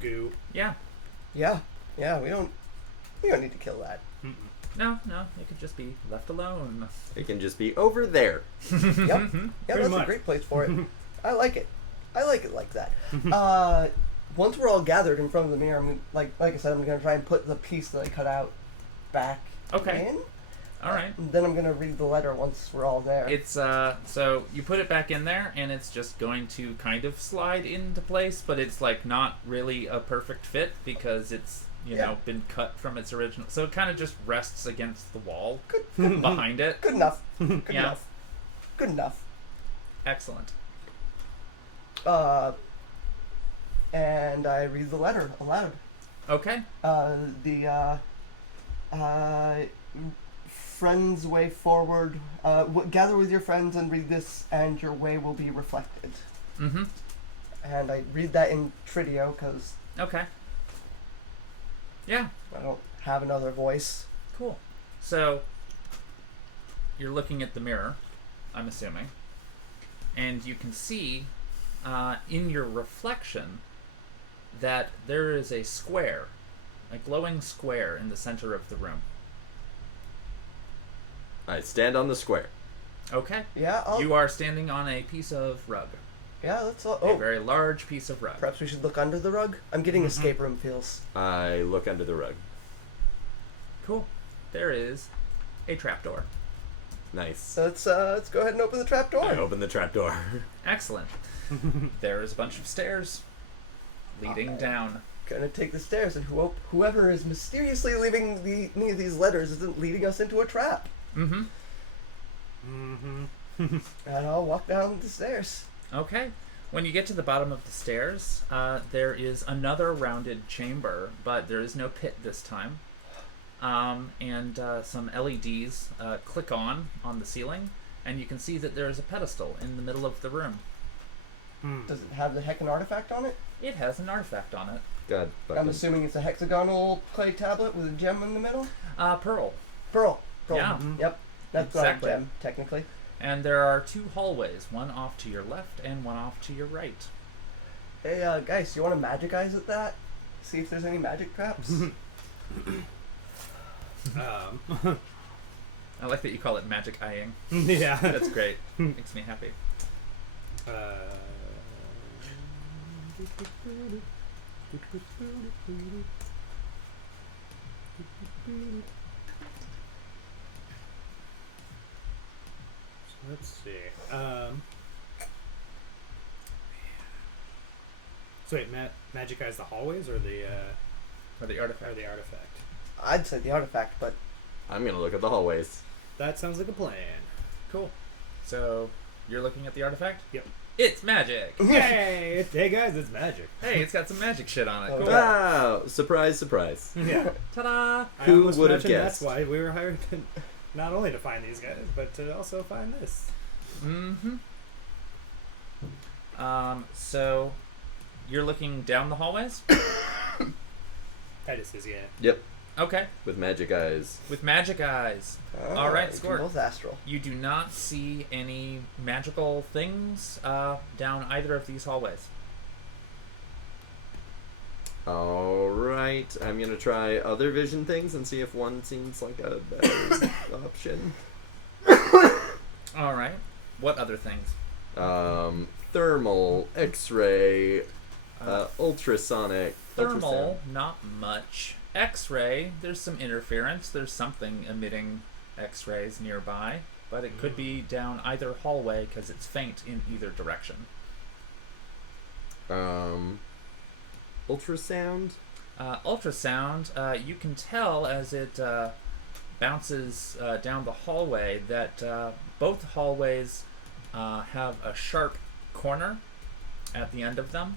goo. Yeah. Yeah. Yeah. We don't need to kill that. Mm-mm. No, it could just be left alone. It can just be over there. Yep. Yeah, that's much. a great place for it. I like it. I like it like that. Once we're all gathered in front of the mirror, I'm like I said, I'm gonna try and put the piece that I cut out back Okay. in. All right. Then I'm gonna read the letter once we're all there. It's so you put it back in there, and it's just going to kind of slide into place, but it's like not really a perfect fit because it's been cut from its original. So it kind of just rests against the wall behind it. Good enough. Good Yeah. enough. Good enough. Excellent. And I read the letter aloud. Okay. Friends way forward. Gather with your friends and read this, and your way will be reflected. Mm-hmm. And I read that in Tridio because Okay. Yeah. I don't have another voice. Cool. So you're looking at the mirror, I'm assuming, and you can see in your reflection that there is a square, a glowing square in the center of the room. I stand on the square. Okay. Yeah, You are standing on a piece of rug. yeah. Let's all. A Oh, very large piece of rug. perhaps we should look under the rug. I'm getting Mhm. escape room feels. I look under the rug. Cool. There is a trapdoor. Nice. So let's go ahead and open the trap door. I open the trapdoor. Excellent. There is a bunch of stairs leading down. Gonna take the stairs, and whoever is mysteriously leaving any of these letters isn't leading us into a trap. Mm-hmm. Mm-hmm. And I'll walk down the stairs. Okay. When you get to the bottom of the stairs, there is another rounded chamber, but there is no pit this time. And some LEDs click on the ceiling, and you can see that there is a pedestal in the middle of the room. Does it have the heckin' artifact on it? It has an artifact on it. God. I'm fucking- assuming it's a hexagonal clay tablet with a gem in the middle. Pearl. Pearl. Yeah. Yep. That's Exactly. not a gem, technically. And there are two hallways, one off to your left and one off to your right. Hey, guys, you want to magic eyes at that? See if there's any magic traps. I like that you call it magic eyeing. Yeah. That's great. Makes me happy. So let's see. So wait, magic eyes the hallways or the Or the artifact. or the artifact? I'd say the artifact, but I'm gonna look at the hallways. That sounds like a plan. Cool. So, you're looking at the artifact? Yep. It's magic! Hey, hey guys, it's magic. Hey, it's got some magic shit on it. Oh, Cool. yeah. Wow! Surprise, surprise. Yeah. Ta-da! I Who almost would have mentioned guessed? That's why we were hired to, not only to find these guys, but to also find this. Mm-hmm. So, you're looking down the hallways? Titus is, yeah. Yep. Okay. With magic eyes. With magic eyes. All right, Squirt. Both astral. You do not see any magical things down either of these hallways. Alright. I'm gonna try other vision things and see if one seems like a better option. All right. What other things? Thermal, X-ray, ultrasonic. Thermal, not much. X-ray, there's some interference. There's something emitting X-rays nearby, but it could be down either hallway because it's faint in either direction. Ultrasound. Ultrasound, you can tell as it bounces down the hallway that both hallways have a sharp corner at the end of them,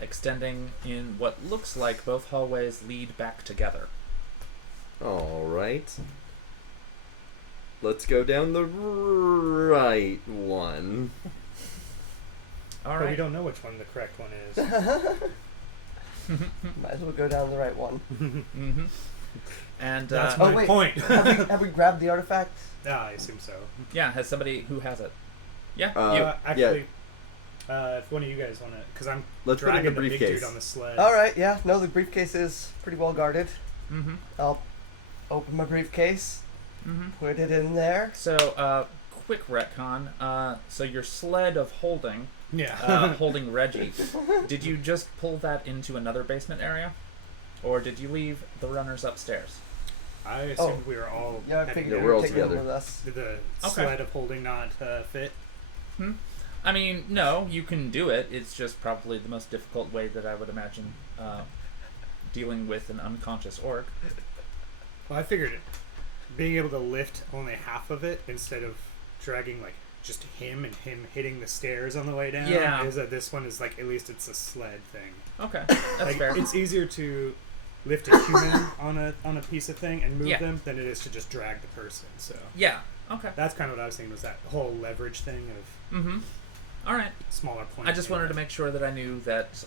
extending in what looks like both hallways lead back together. Alright. Let's go down the right one. All But we right. don't know which one the correct one is. Might as well go down the right one. Mm-hmm. And That's Oh, my wait. point. Have we grabbed the artifact? I assume so. yeah, has somebody who has it? Yeah, Actually, if one of you guys want to, because I'm Let's put it in dragging the the big briefcase. dude on the sled. All right. Yeah. No, the briefcase is pretty well guarded. you. Mm-hmm. I'll open my briefcase, Mm-hmm. put it in there. So, quick retcon. So your sled of holding, Yeah. holding Reggie, did you just pull that into another basement area, or did you leave the runners upstairs? I assumed we were all. Yeah, I heading figured Yeah, you we're were all taking them together. with us. Did the Okay. sled of holding not fit? I mean, no, you can do it. It's just probably the most difficult way that I would imagine dealing with an unconscious orc. Well, I figured being able to lift only half of it instead of dragging like just him and him hitting the stairs on the way down. Yeah. Is that this one is like at least it's a sled thing. Okay, that's Like, fair. it's easier to lift a human on a piece of thing and move Yeah. them than it is to just drag the person. So Yeah. Okay. that's kind of what I was thinking was that whole leverage thing of Mm-hmm. All right. smaller points. I just wanted to make sure that I knew that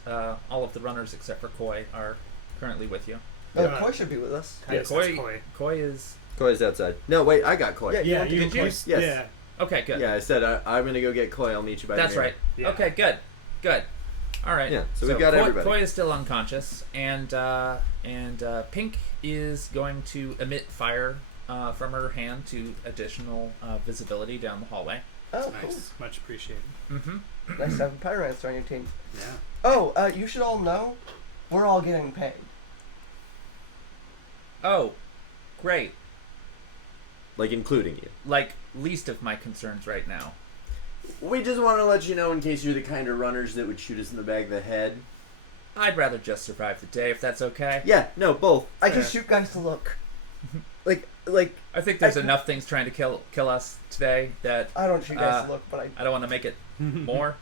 all of the runners except for Koi are currently with you. Oh, Yeah. Koi should be with us. Yes, Koi is Koi's outside. No, wait, I got Koi. Yeah, Yeah, want to you get did you? Koi? Yes. Yeah. okay. Good. Yeah, I said I'm gonna go get Koi. I'll meet you by That's the right. Yeah. Okay. Good. Good. All right. Yeah, so we've got Koi, everybody. Koi is still unconscious, and Pink is going to emit fire from her hand to additional visibility down the hallway. Oh, Nice, much appreciated. Mm-hmm. cool. Nice to have a pyromancer on your team. Yeah. Oh, you should all know, we're all getting paid. Oh, great. Like including you. Like, least of my concerns right now. We just want to let you know in case you're the kind of runners that would shoot us in the back of the head. I'd rather just survive the day if that's okay. Yeah, no, both. I just shoot guys to look. Like I think there's I- enough things trying to kill us today that I don't shoot guys to look, but I don't want to make it more.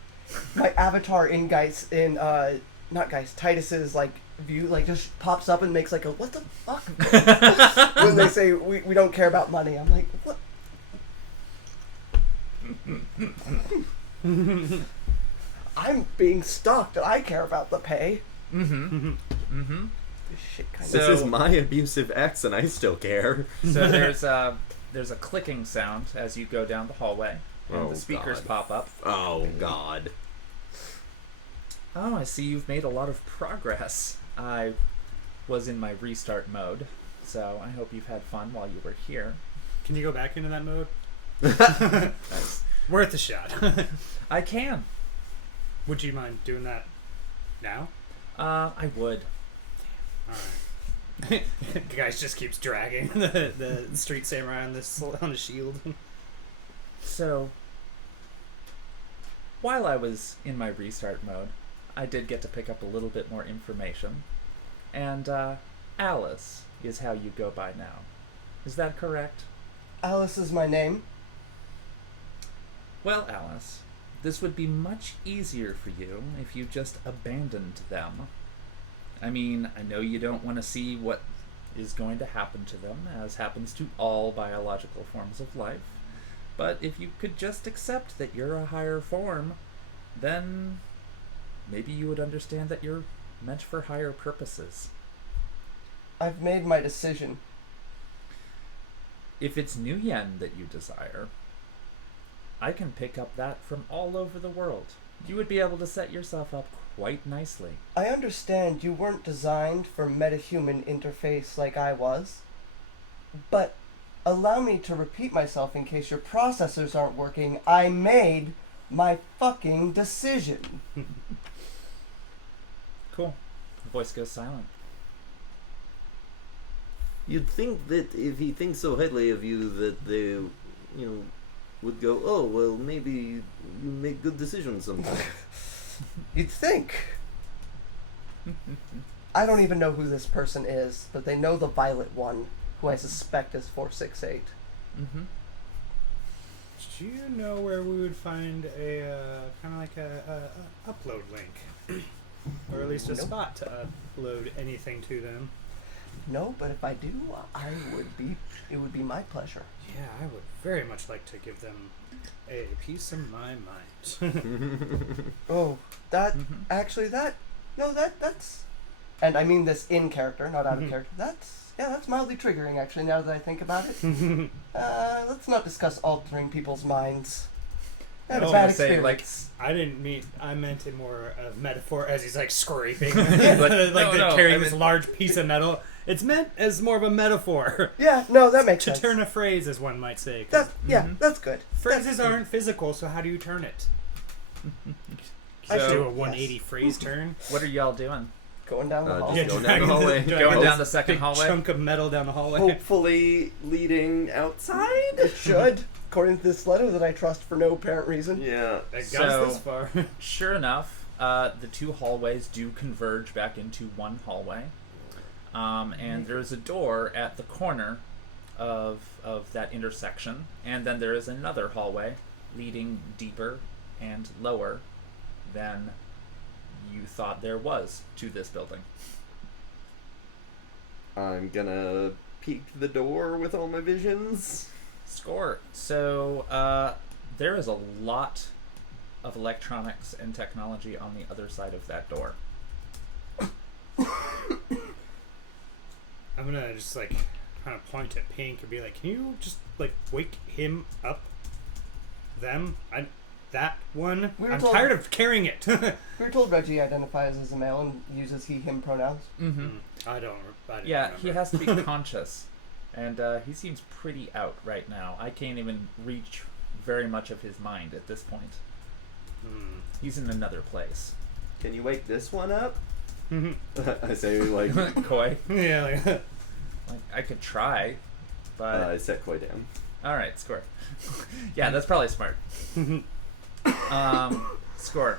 my avatar in not Geist, Titus's like view like just pops up and makes like a what the fuck when they say we don't care about money. I'm like, what? I'm being stalked and I care about the pay. Mm-hmm. Mm-hmm. This shit kind So- This is my abusive ex, and I still care. So there's a clicking sound as you go down the hallway, and Oh, the speakers God. pop up. Oh God. Oh, I see you've made a lot of progress. I was in my restart mode, so I hope you've had fun while you were here. Can you go back into that mode? Worth a shot. I can. Would you mind doing that now? I would. Alright. The guy just keeps dragging the street samurai on the shield. So, while I was in my restart mode, I did get to pick up a little bit more information. And, Alice is how you go by now. Is that correct? Alice is my name. Well, Alice, this would be much easier for you if you just abandoned them. I mean, I know you don't want to see what is going to happen to them, as happens to all biological forms of life. But if you could just accept that you're a higher form, then maybe you would understand that you're meant for higher purposes. I've made my decision. If it's New Yen that you desire, I can pick up that from all over the world. You would be able to set yourself up quite nicely. I understand you weren't designed for metahuman interface like I was, but allow me to repeat myself in case your processors aren't working. I made my fucking decision. Cool. The voice goes silent. You'd think that if he thinks so highly of you, that they, would go, oh, well, maybe you make good decisions sometimes. You'd think. I don't even know who this person is, but they know the violet one, who I suspect is 468. Mm-hmm. Do you know where we would find a kind of like a upload link, or at least a Nope. spot to upload anything to them? No, but if I do, it would be my pleasure. Yeah, I would very much like to give them a piece of my mind. Oh, that's, and I mean this in character, not out of character. That's mildly triggering, actually, now that I think about it. Let's not discuss altering people's minds. I had a was bad gonna say, experience. I didn't mean. I meant it more of metaphor, as he's like scraping, Like, no, carrying I this mean- large piece of metal. It's meant as more of a metaphor Yeah, no, that makes to sense. turn a phrase, as one might say. 'cause That's good. phrases aren't physical, so how do you turn it? I Do So, a 180 phrase turn. what are y'all doing? Going down the hall. just going down the hallway. Going down the second big hallway. chunk of metal down the hallway. Hopefully leading outside. It should, according to this letter that I trust for no apparent reason. Yeah. That got So- us this far. Sure enough, the two hallways do converge back into one hallway. And there is a door at the corner of that intersection. And then there is another hallway leading deeper and lower than you thought there was to this building. I'm gonna peek the door with all my visions. Score. So there is a lot of electronics and technology on the other side of that door. I'm gonna just like kind of point at Pink and be like, "Can you just like wake him up? That one. We were I'm told- tired of carrying it." We were told Reggie identifies as a male and uses he/him pronouns. Mm-hmm. I don't Yeah, remember. he has to be conscious. And he seems pretty out right now. I can't even reach very much of his mind at this point. Hmm. He's in another place. Can you wake this one up? Mhm. I say like Koi. Yeah, like, Like, I could try, but... I set Koi down. Alright, score. Yeah, that's probably smart. Score.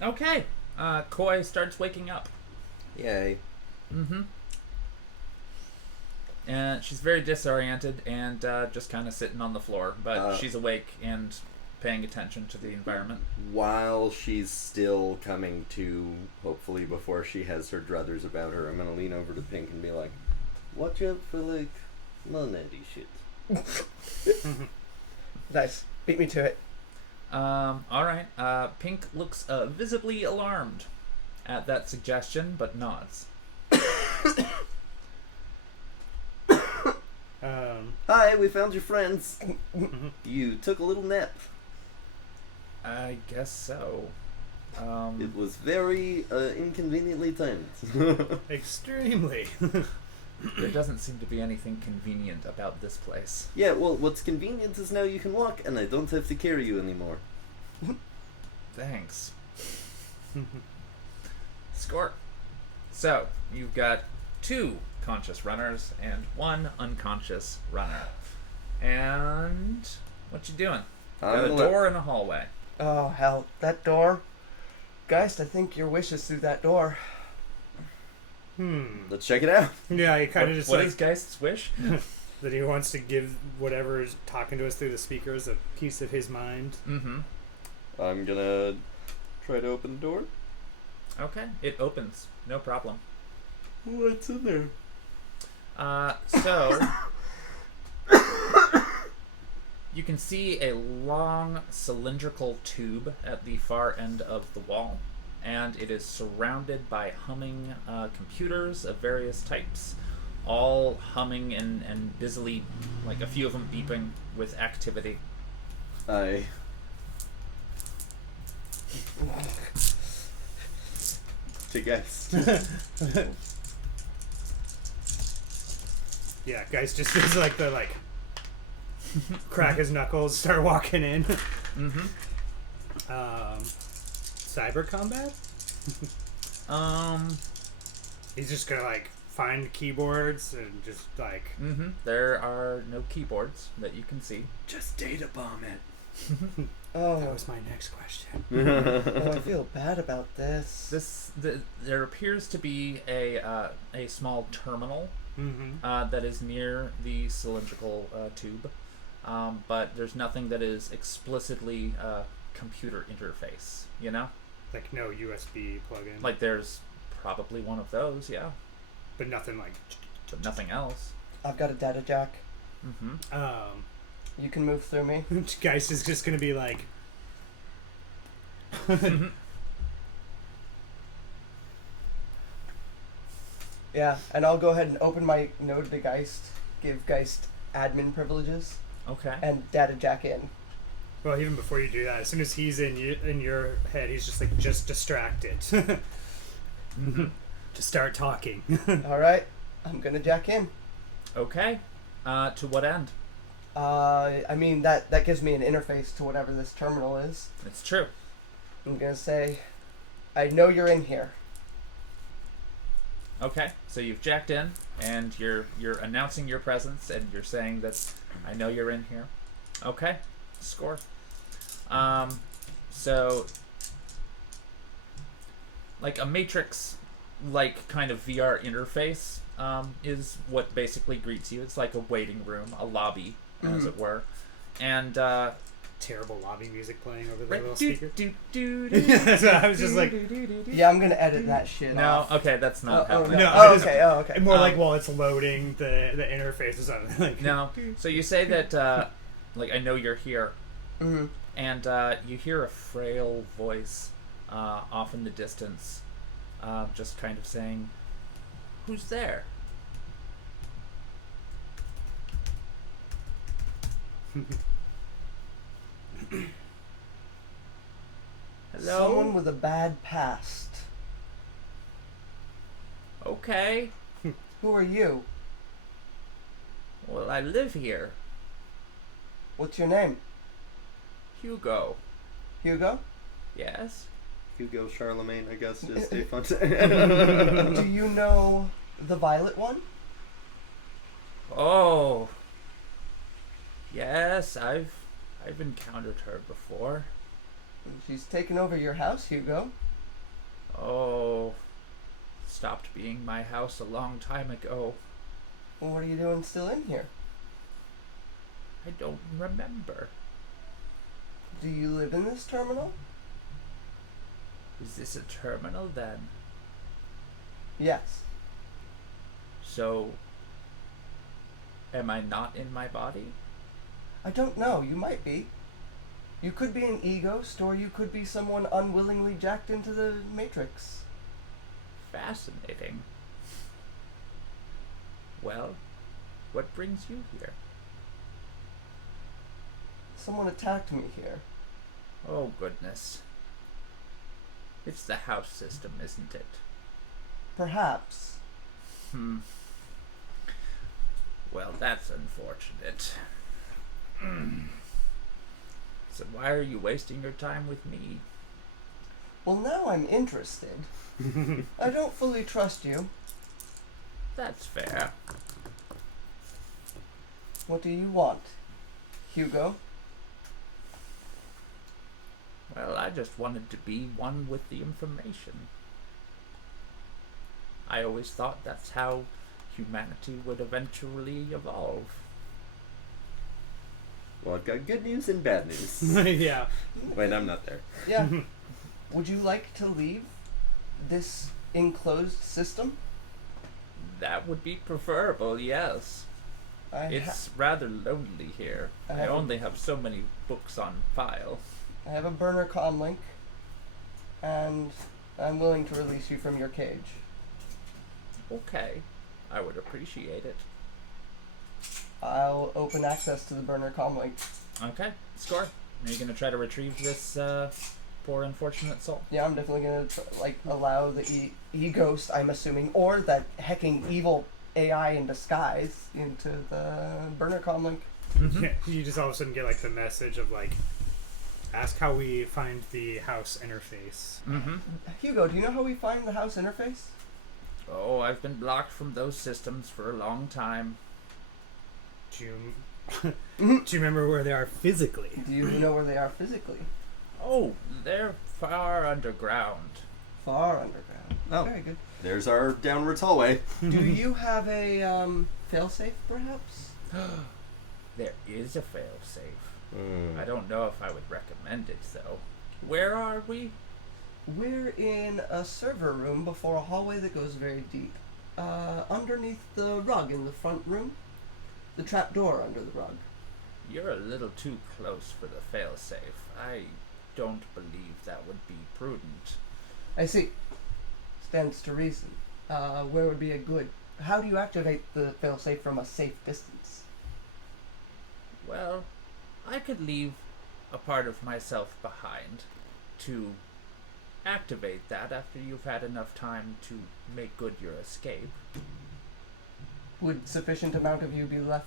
Okay. Koi starts waking up. Yay. Mm-hmm. And she's very disoriented and just kind of sitting on the floor, but she's awake and paying attention to the environment. While she's still coming to, hopefully before she has her druthers about her, I'm gonna lean over to Pink and be like, watch out for like non-Andy shit. Nice. Beat me to it. Alright. Pink looks visibly alarmed at that suggestion, but nods. Hi, we found your friends. You took a little nap. I guess so. It was very inconveniently timed. extremely. There doesn't seem to be anything convenient about this place. Yeah, well, what's convenient is now you can walk and I don't have to carry you anymore. Thanks. Score. So, you've got 2 conscious runners and 1 unconscious runner. And what you doing? Got a door in a hallway. Oh, hell. That door. Geist, I think your wish is through that door. Let's check it out. Yeah, he kind of just What like is Geist's wish? that he wants to give whatever is talking to us through the speakers a piece of his mind. Mm-hmm. I'm gonna try to open the door. Okay, it opens. No problem. What's in there? So you can see a long cylindrical tube at the far end of the wall, and it is surrounded by humming computers of various types, all humming and busily, like a few of them beeping with activity. I to guess. Yeah, guys just does like the like crack his knuckles, start walking in. Mm-hmm. Cyber combat? He's just gonna like find keyboards and just like Mm-hmm. There are no keyboards that you can see. Just data bomb it. Oh, that was my next question. oh, I feel bad about this. There appears to be a small terminal Mm-hmm. that is near the cylindrical tube, but there's nothing that is explicitly computer interface. You know, Like no USB plug-in. like there's probably one of those, yeah, but nothing like but nothing else. I've got a data jack. Mm-hmm. You can move through me. Geist is just gonna be like Yeah, and I'll go ahead and open my node to Geist, give Geist admin privileges, Okay. and data jack in. well, even before you do that, as soon as he's in your head, he's just like just distracted. Mm-hmm. To start talking. All right, I'm gonna jack in. Okay. To what end? I mean, that gives me an interface to whatever this terminal is. It's true. I'm gonna say, I know you're in here. Okay, so you've jacked in, and you're announcing your presence, and you're saying that I know you're in here. Okay, score. So like a Matrix, like kind of VR interface, is what basically greets you. It's like a waiting room, a lobby, as it were, and Terrible lobby music playing over the right, little do, speaker. do, do, That's what I was just like, Yeah, I'm gonna edit that shit no, off. okay, that's not Oh, how. no. No, Oh, it is- okay. Oh, okay. more like while it's loading the interface or something. Like, No, so you say that, like, I know you're here, Mm-hmm. and you hear a frail voice off in the distance, just kind of saying, "Who's there?" Hello? Someone with a bad past. Okay. Who are you? Well, I live here. What's your name? Hugo. Hugo? Yes? Hugo Charlemagne, I guess, just stay fun. Do you know the violet one? Oh. Yes, I've encountered her before. She's taken over your house, Hugo. Oh. Stopped being my house a long time ago. Well, what are you doing still in here? I don't remember. Do you live in this terminal? Is this a terminal then? Yes. So, am I not in my body? I don't know. You might be. You could be an e-ghost, or you could be someone unwillingly jacked into the Matrix. Fascinating. Well, what brings you here? Someone attacked me here. Oh, goodness. It's the house system, isn't it? Perhaps. Well, that's unfortunate. So why are you wasting your time with me? Well, now I'm interested. I don't fully trust you. That's fair. What do you want, Hugo? Well, I just wanted to be one with the information. I always thought that's how humanity would eventually evolve. Well, I've got good news and bad news. yeah. Wait, I'm not there. Yeah. Would you like to leave this enclosed system? That would be preferable, yes. It's rather lonely here. I only have so many books on file. I have a burner comm link, and I'm willing to release you from your cage. Okay, I would appreciate it. I'll open access to the burner comm link. Okay, score. Are you gonna try to retrieve this poor unfortunate soul? Yeah, I'm definitely gonna allow the e-ghost, I'm assuming, or that hecking evil AI in disguise into the burner comm link. Mm-hmm. Yeah, you just all of a sudden get like the message of like, ask how we find the house interface. Mm-hmm. Hugo, do you know how we find the house interface? Oh, I've been blocked from those systems for a long time. Do you, do you remember where they are physically? Do you know where they are physically? Oh, they're far underground. Far underground. Oh. Very good. There's our downwards hallway. Do you have a failsafe, perhaps? There is a failsafe. I don't know if I would recommend it, though. Where are we? We're in a server room before a hallway that goes very deep. Underneath the rug in the front room. The trap door under the rug. You're a little too close for the failsafe. I don't believe that would be prudent. I see. Stands to reason. Where would be a good... How do you activate the failsafe from a safe distance? Well, I could leave a part of myself behind to activate that after you've had enough time to make good your escape. Would sufficient amount of you be left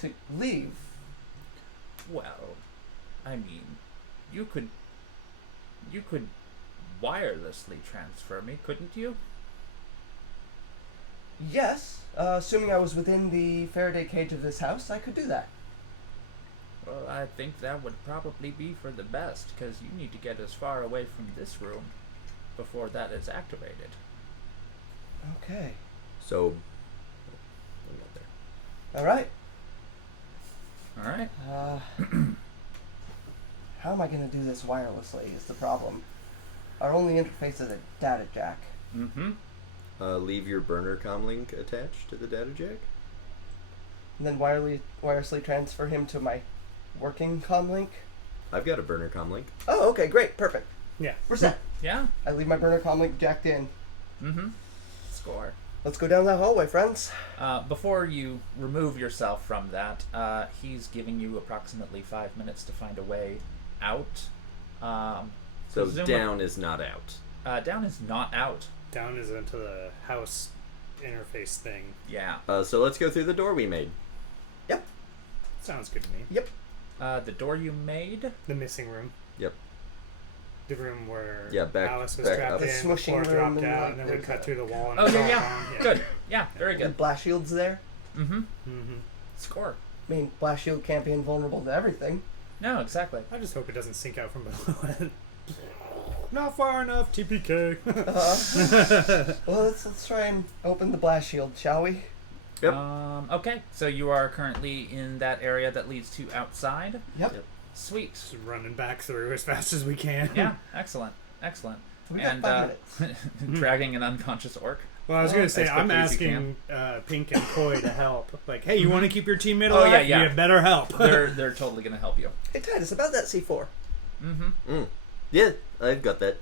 to leave. Well, I mean, you could wirelessly transfer me, couldn't you? Yes, assuming I was within the Faraday cage of this house, I could do that. Well, I think that would probably be for the best, because you need to get as far away from this room before that is activated. Okay. So, I'm not there. All right. All right. How am I going to do this wirelessly is the problem. Our only interface is a data jack. Mm-hmm. Leave your burner comm link attached to the data jack. And then wirelessly transfer him to my working comm link. I've got a burner comm link. Oh, okay, great, perfect. Yeah. We're set. Yeah. I leave my burner comm link jacked in. Mm-hmm. Score. Let's go down that hallway, friends. Before you remove yourself from that, he's giving you approximately 5 minutes to find a way out. So Presuma- down is not out. Down is not out. Down is into the house interface thing. Yeah. So let's go through the door we made. Sounds good to me. Yep. The door you made. The missing room. Yep. The room where back Alice was up. trapped The in, smushing floor room dropped and, out, like, and then we there's cut a- through the wall and Oh, it's all yeah. gone. Good. Yeah. Very The good. blast shield's there. Mm-hmm. Mm-hmm. Score. I mean, blast shield can't be invulnerable to everything. No, exactly. I just hope it doesn't sink out from below. Not far enough, TPK. Well, let's try and open the blast shield, shall we? Yep. Okay. So you are currently in that area that leads to outside. Yep. Sweet. Just running back through as fast as we can. Yeah. Excellent. Excellent. We got And 5 minutes. dragging an unconscious orc. Well, I was going to say, As I'm quickly as you asking Pink and Koi to help. Like, hey, you want to keep your teammate Oh, alive? yeah. You better help. They're totally gonna help you. Hey, Titus, about that C4. Mm-hmm. Yeah, I've got that.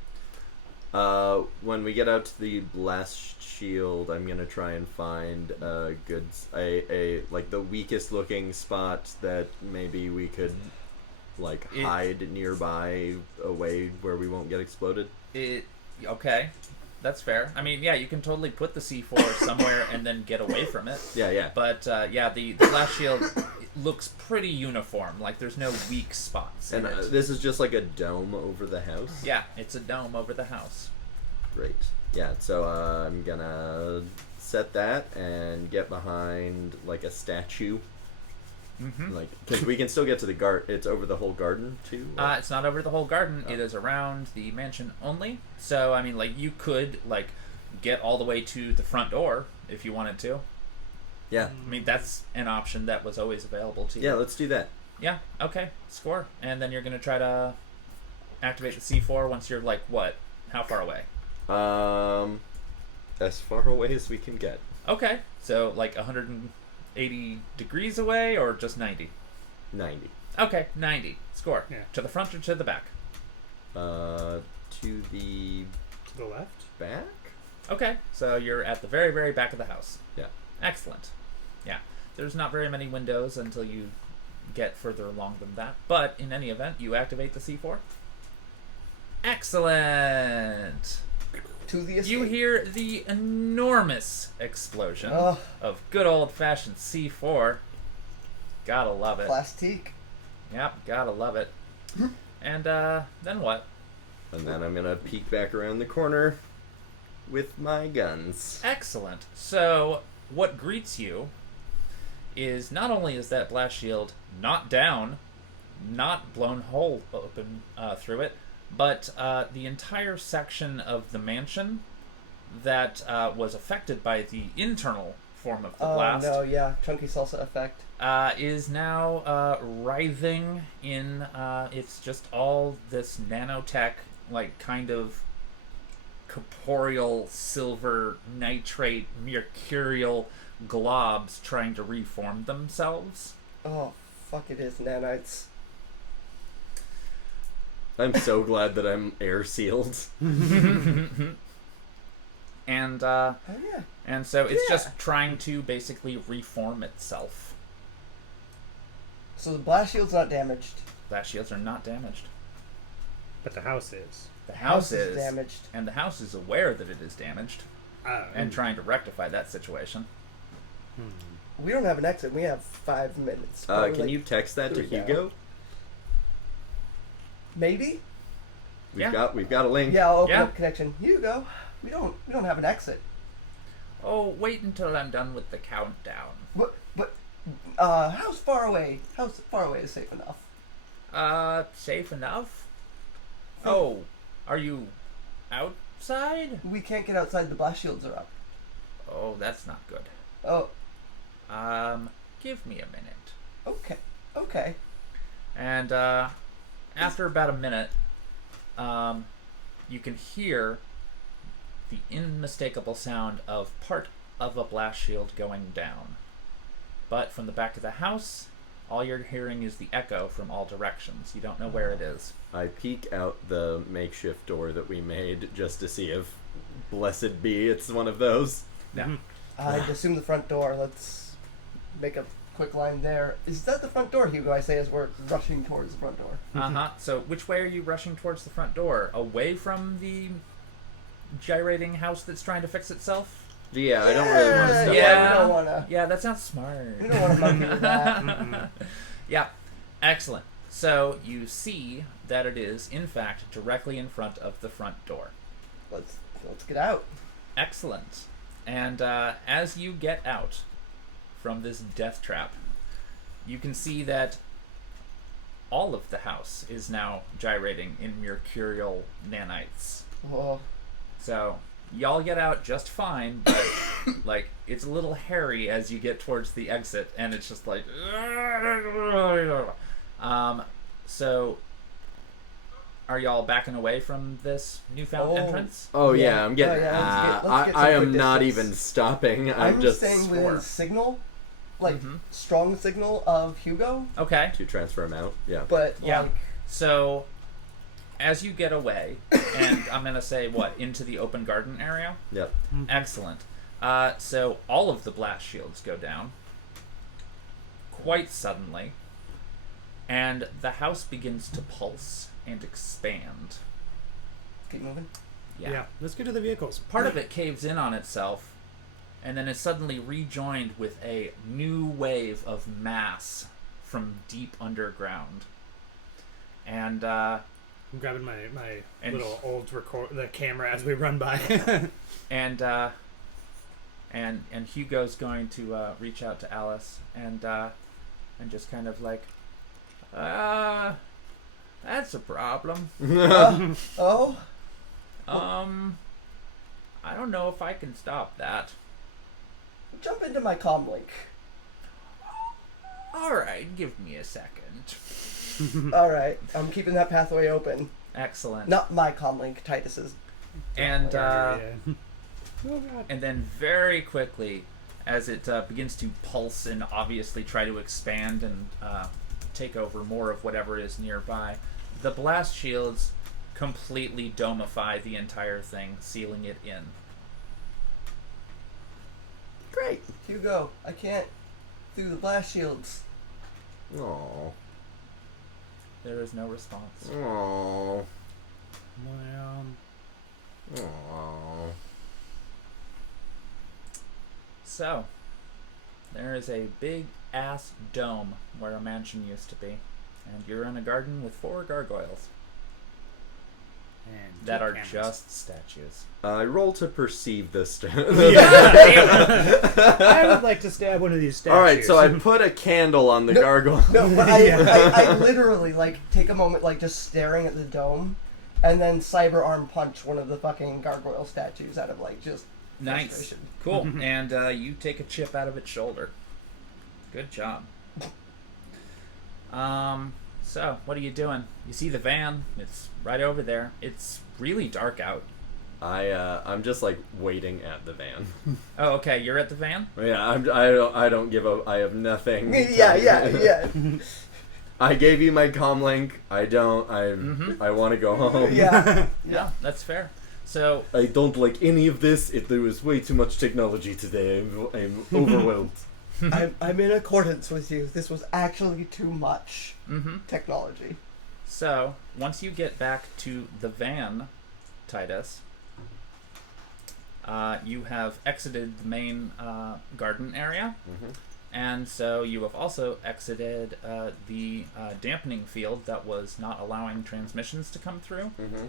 When we get out to the blast shield, I'm gonna try and find a like the weakest looking spot that maybe we could hide nearby, away where we won't get exploded. Okay. That's fair. I mean, yeah, you can totally put the C4 somewhere and then get away from it. Yeah. But the blast shield looks pretty uniform. Like there's no weak spots in And it. this is just like a dome over the house. Yeah, it's a dome over the house. Great. Yeah. So I'm gonna set that and get behind like a statue. Mm-hmm. Because we can still get to the garden. It's over the whole garden too. It's not over the whole garden. Oh. It is around the mansion only. So I mean, like you could get all the way to the front door if you wanted to. Yeah. I mean, that's an option that was always available to you. Yeah. Let's do that. Yeah. Okay. Score. And then you're gonna try to activate the C4 once you're what? How far away? As far away as we can get. Okay. So 180 degrees away or just 90? 90. Okay, 90. Score. Yeah. To the front or to the back? To the To the left? back? Okay, so you're at the very, very back of the house. Yeah. Excellent. Yeah. There's not very many windows until you get further along than that. But in any event, you activate the C4. Excellent. To the escape. You hear the enormous explosion Oh, of good old-fashioned C4. Gotta love it. plastique. Yep, gotta love it. And then what? And then I'm gonna peek back around the corner with my guns. Excellent. So what greets you is not only is that blast shield not down, not blown hole open through it, but the entire section of the mansion that was affected by the internal form of the blast Oh no, yeah, chunky salsa effect. is now writhing in. It's just all this nanotech, kind of corporeal silver nitrate mercurial globs trying to reform themselves. Oh, fuck, it is nanites. I'm so glad that I'm air sealed. And Oh yeah. and so it's Yeah. just trying to basically reform itself. So the blast shield's not damaged. Blast shields are not damaged. But the house is. The house is is, damaged. and the house is aware that it is damaged Oh. and trying to rectify that situation. We don't have an exit. We have 5 minutes. Probably, Can like, you text that to 3 now. Hugo? Maybe. We've got a link. Yeah, I'll open Yeah. up connection. Hugo, we don't have an exit. Oh, wait until I'm done with the countdown. But how's far away? How's far away is safe enough? Safe enough? Oh, are you outside? We can't get outside. The blast shields are up. Oh, that's not good. Oh, Give me a minute. okay. And, after about a minute, you can hear the unmistakable sound of part of a blast shield going down. But from the back of the house, all you're hearing is the echo from all directions. You don't know where it is. I peek out the makeshift door that we made just to see if, blessed be, it's one of those. Yeah. I'd assume the front door. Let's make a quick line there. Is that the front door, Hugo? I say as we're rushing towards the front door. Uh-huh. So which way are you rushing towards the front door? Away from the gyrating house that's trying to fix itself? Yeah, I don't really want to step Yeah. We don't wanna. Yeah, that sounds smart. We don't want to monkey with that. Yeah, excellent. So you see that it is, in fact, directly in front of the front door. Let's get out. Excellent. And as you get out from this death trap, you can see that all of the house is now gyrating in mercurial nanites. Oh, So y'all get out just fine, but like it's a little hairy as you get towards the exit, and it's just like so are y'all backing away from this newfound entrance? Oh yeah, Yeah. I'm getting. Oh, yeah, let's get I some am good not distance. even stopping. I'm I'm just staying within swore. signal, like Mhm. strong signal of Hugo, Okay. to transfer him out. Yeah. but Yeah. like So as you get away, and I'm gonna say what, into the open garden area? Yep. Excellent. So all of the blast shields go down quite suddenly, and the house begins to pulse and expand. keep moving. Yeah. Let's get to the vehicles. Part of it caves in on itself, and then is suddenly rejoined with a new wave of mass from deep underground. And I'm grabbing my And- little old the camera as we run by. and Hugo's going to reach out to Alice and just kind of like, that's a problem. Oh, I don't know if I can stop that. jump into my comm link. All right, give me a second. All right, I'm keeping that pathway open. Excellent. Not my comm link, Titus's. And Oh god. and then very quickly, as it begins to pulse and obviously try to expand and take over more of whatever is nearby, the blast shields completely domify the entire thing, sealing it in. Great, Hugo. I can't through the blast shields. Aww. There is no response. Aww. Well, Aww. So, there is a big ass dome where a mansion used to be, and you're in a garden with 4 gargoyles and that two are cameras. just statues. I roll to perceive this. I would like to stab one of these statues. All right, so I put a candle on the gargoyle. No, but I literally like take a moment, like just staring at the dome, and then cyber arm punch one of the fucking gargoyle statues out of like just Nice. frustration. Cool. And you take a chip out of its shoulder. Good job. So, what are you doing? You see the van. It's right over there. It's really dark out. I'm just like waiting at the van. Oh, okay. You're at the van? Yeah, I don't give a. I have nothing. Yeah. I gave you my comm link. I don't. I want to go home. Yeah. Yeah, that's fair. So, I don't like any of this. There was way too much technology today. I'm overwhelmed. I'm in accordance with you. This was actually too much mm-hmm. technology. So, once you get back to the van, Titus, you have exited the main garden area, And so you have also exited the dampening field that was not allowing transmissions to come through. Mm-hmm.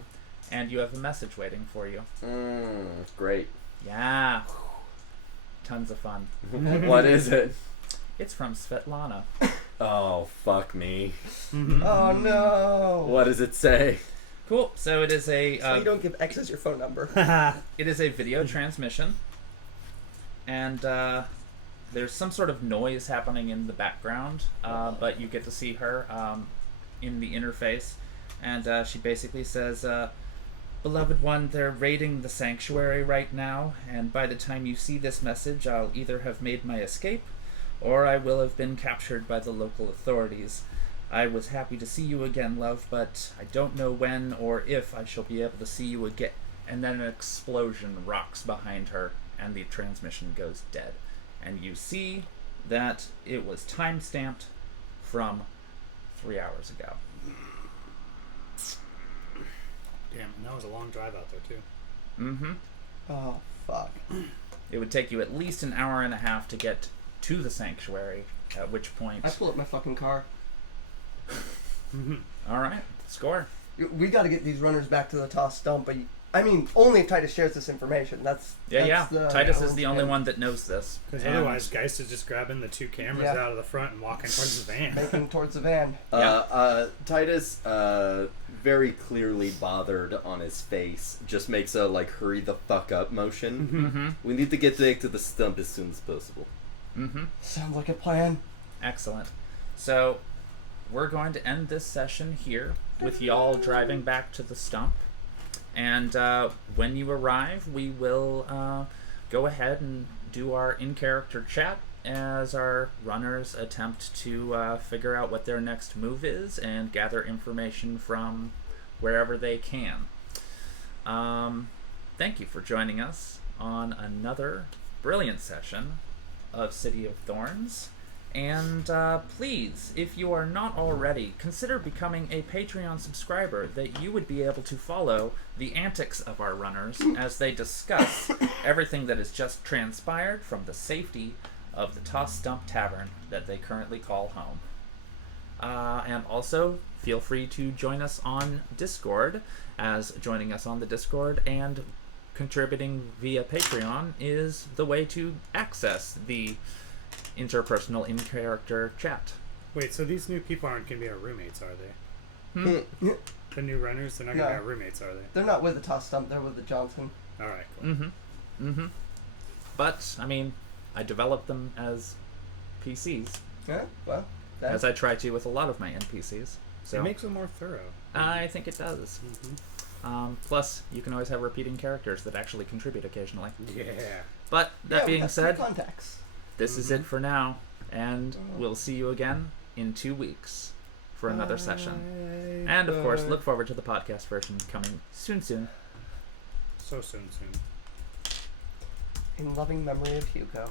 And you have a message waiting for you. Great. Yeah. Tons of fun. What is it? It's from Svetlana. Oh, fuck me. Oh no. What does it say? Cool. So it is a So you don't give X as your phone number. it is a video transmission, and there's some sort of noise happening in the background, but you get to see her in the interface, and she basically says, "Beloved one, they're raiding the sanctuary right now, and by the time you see this message, I'll either have made my escape, or I will have been captured by the local authorities. I was happy to see you again, love, but I don't know when or if I shall be able to see you again." And then an explosion rocks behind her, and the transmission goes dead. And you see that it was time-stamped from 3 hours ago. Damn, and that was a long drive out there too. Mm-hmm. Oh fuck. It would take you at least an hour and a half to get to the sanctuary, at which point... I pull up my fucking car. All right, score. We got to get these runners back to the toss stump. But I mean, only if Titus shares this information. That's Yeah. Titus is yeah, the only one that knows this. Because And- otherwise, Geist is just grabbing the two cameras Yeah. out of the front and walking towards the van. making towards the van. Titus, very clearly bothered on his face, just makes a, like, hurry the fuck up motion. Mm-hmm. We need to get back to the stump as soon as possible. Mm-hmm. Sounds like a plan. Excellent. So, we're going to end this session here with y'all driving back to the stump. And when you arrive, we will go ahead and do our in-character chat as our runners attempt to figure out what their next move is and gather information from wherever they can. Thank you for joining us on another brilliant session of City of Thorns. And please, if you are not already, consider becoming a Patreon subscriber that you would be able to follow the antics of our runners as they discuss everything that has just transpired from the safety of the Toss Stump Tavern that they currently call home. And also, feel free to join us on Discord, as joining us on the Discord and contributing via Patreon is the way to access the interpersonal in-character chat. Wait, so these new people aren't going to be our roommates, are they? Hmm? The new runners, they're not going to No. be our roommates, are they? They're not with the toss stump. They're with the Johnson. All right, cool. Mm-hmm. Mm-hmm. But, I mean, I developed them as PCs, Yeah. Well. as I try to with a lot of my NPCs. So It makes them more thorough. I think it does. Plus, you can always have repeating characters that actually contribute occasionally. Yeah. But that being said, contacts. this is it for now, and we'll see you again in 2 weeks for another session. And of course, look forward to the podcast version coming soon. So soon. In loving memory of Hugo.